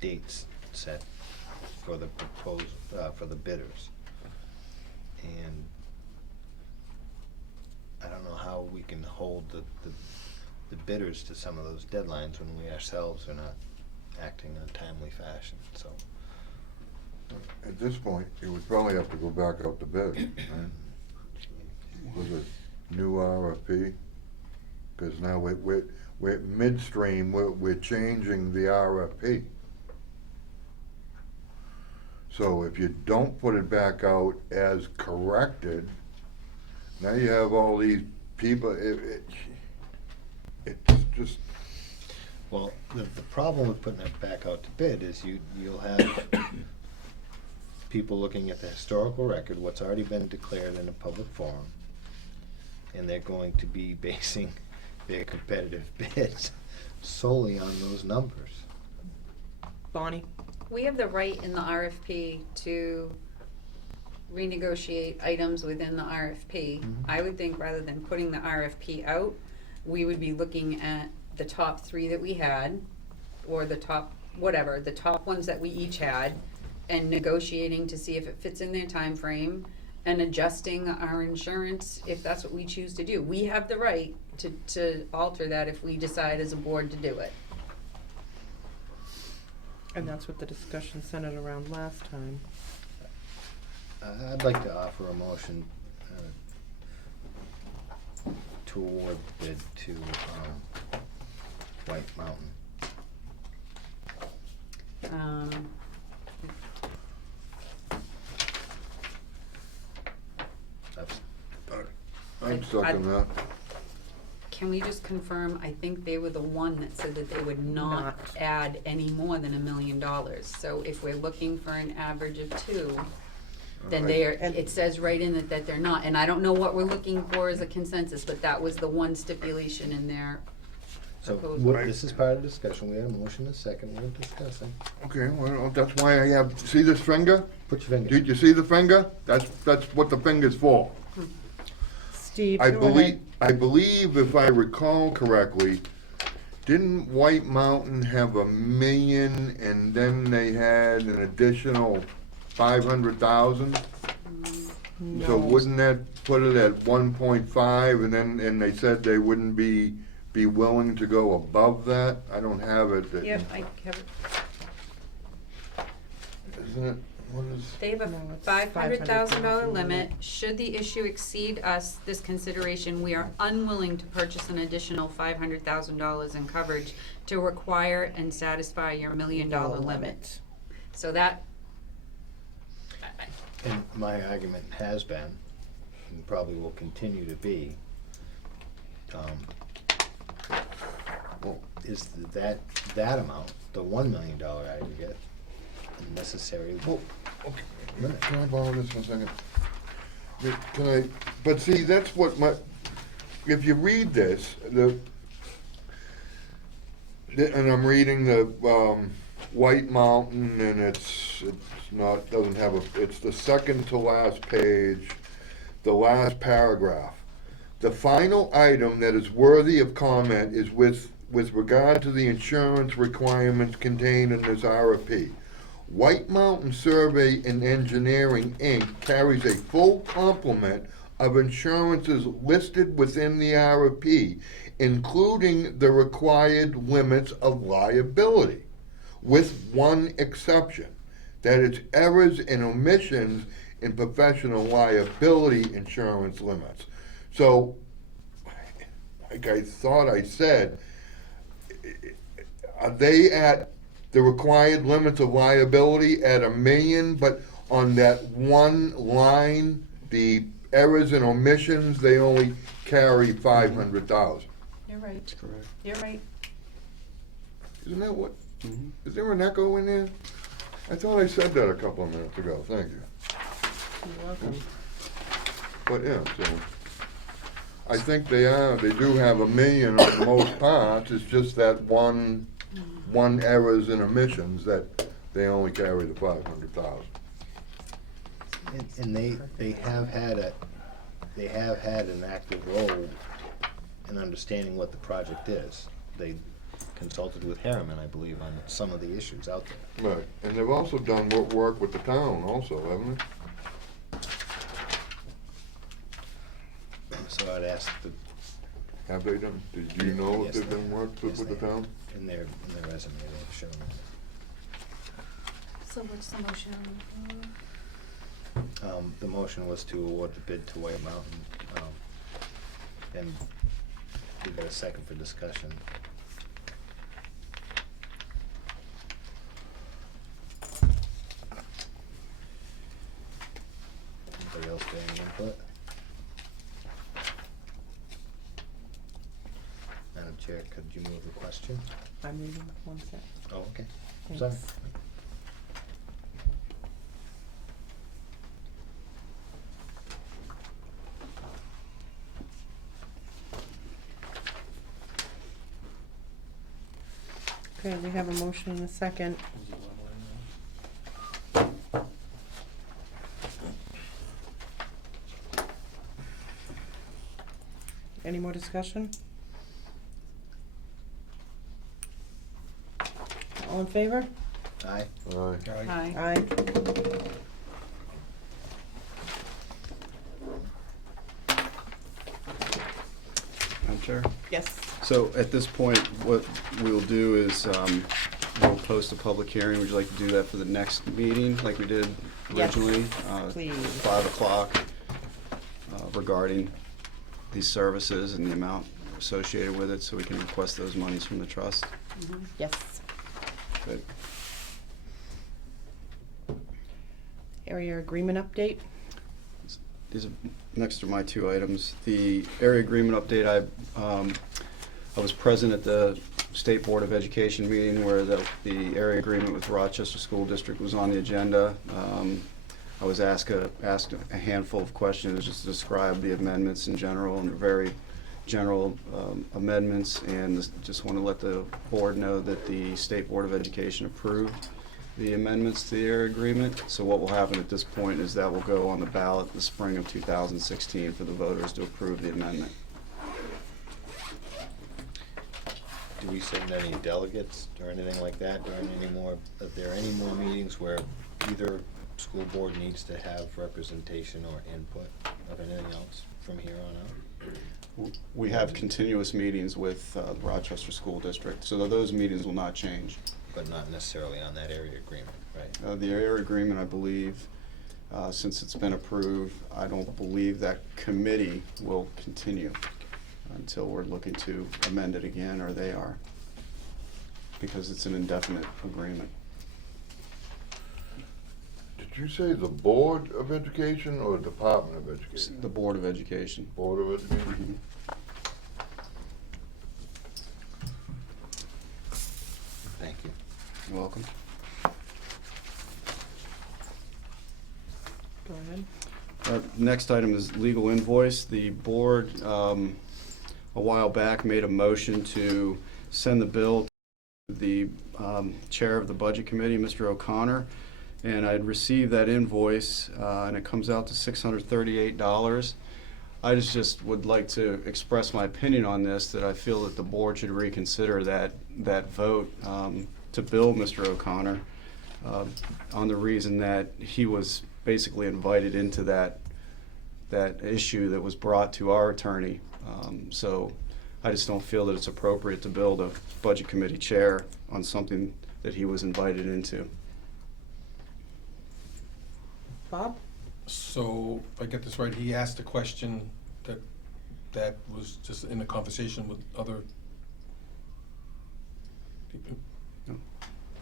dates set for the proposal, for the bidders. And I don't know how we can hold the bidders to some of those deadlines when we ourselves are not acting in a timely fashion, so. at this point, you would probably have to go back out to bid, right? Was it new RFP? Because now we're midstream, we're changing the RFP. So if you don't put it back out as corrected, now you have all these people, it's just, Well, the problem with putting it back out to bid is you'll have people looking at the historical record, what's already been declared in a public forum, and they're going to be basing their competitive bids solely on those numbers. Bonnie? We have the right in the RFP to renegotiate items within the RFP. I would think rather than putting the RFP out, we would be looking at the top 3 that we had, or the top, whatever, the top ones that we each had, and negotiating to see if it fits in their time frame, and adjusting our insurance if that's what we choose to do. We have the right to alter that if we decide as a board to do it. And that's what the discussion centered around last time. I'd like to offer a motion to to award bid to, White Mountain? That's, I'm stuck in that. Can we just confirm, I think they were the one that said that they would not Not. add any more than $1 million. So if we're looking for an average of 2, then they are, it says right in it that they're not. And I don't know what we're looking for as a consensus, but that was the one stipulation in their so, proposal. this is part of the discussion, we had a motion, a second, we're discussing. Okay, well, that's why I have, see this finger? Put your finger. Did you see the finger? That's what the finger's for. Steve, I go believe, ahead. if I recall correctly, didn't White Mountain have $1 million and then they had an additional 500,000? So wouldn't that put it at 1.5 and they said they wouldn't be willing to go above that? I don't have it. Yep, I have it. Isn't it, what is? They have a No, it's $500,000 limit. limit. Should the issue exceed us, this consideration, we are unwilling to purchase an additional $500,000 in coverage to require and satisfy your $1 million limit. So that, And my argument has been, and probably will continue to be, is that amount, the $1 million aggregate, necessary? Well, okay, can I borrow this for a second? Can I, but see, that's what if you read this, and I'm reading the, White Mountain, and it's not, doesn't have it's the second to last page, the last paragraph. The final item that is worthy of comment is with regard to the insurance requirements contained in this RFP. White Mountain Survey and Engineering, Inc. carries a full complement of insurances listed within the RFP, including the required limits of liability, with one exception, that it's errors and omissions in professional liability insurance limits. So, like I thought I said, are they at the required limits of liability at $1 million, but on that one line, the errors and omissions, they only carry 500,000? you're right, Correct. you're right. Isn't that what, Mhm. is there an echo in there? I thought I said that a couple of minutes ago, thank you. You're welcome. But yeah, so, I think they do have $1 million on most parts, it's just that one errors and omissions that they only carry the 500,000. And they have had an active role in understanding what the project is. They consulted with Harriman, I believe, on some of the issues out there. Right, and they've also done work with the town also, haven't they? So I'd ask the, Have they done, did you know if Yes, they've they done have. work Yes, with the they have. town? in their resume, they've shown that. So what's the motion? The motion was to award the bid to White Mountain, and we got a second for discussion. Anybody else got any input? Madam Chair, could you move the question? I'm reading one sec. Oh, okay. Thanks. Sorry. Okay, we have a motion and a second. Any more discussion? All in favor? Aye. Aye. Aye. Aye. Madam Chair? Yes. So at this point, what we'll do is we'll post a public hearing. Would you like to do that for the next meeting, like we did Yes, originally? please. 5 o'clock regarding these services and the amount associated with it, so we can request those monies from the trust. Yes. Good. Area agreement update. These are next to my two items. The area agreement update, I was present at the State Board of Education meeting where the area agreement with Rochester School District was on the agenda. I was asked a handful of questions just to describe the amendments in general, and they're very general amendments, and just want to let the board know that the State Board of Education approved the amendments to the area agreement. So what will happen at this point is that will go on the ballot in the spring of 2016 for the voters to approve the amendment. Do we send any delegates or anything like that during any more, are there any more meetings where either school board needs to have representation or input of anything else from here on out? We have continuous meetings with the Rochester School District, so those meetings will not change. But not necessarily on that area agreement, right? The area agreement, I believe, since it's been approved, I don't believe that committee will continue until we're looking to amend it again, or they are, because it's an indefinite agreement. Did you say the Board of Education or Department of Education? The Board of Education. Board of Education? Thank you. You're welcome. Go ahead. Next item is legal invoice. The board, a while back, made a motion to send the bill to the chair of the budget committee, Mr. O'Connor, and I'd received that invoice, and it comes out to $638. I just would like to express my opinion on this, that I feel that the board should reconsider that vote to bill Mr. O'Connor on the reason that he was basically invited into that issue that was brought to our attorney. So I just don't feel that it's appropriate to bill the budget committee chair on something that he was invited into. Bob? So, if I get this right, he asked a question that was just in a conversation with other people?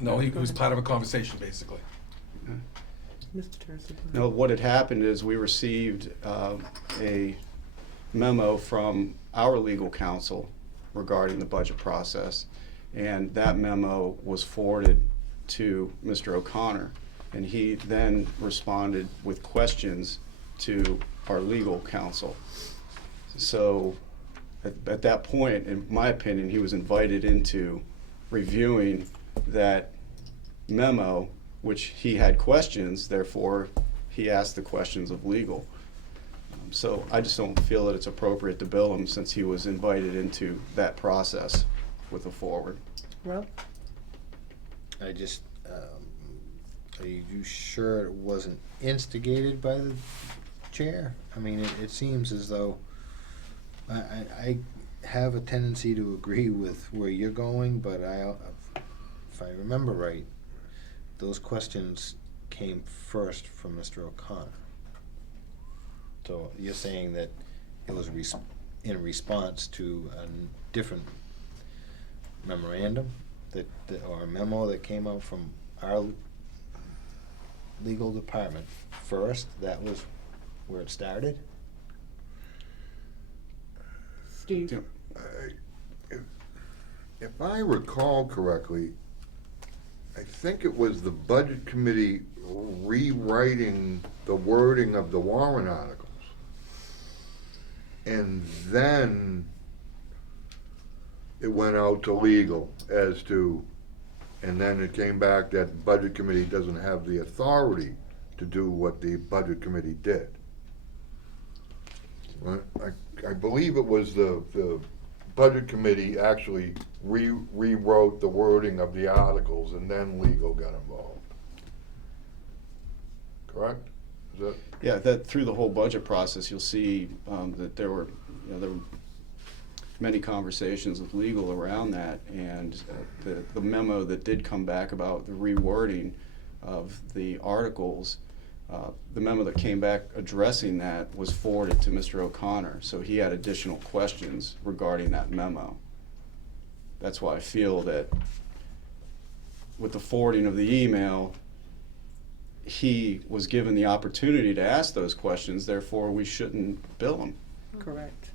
No, he was part of a conversation, basically. Mr. Tercey. No, what had happened is we received a memo from our legal counsel regarding the budget process, and that memo was forwarded to Mr. O'Connor, and he then responded with questions to our legal counsel. So at that point, in my opinion, he was invited into reviewing that memo, which he had questions, therefore he asked the questions of legal. So I just don't feel that it's appropriate to bill him since he was invited into that process with a forward. Well, I just, are you sure it wasn't instigated by the chair? I mean, it seems as though, I have a tendency to agree with where you're going, but if I remember right, those questions came first from Mr. O'Connor. So you're saying that it was in response to a different memorandum or a memo that came out from our legal department first? That was where it started? Steve? If I recall correctly, I think it was the budget committee rewriting the wording of the warrant articles. And then it went out to legal as to, and then it came back that budget committee doesn't have the authority to do what the budget committee did. I believe it was the budget committee actually rewrote the wording of the articles, and then legal got involved. Correct? Is that? Yeah, that through the whole budget process, you'll see that there were many conversations with legal around that, and the memo that did come back about the rewording of the articles The memo that came back addressing that was forwarded to Mr. O'Connor, so he had additional questions regarding that memo. That's why I feel that with the forwarding of the email, he was given the opportunity to ask those questions, therefore we shouldn't bill him. Correct.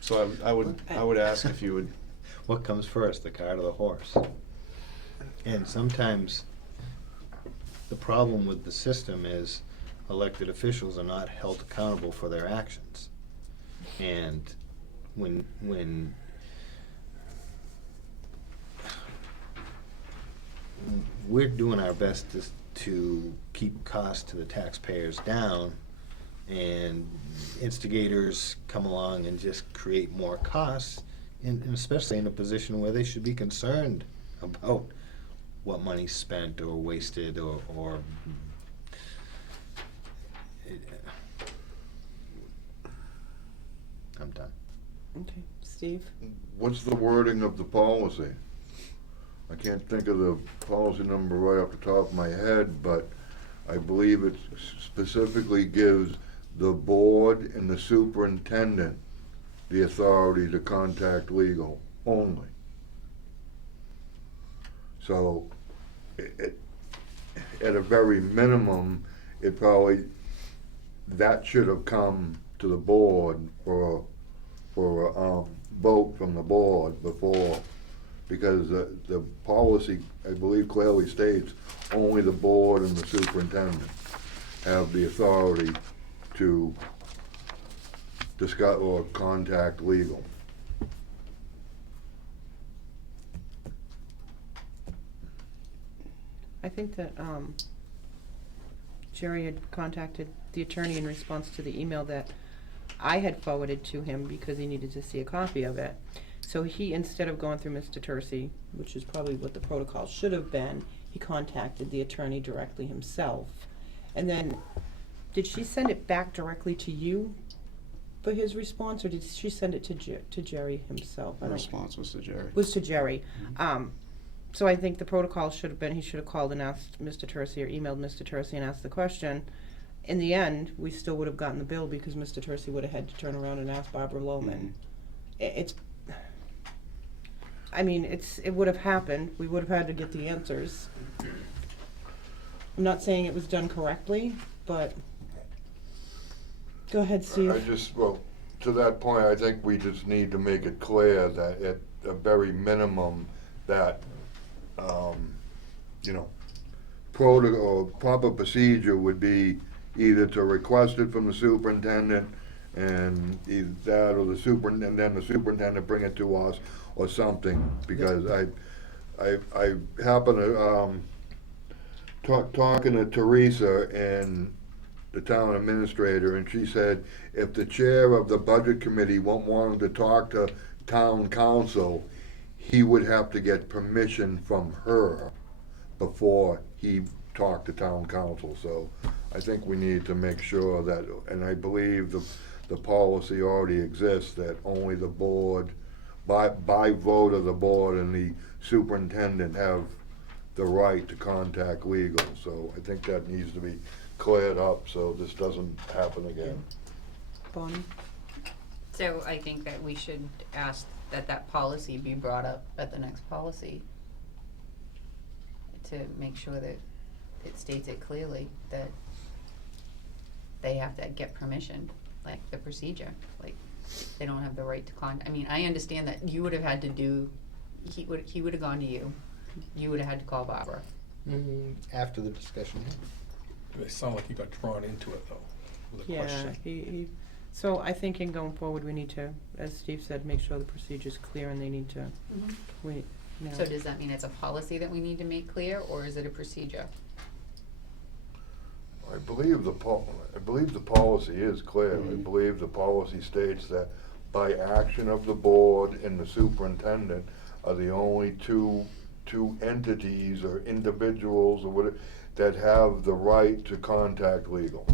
So I would ask if you would. What comes first, the cart or the horse? And sometimes the problem with the system is elected officials are not held accountable for their actions. And when we're doing our best to keep costs to the taxpayers down, and instigators come along and just create more costs, and especially in a position where they should be concerned about what money's spent or wasted or I'm done. Okay, Steve? What's the wording of the policy? I can't think of the policy number right off the top of my head, but I believe it specifically gives the board and the superintendent the authority to contact legal only. So, at a very minimum, that should have come to the board for a vote from the board before, because the policy, I believe, clearly states only the board and the superintendent have the authority to discuss or contact legal. I think that Jerry had contacted the attorney in response to the email that I had forwarded to him because he needed to see a copy of it. So he, instead of going through Mr. Tercey, which is probably what the protocol should have been, he contacted the attorney directly himself. And then, did she send it back directly to you for his response, or did she send it to Jerry himself? I The don't- response was to Jerry. Was to Jerry. So I think the protocol should have been, he should have called and asked Mr. Tercey, or emailed Mr. Tercey and asked the question. In the end, we still would have gotten the bill because Mr. Tercey would have had to turn around and ask Barbara Lohman. It would have happened. We would have had to get the answers. I'm not saying it was done correctly, but go ahead, Steve. To that point, I think we just need to make it clear that at a very minimum, that, proper procedure would be either to request it from the superintendent, and either that or and then the superintendent bring it to us or something, because I happen to, talking to Teresa and the town administrator, and she said if the chair of the budget committee wanted to talk to town council, he would have to get permission from her before he talked to town council. So I think we need to make sure that, and I believe the policy already exists, that only the board, by vote of the board and the superintendent, have the right to contact legal. So I think that needs to be cleared up so this doesn't happen again. Bonnie? So I think that we should ask that policy be brought up at the next policy to make sure that it states it clearly that they have to get permission, like the procedure, like they don't have the right to I understand that you would have had to do, he would have gone to you, you would have had to call Barbara. After the discussion. It sounded like he got drawn into it, though, with a Yeah, question. so I think in going forward, we need to, as Steve said, make sure the procedure's clear and they need to wait. So does that mean it's a policy that we need to make clear, or is it a procedure? I believe the policy is clear. I believe the policy states that by action of the board and the superintendent are the only two entities or individuals or whatever that have the right to contact legal.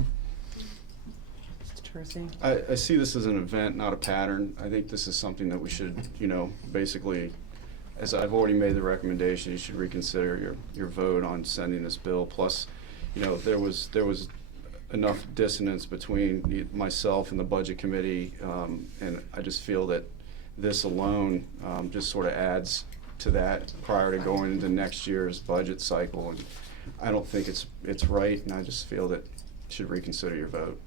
Mr. Tercey? I see this as an event, not a pattern. I think this is something that we should, basically, as I've already made the recommendation, you should reconsider your vote on sending this bill. Plus, there was enough dissonance between myself and the budget committee, and I just feel that this alone just sort of adds to that prior to going into next year's budget cycle. And I don't think it's right, and I just feel that you should reconsider your vote.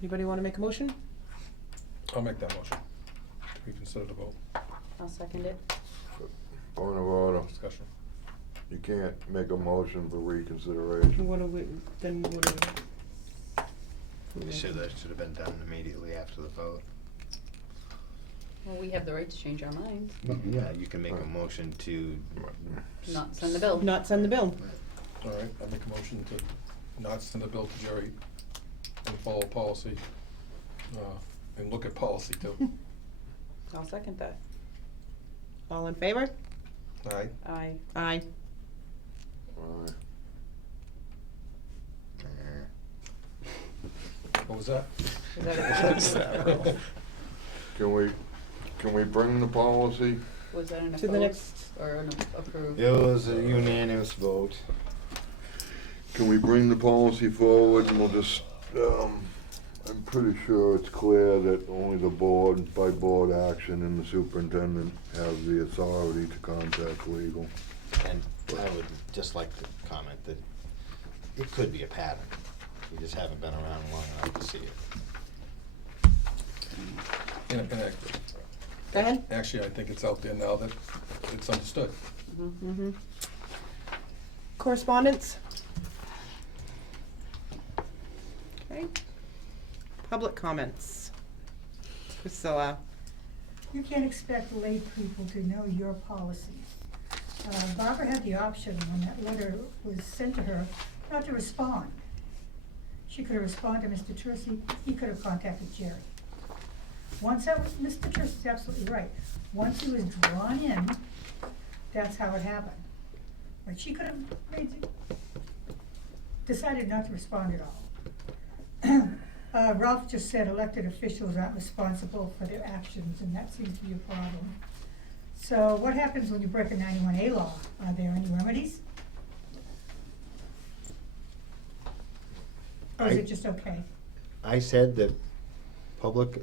Anybody want to make a motion? I'll make that motion. Reconsider the vote. I'll second it. Point of order, Discussion. you can't make a motion for reconsideration. What do we, then what do we? That should have been done immediately after the vote. Well, we have the right to change our minds, Yeah, you can make a motion to, not send the bill. Not send the bill. All right, I make a motion to not send the bill to Jerry and follow policy, and look at policy too. I'll second that. All in favor? All right, Aye. Aye. Aye. what was that? Is that What's that, Ralph? Can we bring the policy? Was that an To the opposed next- or an approved? it was a unanimous vote. Can we bring the policy forward and we'll just, I'm pretty sure it's clear that only the board, by board action, and the superintendent have the authority to contact legal. And I would just like to comment that it could be a pattern. We just haven't been around long enough to see it. Go ahead. Actually, I think it's out there now that it's understood. Mm-hmm. Correspondence? Okay. Public comments. Priscilla. You can't expect lay people to know your policies. Barbara had the option when that letter was sent to her not to respond. She could have responded to Mr. Tracy, he could have contacted Jerry. Once that was, Mr. Tracy's absolutely right. Once he was drawn in, that's how it happened. But she could have decided not to respond at all. Ralph just said elected officials aren't responsible for their actions, and that seems to be a problem. So what happens when you break a 91A law? Are there any remedies? Or is it just okay? I said that public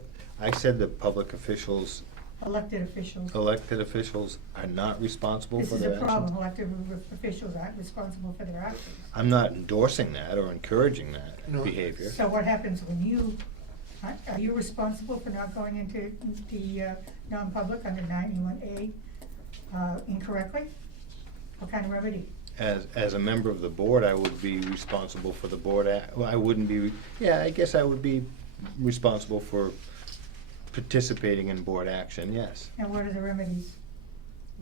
officials, Elected officials. elected officials are not responsible This for is their a actions. problem. Elected officials aren't responsible for their actions. I'm not endorsing that or encouraging that No. behavior. So what happens when you, are you responsible for not going into the non-public under 91A incorrectly? What kind of remedy? As a member of the board, I would be responsible for the board, well, I wouldn't be, yeah, I guess I would be responsible for participating in board action, yes. And what are the remedies?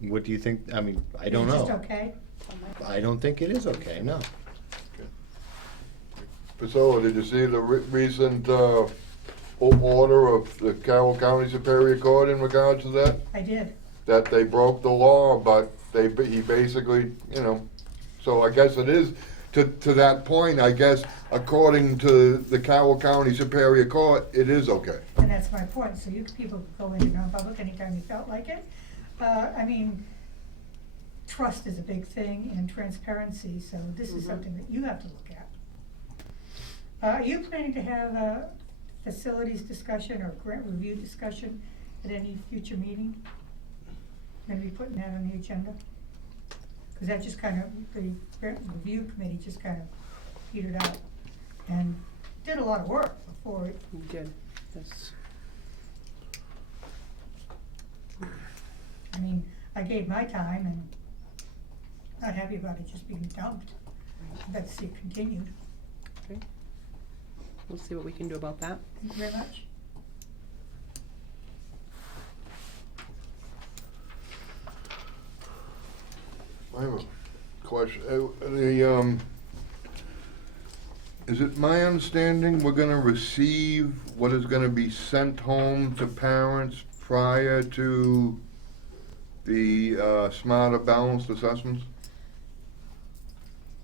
What do you think, I mean, I don't Is it know. just okay? I don't think it is okay, no. Priscilla, did you see the recent order of the Carroll County Superior Court in regards to that? I did. That they broke the law, but he basically, so I guess it is, to that point, I guess, according to the Carroll County Superior Court, it is okay. And that's my point. So you people could go into non-public anytime you felt like it. I mean, trust is a big thing and transparency, so this is something that you have to look at. Are you planning to have a facilities discussion or grant review discussion at any future meeting? Gonna be putting that on the agenda? Cause that just kind of, the grant review committee just kind of petered out and did a lot of work before it. We did, yes. I mean, I gave my time and not happy about it just being dumped. I'd like to see it continued. Okay. We'll see what we can do about that. Thank you very much. I have a question. Is it my understanding we're gonna receive what is gonna be sent home to parents prior to the smarter balanced assessments?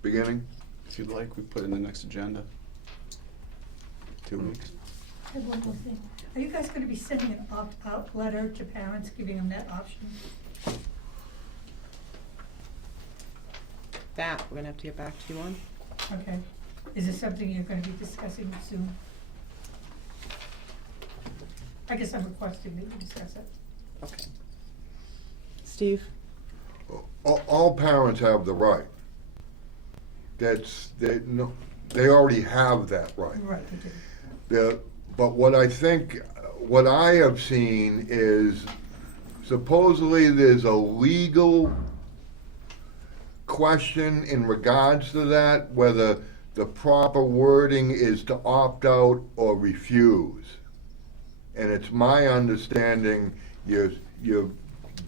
Beginning? If you'd like, we put it in the next agenda. 2 weeks. I have one more thing. Are you guys gonna be sending an opt-out letter to parents, giving them that option? that we're gonna have to get back to you on. Okay. Is this something you're gonna be discussing soon? I guess I'm requesting that you discuss it. Okay. Steve? All parents have the right. They already have that right. Right, you do. But what I have seen is supposedly there's a legal question in regards to that, whether the proper wording is to opt out or refuse. And it's my understanding you're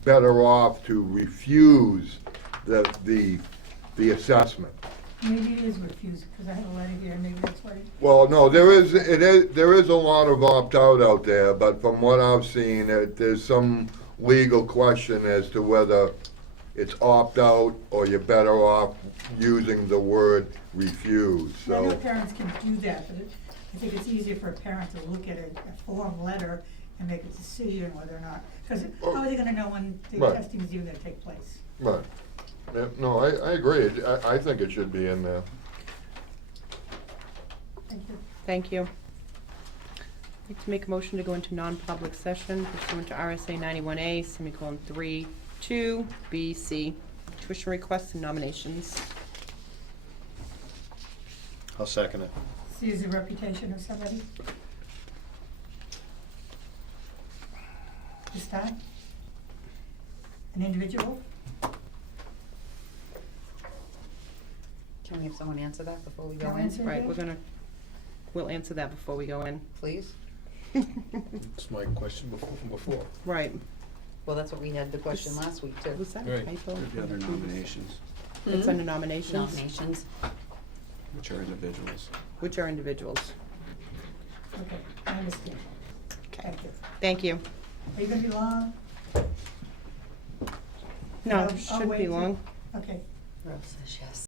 better off to refuse the assessment. Maybe it is refused, because I have a letter here, maybe that's what it. Well, no, there is a lot of opt-out out there, but from what I've seen, there's some legal question as to whether it's opt-out or you're better off using the word refuse, I know so. parents can do that, but I think it's easier for a parent to look at a form letter and make a decision whether or not, because how are they gonna know when the Right. testing is even gonna take place? Right. Yeah, no, I agree. I think it should be in there. Thank you. Thank you. I'd like to make a motion to go into non-public session pursuant to RSA 91A, semicolon 3, 2, B, C. Tuition requests and nominations. I'll second it. See, is the reputation of somebody? This time? An individual? Can we have someone answer that before we go No in? answer? Right, we'll answer that before we go in. Please? That's my question before. Right. Well, that's what we had the question last week too. Was that a Right. typo? The other nominations, It's under nominations, Nominations. which are individuals. which are individuals. Okay, I understand. Okay. Thank you. Thank you. Are you gonna be long? No, I'll shouldn't wait be till- long. Okay. Rose says yes.